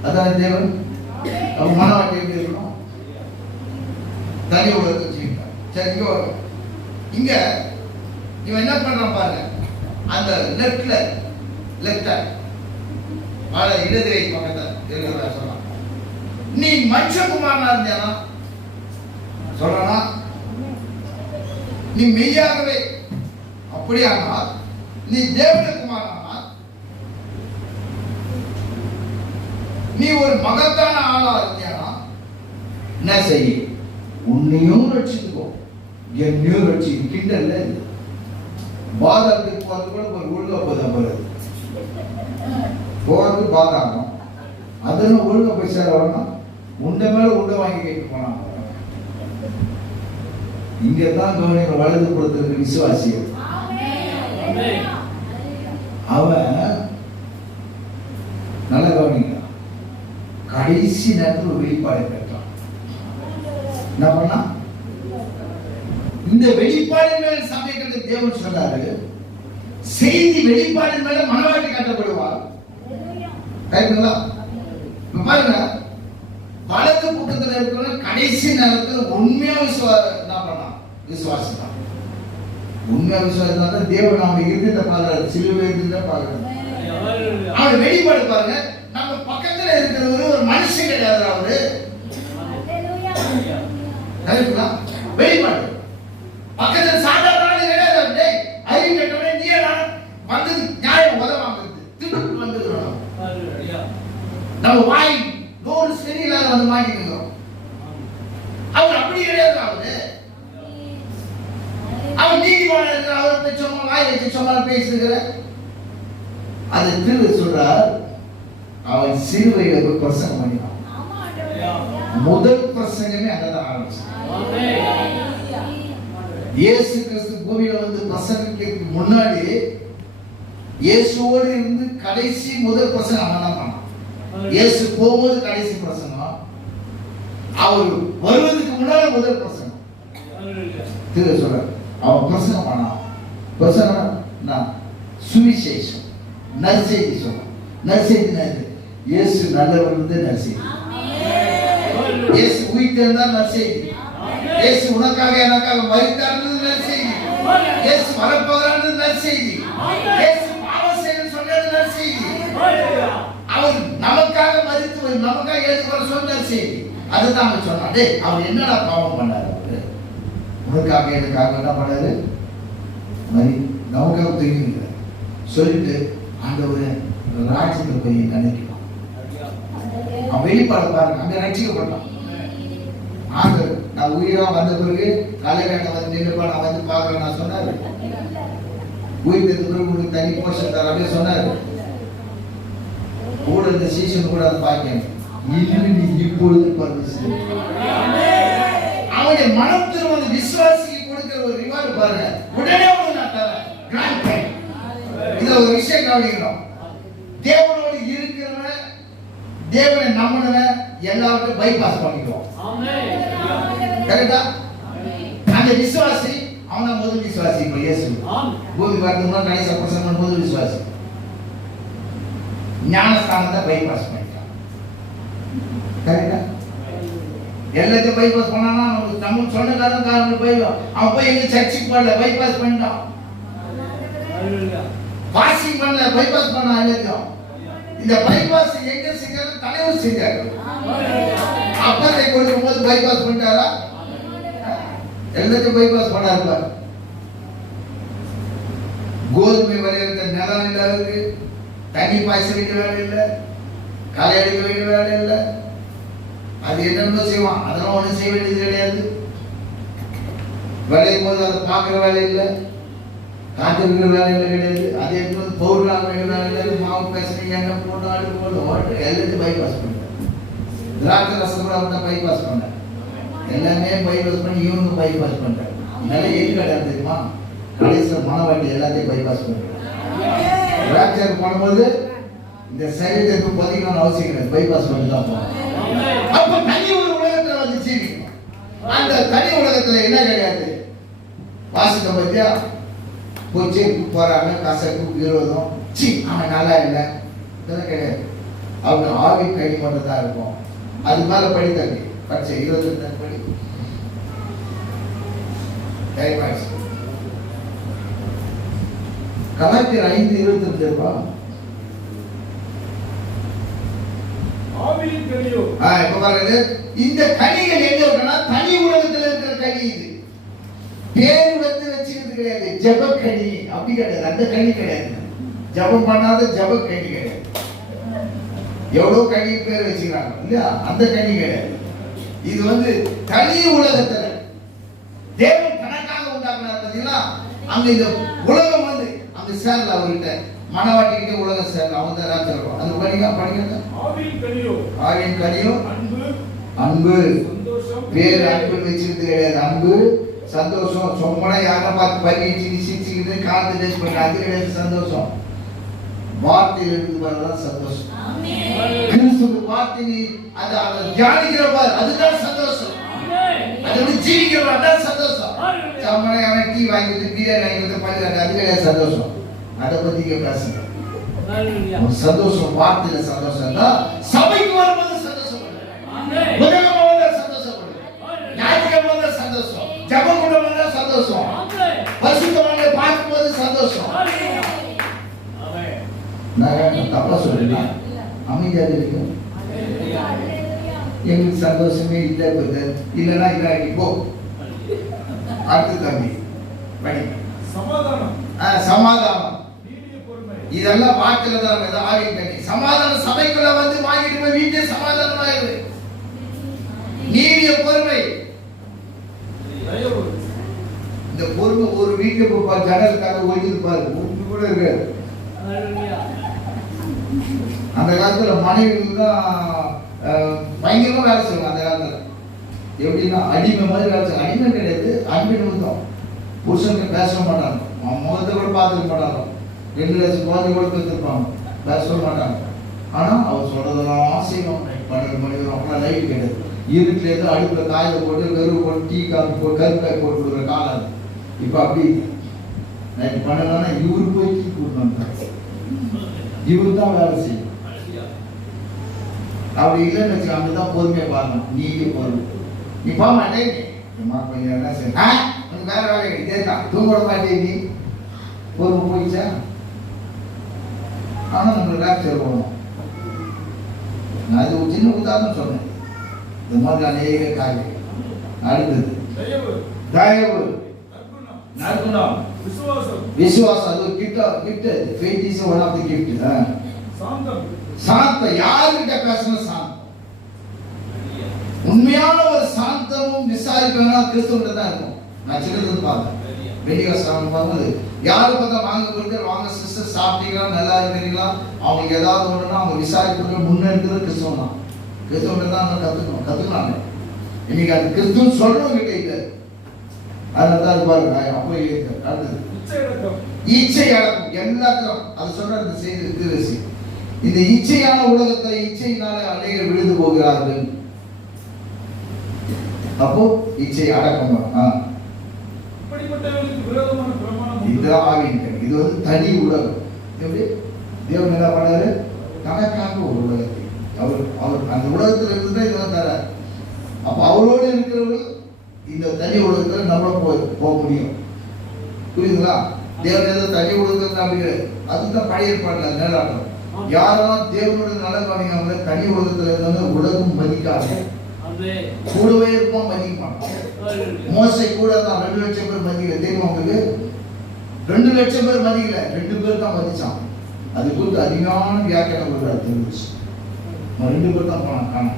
அதான் தேவன். அவர் மனவாட்டி எப்படி இருக்கணும்? தனி உலகத்தை ஜீவித்தார். சரி, இங்க இவன் என்ன பண்றான் பாருங்க. அந்த லெஃப்ட்ல இடதுகை பக்கத்தை சொல்றான், நீ மனுஷகுமாரனா இருந்தானா சொல்றானா, நீ மெய்யாகவே அப்படியானால் நீ தேவனுடைய குமாரனானால் நீ ஒரு மகத்தான ஆளா இருந்தியானா என்ன செய்ய? உன்னையும் ரட்சித்துக்கோ, என்னையும் ரட்சிக்கும். கிண்டல்ல பாதாளத்துக்கு போறது கூட ஒரு ஒழுங்கா போதான் போறது, போறது பாதாளம். அதெல்லாம் ஒழுங்கா போய் சேர வரணும். உண்டை மேல உண்டை வாங்கி கேட்டு போனாங்க. இங்கதான் கவனிக்கிற வலது புறத்திற்கு விசுவாசிகள். அவன் நல்ல கவனிக்க கடைசி நேரத்தில் ஒரு வெளிப்பாடு பெற்றான். என்ன பண்ணா? இந்த வெளிப்பாடின் மேல் சமயக்கிறது தேவன் சொன்னாரு, செய்தி வெளிப்பாடின் மேல மனவாட்டி காட்டப்படுவார். ரைட்டுங்களா? பாருங்க, வலது பக்கத்துல இருக்கிற கடைசி நேரத்தில் உண்மையா விசுவாசம் தான். உண்மையா விசுவாசம் தான் தேவன் அவங்க இருந்த பாக்குறாரு, சிலுவை இருந்த பாக்குறாரு. அவன் வெளிப்பாடு பாருங்க, நம்ம பக்கத்துல இருக்கிறவரு ஒரு மனுஷன் கிடையாது. அவரு வெளிப்பாடு பக்கத்துல சாதாரண கிடையாது. அறிவு கட்டவே நீ வந்தது நியாயம் உதவாங்கிறது திருட்டு வந்துக்கிறோம். நம்ம வாய் நூறு சரியில்லாத வந்து மாட்டிக்கிறோம். அவர் அப்படி கிடையாது. அவர் நீதிமான இருக்கிற அவர் சும்மா வாய் வச்சு சும்மா பேசுகிற அது திரு சொல்றார். அவன் சிலுவையில போய் பிரசங்கம் பண்ணினான். முதல் பிரசங்கமே அங்கதான் ஆரம்பிச்சான். இயேசு கிறிஸ்து பூமியில வந்து பிரசங்கிக்கிறதுக்கு முன்னாடி இயேசுவோடு இருந்து கடைசி முதல் பிரசங்கம் அவன் தான் பண்ணான். இயேசு போகும்போது கடைசி பிரசங்கம், அவர் வருவதற்கு முன்னால முதல் பிரசங்கம். திரு சொல்றார் அவன் பிரசங்கம் பண்ணான். பிரசங்கம் சுவிசேஷம், நற்செய்தி சொன்னான். நற்செய்தி இயேசு நல்லவர் இருந்து நற்செய்தி, இயேசு உயிர்த்தெழுந்தார் நற்செய்தி, இயேசு உனக்காக எனக்காக மரித்தார் நற்செய்தி, இயேசு வரப்போகிறார் நற்செய்தி, இயேசு பாவம் செய்ய சொன்னது நற்செய்தி, அவர் நமக்காக மரித்து நமக்காக ஏற்றுக்கொள்ள சொன்ன நற்செய்தி. அதுதான் அவன் சொன்னான். டேய், அவர் என்னடா பாவம் பண்ணாரு? அவரு உனக்காக எனக்காக என்ன பண்ணாரு? மரி நமக்காக தூங்கிக்கிறார் சொல்லிட்டு ஆண்டவரே ராஜ்யத்தை போய் நினைக்கிறான். அவன் வெளிப்பாடு பாருங்க, அங்க ரட்சிக்கப்பட்டான். ஆண்டவர் நான் உயிரா வந்த பிறகு தலைகாட்ட வந்து நின்றுப்பா, நான் வந்து பார்க்கறேன் நான் சொன்னாரு. உயிர் தெரிந்த பிறகு உங்களுக்கு தனி போஷன் தர அப்படியே சொன்னாரு. கூட இந்த சீசன் கூட அதை பார்க்கணும். இன்னும் நீ இப்பொழுது பரிசு அவனுடைய மனம் திரும்ப விசுவாசிக்கு கொடுக்கிற ஒரு ரிவார்டு பாருங்க. உடனே நான் தரேன். இதுல ஒரு விஷயம் கவனிக்கணும். தேவனோடு இருக்கிறவன், தேவனை நம்பினவன் எல்லாருக்கும் பைபாஸ் பண்ணிக்குவோம். கரெக்டா? அந்த விசுவாசி அவன் தான் முதல் விசுவாசி. இப்ப இயேசு பூமி வரதுக்கு கடைசி பிரசங்கம் முதல் விசுவாசி. ஞானஸ்தானத்தை பைபாஸ் பண்ணிட்டான். கரெக்டா? எல்லாத்தையும் பைபாஸ் பண்ணானா நம்ம சொன்ன காரணம் போயிடும். அவன் போய் எங்க சர்ச்சுக்கு போடல, பைபாஸ் பண்ணிட்டான். வாஷிங் பண்ணல, பைபாஸ் பண்ண எல்லாத்தையும். இந்த பைபாஸ் எங்க செஞ்சாரு? தலைவர் செஞ்சாரு. அப்பத்தை கொடுக்கும் போது பைபாஸ் பண்ணிட்டாரா? எல்லாத்தையும் பைபாஸ் பண்ணாரு. கோதுமை விளைவித்த நிலம் இல்லாதது, தண்ணி பாய்ச்ச வேண்டிய வேலை இல்லை, களை அடிக்க வேண்டிய வேலை இல்லை. அது என்னென்ன செய்வான், அதெல்லாம் ஒன்றும் செய்ய வேண்டியது கிடையாது. விளையும் போது அதை பார்க்குற வேலை இல்லை, காத்திருக்கிற வேலை இல்லை கிடையாது. அதே போது பவுடர் வேண்டிய வேலை இல்லை, மாவு பேசுறீங்க, எண்ணெய் போட்டு ஆடு போட்டு ஓட்டு எல்லாத்தையும் பைபாஸ் பண்ணுறேன். திராட்சை ரசம் கூட அவன் பைபாஸ் பண்ணேன். எல்லாமே பைபாஸ் பண்ணி இவனுக்கு பைபாஸ் பண்ணுறேன். நல்ல எது கிடையாது தெரியுமா? கடைசியில் மனவாட்டி எல்லாத்தையும் பைபாஸ் பண்ணுறேன். திராட்சை பண்ணும்போது இந்த சரீரத்தை பதிக்கணும்னு அவசியம் கிடையாது, பைபாஸ் பண்ணி தான் போகணும். அப்ப தனி ஒரு உலகத்துல வந்து ஜீவிக்கணும். அந்த தனி உலகத்துல என்ன கிடையாது? வாசிக்க பத்தியா போச்சு போறாங்க, கசப்பு விரோதம், சி அவன் நல்லா இல்லை, இதெல்லாம் கிடையாது. அவங்க ஆவி கை மட்டும் தான் இருக்கும். அது மேல படி தள்ளி பச்சை 22 படி கலாத்தியர் 5:22 இருப்பா. இப்ப பாருங்க, இந்த கனிகள் எங்க இருக்குன்னா தனி உலகத்துல இருக்கிற கனி. இது பேர் வந்து வச்சுக்கிறது வச்சது கிடையாது. ஜெபக்கனி அப்படி கிடையாது, அந்த கனி கிடையாது. ஜெபம் பண்ணாத ஜெபக்கனி கிடையாது. எவ்வளவு கனி பேர் வச்சுக்கிறாங்க இல்லையா, அந்த கனி கிடையாது. இது தனி உலகத்துல தேவன் கணக்காக உண்டாக்குனார் பார்த்தீங்களா. அங்க இந்த உலகம் அங்க சேரல, அவர்கிட்ட மனவாட்டிக்கிட்ட உலகம் சேரல, அவன் தான் ராஜா. அந்த படிக்க ஆவியின் கனியோ அன்பு, வேறு அன்பு வச்சிருந்து கிடையாது. அன்பு, சந்தோஷம், சொம்மனா யாரை பார்த்து பறிச்சு சிரிச்சுக்கிட்டு காலத்து டேஸ் பண்ண அது கிடையாது. சந்தோஷம் வார்த்தையில் இருந்து வரதான் சந்தோஷம். கிறிஸ்துவ வார்த்தை அதை தியானிக்கிற பாரு, அதுதான் சந்தோஷம். அதை ஜீவிக்கிறவா தான் சந்தோஷம். சம்மனை அவன் டீ வாங்கிட்டு பிரியாணி வாங்கிட்டு பண்ணிடுறாங்க, அது கிடையாது சந்தோஷம். அதை பத்தி பேசுங்க. சந்தோஷம் வார்த்தையில சந்தோஷம் தான். சபைக்கு வரும்போது சந்தோஷம், புதன்கிழமை வந்தா சந்தோஷப்படு, ஞாயிற்றுக்கிழமை வந்தா சந்தோஷம், ஜெபம் கொண்டு வந்தா சந்தோஷம், பரிசுத்தவான்களை பார்க்கும்போது சந்தோஷம். நான் தப்பா சொல்றேன், அமைதியாக இருக்கேன். எங்களுக்கு சந்தோஷமே இல்லை இல்லைன்னா இல்லாட்டி போ. அடுத்து தம்பி படி. சமாதானம் இதெல்லாம் வாக்குல தான் ஆவியின் கனி. சமாதானம் சபைக்குள்ள வாங்கிட்டு போய் வீட்டே சமாதானம் ஆயிடுது. நீடிய பொறுமை, இந்த பொறுமை ஒரு வீட்டுக்கு போய் ஜனலுக்காக ஒழிஞ்சு பாரு, ஒன்று கூட இருக்காது. அந்த காலத்துல மனைவி தான் பயங்கரமா வேலை செய்வாங்க. அந்த காலத்துல எப்படின்னா அடிமை மாதிரி வேலை செய்வாங்க. அடிமை கிடையாது, அன்பின் நிமித்தம். புருஷனுக்கு பேச மாட்டாங்க, முகத்தை கூட பார்த்துக்க மாட்டாங்க, 2 லட்சம் குழந்தை கூட பெற்றிருப்பாங்க, பேச மாட்டாங்க. ஆனா அவர் சொல்றதெல்லாம் செய்வாங்க. 12 மணி வரும், அப்பெல்லாம் லைட் கிடையாது. இருட்டுல இருந்து அடுப்புல காயை போட்டு வெறுவு போட்டு டீ காஃபி போட்டு கருப்பாய் போட்டு கொடுக்குற காலம் அது. இப்ப அப்படி நைட் 12 இவரு போய் டீ கொடுத்தாங்க, இவரு தான் வேலை செய்யும். அப்படி இல்லைன்னு வச்சு அங்கதான் பொறுமையை பாருங்க. நீங்க பொறுமை, நீ போக மாட்டே, கொஞ்சம் என்ன செய்ய வேற வேலை கேட்கான், தூங்க மாட்டே, நீ பொறுமை போயிச்சா. ஆனா உங்களுக்கு லேக்சர் போகணும். நான் இது ஒரு சின்ன உதாரணம் சொன்னேன். இந்த மாதிரி அநேக காரியம். அடுத்தது தயவு, நற்குணம், விசுவாசம். அது ஒரு gift. Faith is one of the gift. சாந்தம், யாருக்கிட்ட பேசணும் சாந்தம். உண்மையான ஒரு சாந்தமும் விசாரிக்கணும் கிறிஸ்துவ தான் இருக்கும். நான் சின்னது பார்த்தேன், வெளியாசம் பார்க்கும்போது யாரு பார்த்தா வாங்க கொடுக்குற, வாங்க சிஸ்டர் சாப்பிட்டீங்களா, நல்லா இருக்கிறீங்களா, அவங்களுக்கு ஏதாவது ஒண்ணுன்னா அவங்க விசாரிக்கிறது முன்னெடுக்கிறது கிறிஸ்துவம் தான். கிறிஸ்துவ தான் கத்துக்கலாங்க. இன்னைக்கு அது கிறிஸ்துவ சொல்றவங்க கிட்ட இல்லை. அதனால தான் பாருங்க. அப்போ அடுத்தது இச்சை அடக்கம். எல்லாத்தையும் அது சொல்ற செய்தி. இந்த இச்சையான உலகத்தை இச்சையினால அநேகர் விழுந்து போகிறார்கள். அப்போ இச்சை அடக்கம். இதுதான் ஆவியின் கனி. இது தனி உலகம். எப்படி தேவன் என்ன பண்ணாரு, தனக்காக ஒரு உலகத்தை அவர் அந்த உலகத்துல இருந்து இதெல்லாம் தராரு. அப்ப அவரோடு இருக்கிறவர்கள் இந்த தனி உலகத்துல நம்மள போக முடியும். புரியுதுங்களா? தேவன் ஏதோ தனி உலகத்துல அப்படிங்கிறது அதுதான் பழைய ஏற்பாடுல நிழலாட்டம். யாரெல்லாம் தேவனோட நலன் பண்ணினாங்க தனி உலகத்துல இருந்தாங்க, உலகம் மதிக்காது. கூடவே இருப்போம், மதிக்க மாட்டோம். மோசை கூட தான் 2 லட்சம் பேர் மதிக்கல. தெரியுமா உங்களுக்கு? 2 லட்சம் பேர் மதிக்கல, 2 பேர் தான் மதிச்சான். அது குறித்து அதிகமான வியாக்கியானம் கொடுக்குறாரு. தெரிஞ்சு 2 பேர் தான் போனாங்க. காண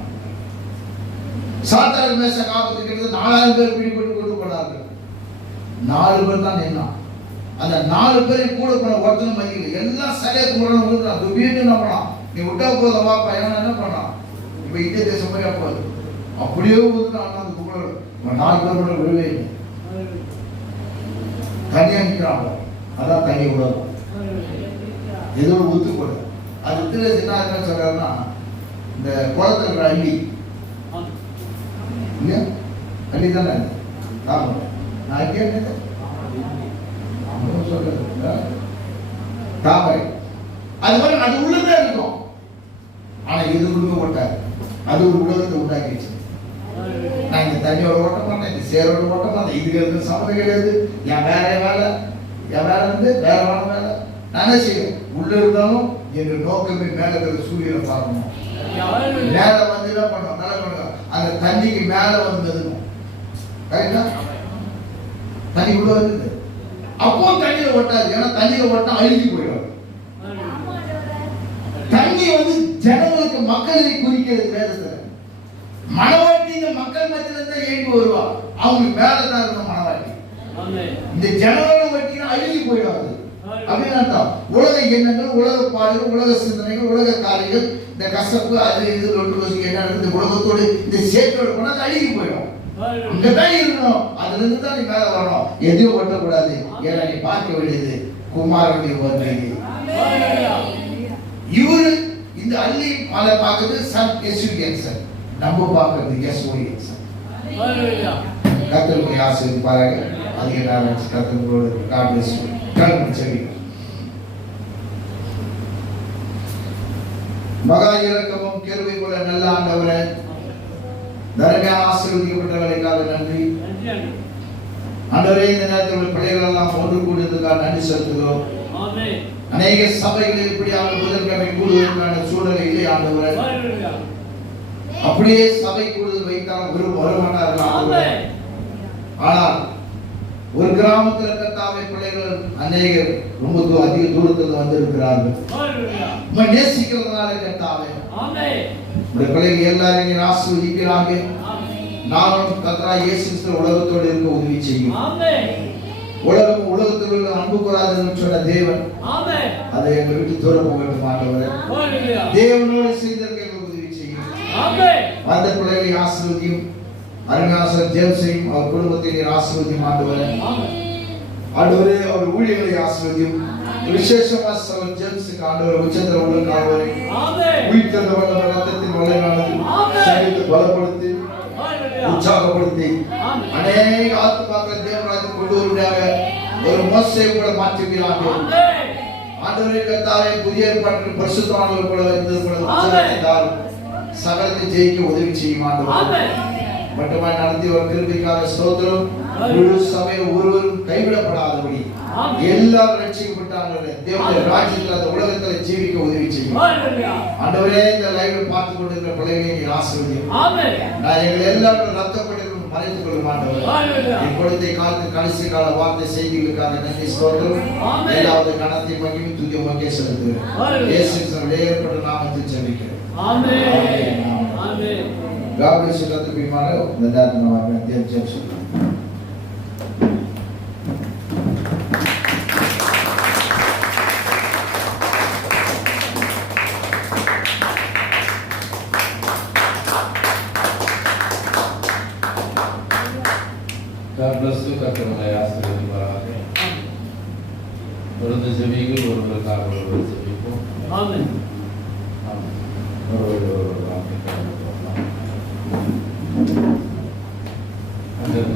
சாத்தானுக்கு மேச காப்பத்துக்கு கிட்ட 4000 பேர் பிடிபட்டு கொண்டு போனார்கள். 4 பேர் தான் நின்னா. அந்த 4 பேரை கூட போன ஒருத்தனும் மதிக்கல. எல்லாம் சரியா கும்பிடணும். வீட்டு என்ன பண்ணலாம், நீ விட்டா போதும் வா பையன் என்ன பண்ணலாம். இப்ப இந்திய தேசம் மாதிரி அப்போது அப்படியே அந்த கும்பிட 4 பேர் விடுவே இல்லை. தனியா நிற்கிறாங்க. அதான் தனி உலகம். ஏதோ ஒத்துக்கூட அது என்ன சொல்றாருன்னா, இந்த குளத்துல இருக்கிற அள்ளி இல்லையா, அள்ளி தானே. ஆமா, நான் கேட்டேன் தாமரை. அது மாதிரி அது உள்ளதான் இருக்கும். ஆனா இது உண்மை ஓட்டாரு. அது ஒரு உலகத்தை உண்டாக்கிடுச்சு. நான் இந்த தண்ணியோட ஓட்ட மாட்டேன், இந்த சேரோட ஓட்ட மாட்டேன், இதுக்கு இருக்கிற சம்மந்தம் கிடையாது. என் வேலை என் வேலை வேற வேலை நான் என்ன செய்வேன். உள்ள இருந்தாலும் எங்க நோக்கமே மேல இருக்கிற சூரியனை பார்க்கணும். மேல வந்து என்ன பண்ணுவோம், நல்லா பண்ணுவோம், அந்த தண்ணிக்கு மேல வந்து மெதுக்கும். கரெக்டா? தண்ணி உள்ள வருது, ஓட்டாது. ஏன்னா தண்ணியில ஓட்டினா அழுகி போயிடும். தண்ணி வந்து ஜனங்களுக்கு மக்களை குறிக்கிறது வேதத்துல. மணவாட்டிங்க மக்கள் மத்தியில இருந்தா எழுப்பி வருவா, அவங்க மேலதான் இருந்த மணவாட்டி. இந்த ஜனங்களோட வட்டினா அழுகி போயிடாது அப்படின்னு அர்த்தம். உலக எண்ணங்கள், உலக பாடுகள், உலக சிந்தனைகள், உலக காரியங்கள், இந்த கசப்பு, அது இது லொட்டு என்ன இந்த உலகத்தோடு இந்த சேர்த்தோடு போனா அது அழுகி போயிடும். அங்கதான் இருக்கணும், அதுல இருந்து தான் நீ மேல வரணும். எதையும் ஒட்டக்கூடாது. ஏன்னா நீ பார்க்க வேண்டியது குமாரனுடைய வருகை. இவரு இந்த அள்ளி மலை பார்க்கறது சன் எஸ்யூஎன்சன், நம்ம பார்க்கறது எஸ்ஓஎன்சன். கர்த்தருடைய ஆசீர்வாதம் அதிக நேரம் கர்த்தரோடு காட்லேஸ் கல்வி செவி. மகா இரக்கமும் கிருபை உள்ள நல்ல ஆண்டவரே, தர்மையான ஆசீர்வதிக்கப்பட்டவர்களுக்காக நன்றி. ஆண்டவரே, இந்த நேரத்தில் பிள்ளைகள் எல்லாம் ஒன்று கூடியதுக்காக நன்றி செலுத்துகிறோம். அநேக சபைகளில் இப்படியாக புதன்கிழமை கூடுவதற்கான சூழ்நிலை இல்லை ஆண்டவரே. அப்படியே சபை கூடுதல் வைத்தால் வரமாட்டார்கள். ஆனால் ஒரு கிராமத்தில் கர்த்தாவே பிள்ளைகள் அநேகர் ரொம்ப அதிக தூரத்தில் வந்திருக்கிறார்கள். நேசிக்கிறதுனால கர்த்தாவே உடைய பிள்ளைகள் எல்லாரையும் ஆசீர்வதிக்கிறாங்க. நானும் கர்த்தராகிய இயேசு கிறிஸ்து உலகத்தோடு இருக்க உதவி செய்யும். உலகம் உலகத்தில் உள்ள அன்பு கூறாதுன்னு சொன்ன தேவன் அதை எங்களை விட்டு தூரம் போகட்டும் ஆண்டவரே. தேவனோடு செய்ததற்கு எங்களுக்கு உதவி செய்யும். அந்த பிள்ளைகளை ஆசீர்வதியும். அருங்காசர் ஜேம்ஸையும் அவர் குடும்பத்தின் ஆசீர்வதியும் ஆண்டவரே. ஆண்டவரே, அவர் ஊழியர்களை ஆசீர்வதியும். விசேஷமா சகோதரர் ஜேம்ஸுக்கு ஆண்டவர் உச்சத்தில் உள்ள காவலை உயிர்த்தெழுந்த வல்லமை ரத்தத்தின் வல்லமையானது சரீரத்தை பலப்படுத்தி உற்சாகப்படுத்தி அநேக ஆத்துமாக்களை தேவராஜ்யத்துக்கு கொண்டு வருவதாக ஒரு மோசையை கூட மாற்றுகிறாங்க. ஆண்டவரே கர்த்தாவே, புதிய ஏற்பாட்டில் பரிசுத்தவான்கள் கூட வைத்திருப்பது சகலத்தை ஜெயிக்க உதவி செய்யும் ஆண்டவரே. மட்டுமாய் நடத்தி ஒரு கிருபைக்காக ஸ்தோத்திரம். முழு சபையில் ஒருவரும் கைவிடப்படாதபடி எல்லாரும் ரட்சிக்கப்பட்டாங்க. தேவனுடைய ராஜ்யத்தில் அந்த உலகத்தில் ஜீவிக்க உதவி செய்யும் ஆண்டவரே. இந்த லைவ்ல பார்த்து கொண்டிருக்கிற பிள்ளைகளை நீர் ஆசீர்வதியும். நான் எங்கள் எல்லாரும் ரத்தப்பட்டிருக்கும் மறைத்துக் கொள்ளும் ஆண்டவரே. இப்பொழுதை காலத்து கடைசி கால வார்த்தை செய்திகளுக்காக நன்றி ஸ்தோத்திரம். ஏதாவது கணத்தை மகிமை துதி உமக்கே செலுத்துகிறேன். இயேசு கிறிஸ்துவின் ஏற்பட்ட நாமத்தில் ஜெபிக்கிறேன். ஆமென். ஆமென். God bless you. Let the be man of the dad and our dear Jackson. God bless you. கர்த்தருடைய ஆசீர்வாதமாக ஒரு ஜெபிகள் ஒருவருக்காக ஒருவர் ஜெபிப்போம். ஆமென். ஆமென். ஒருவர் Amen.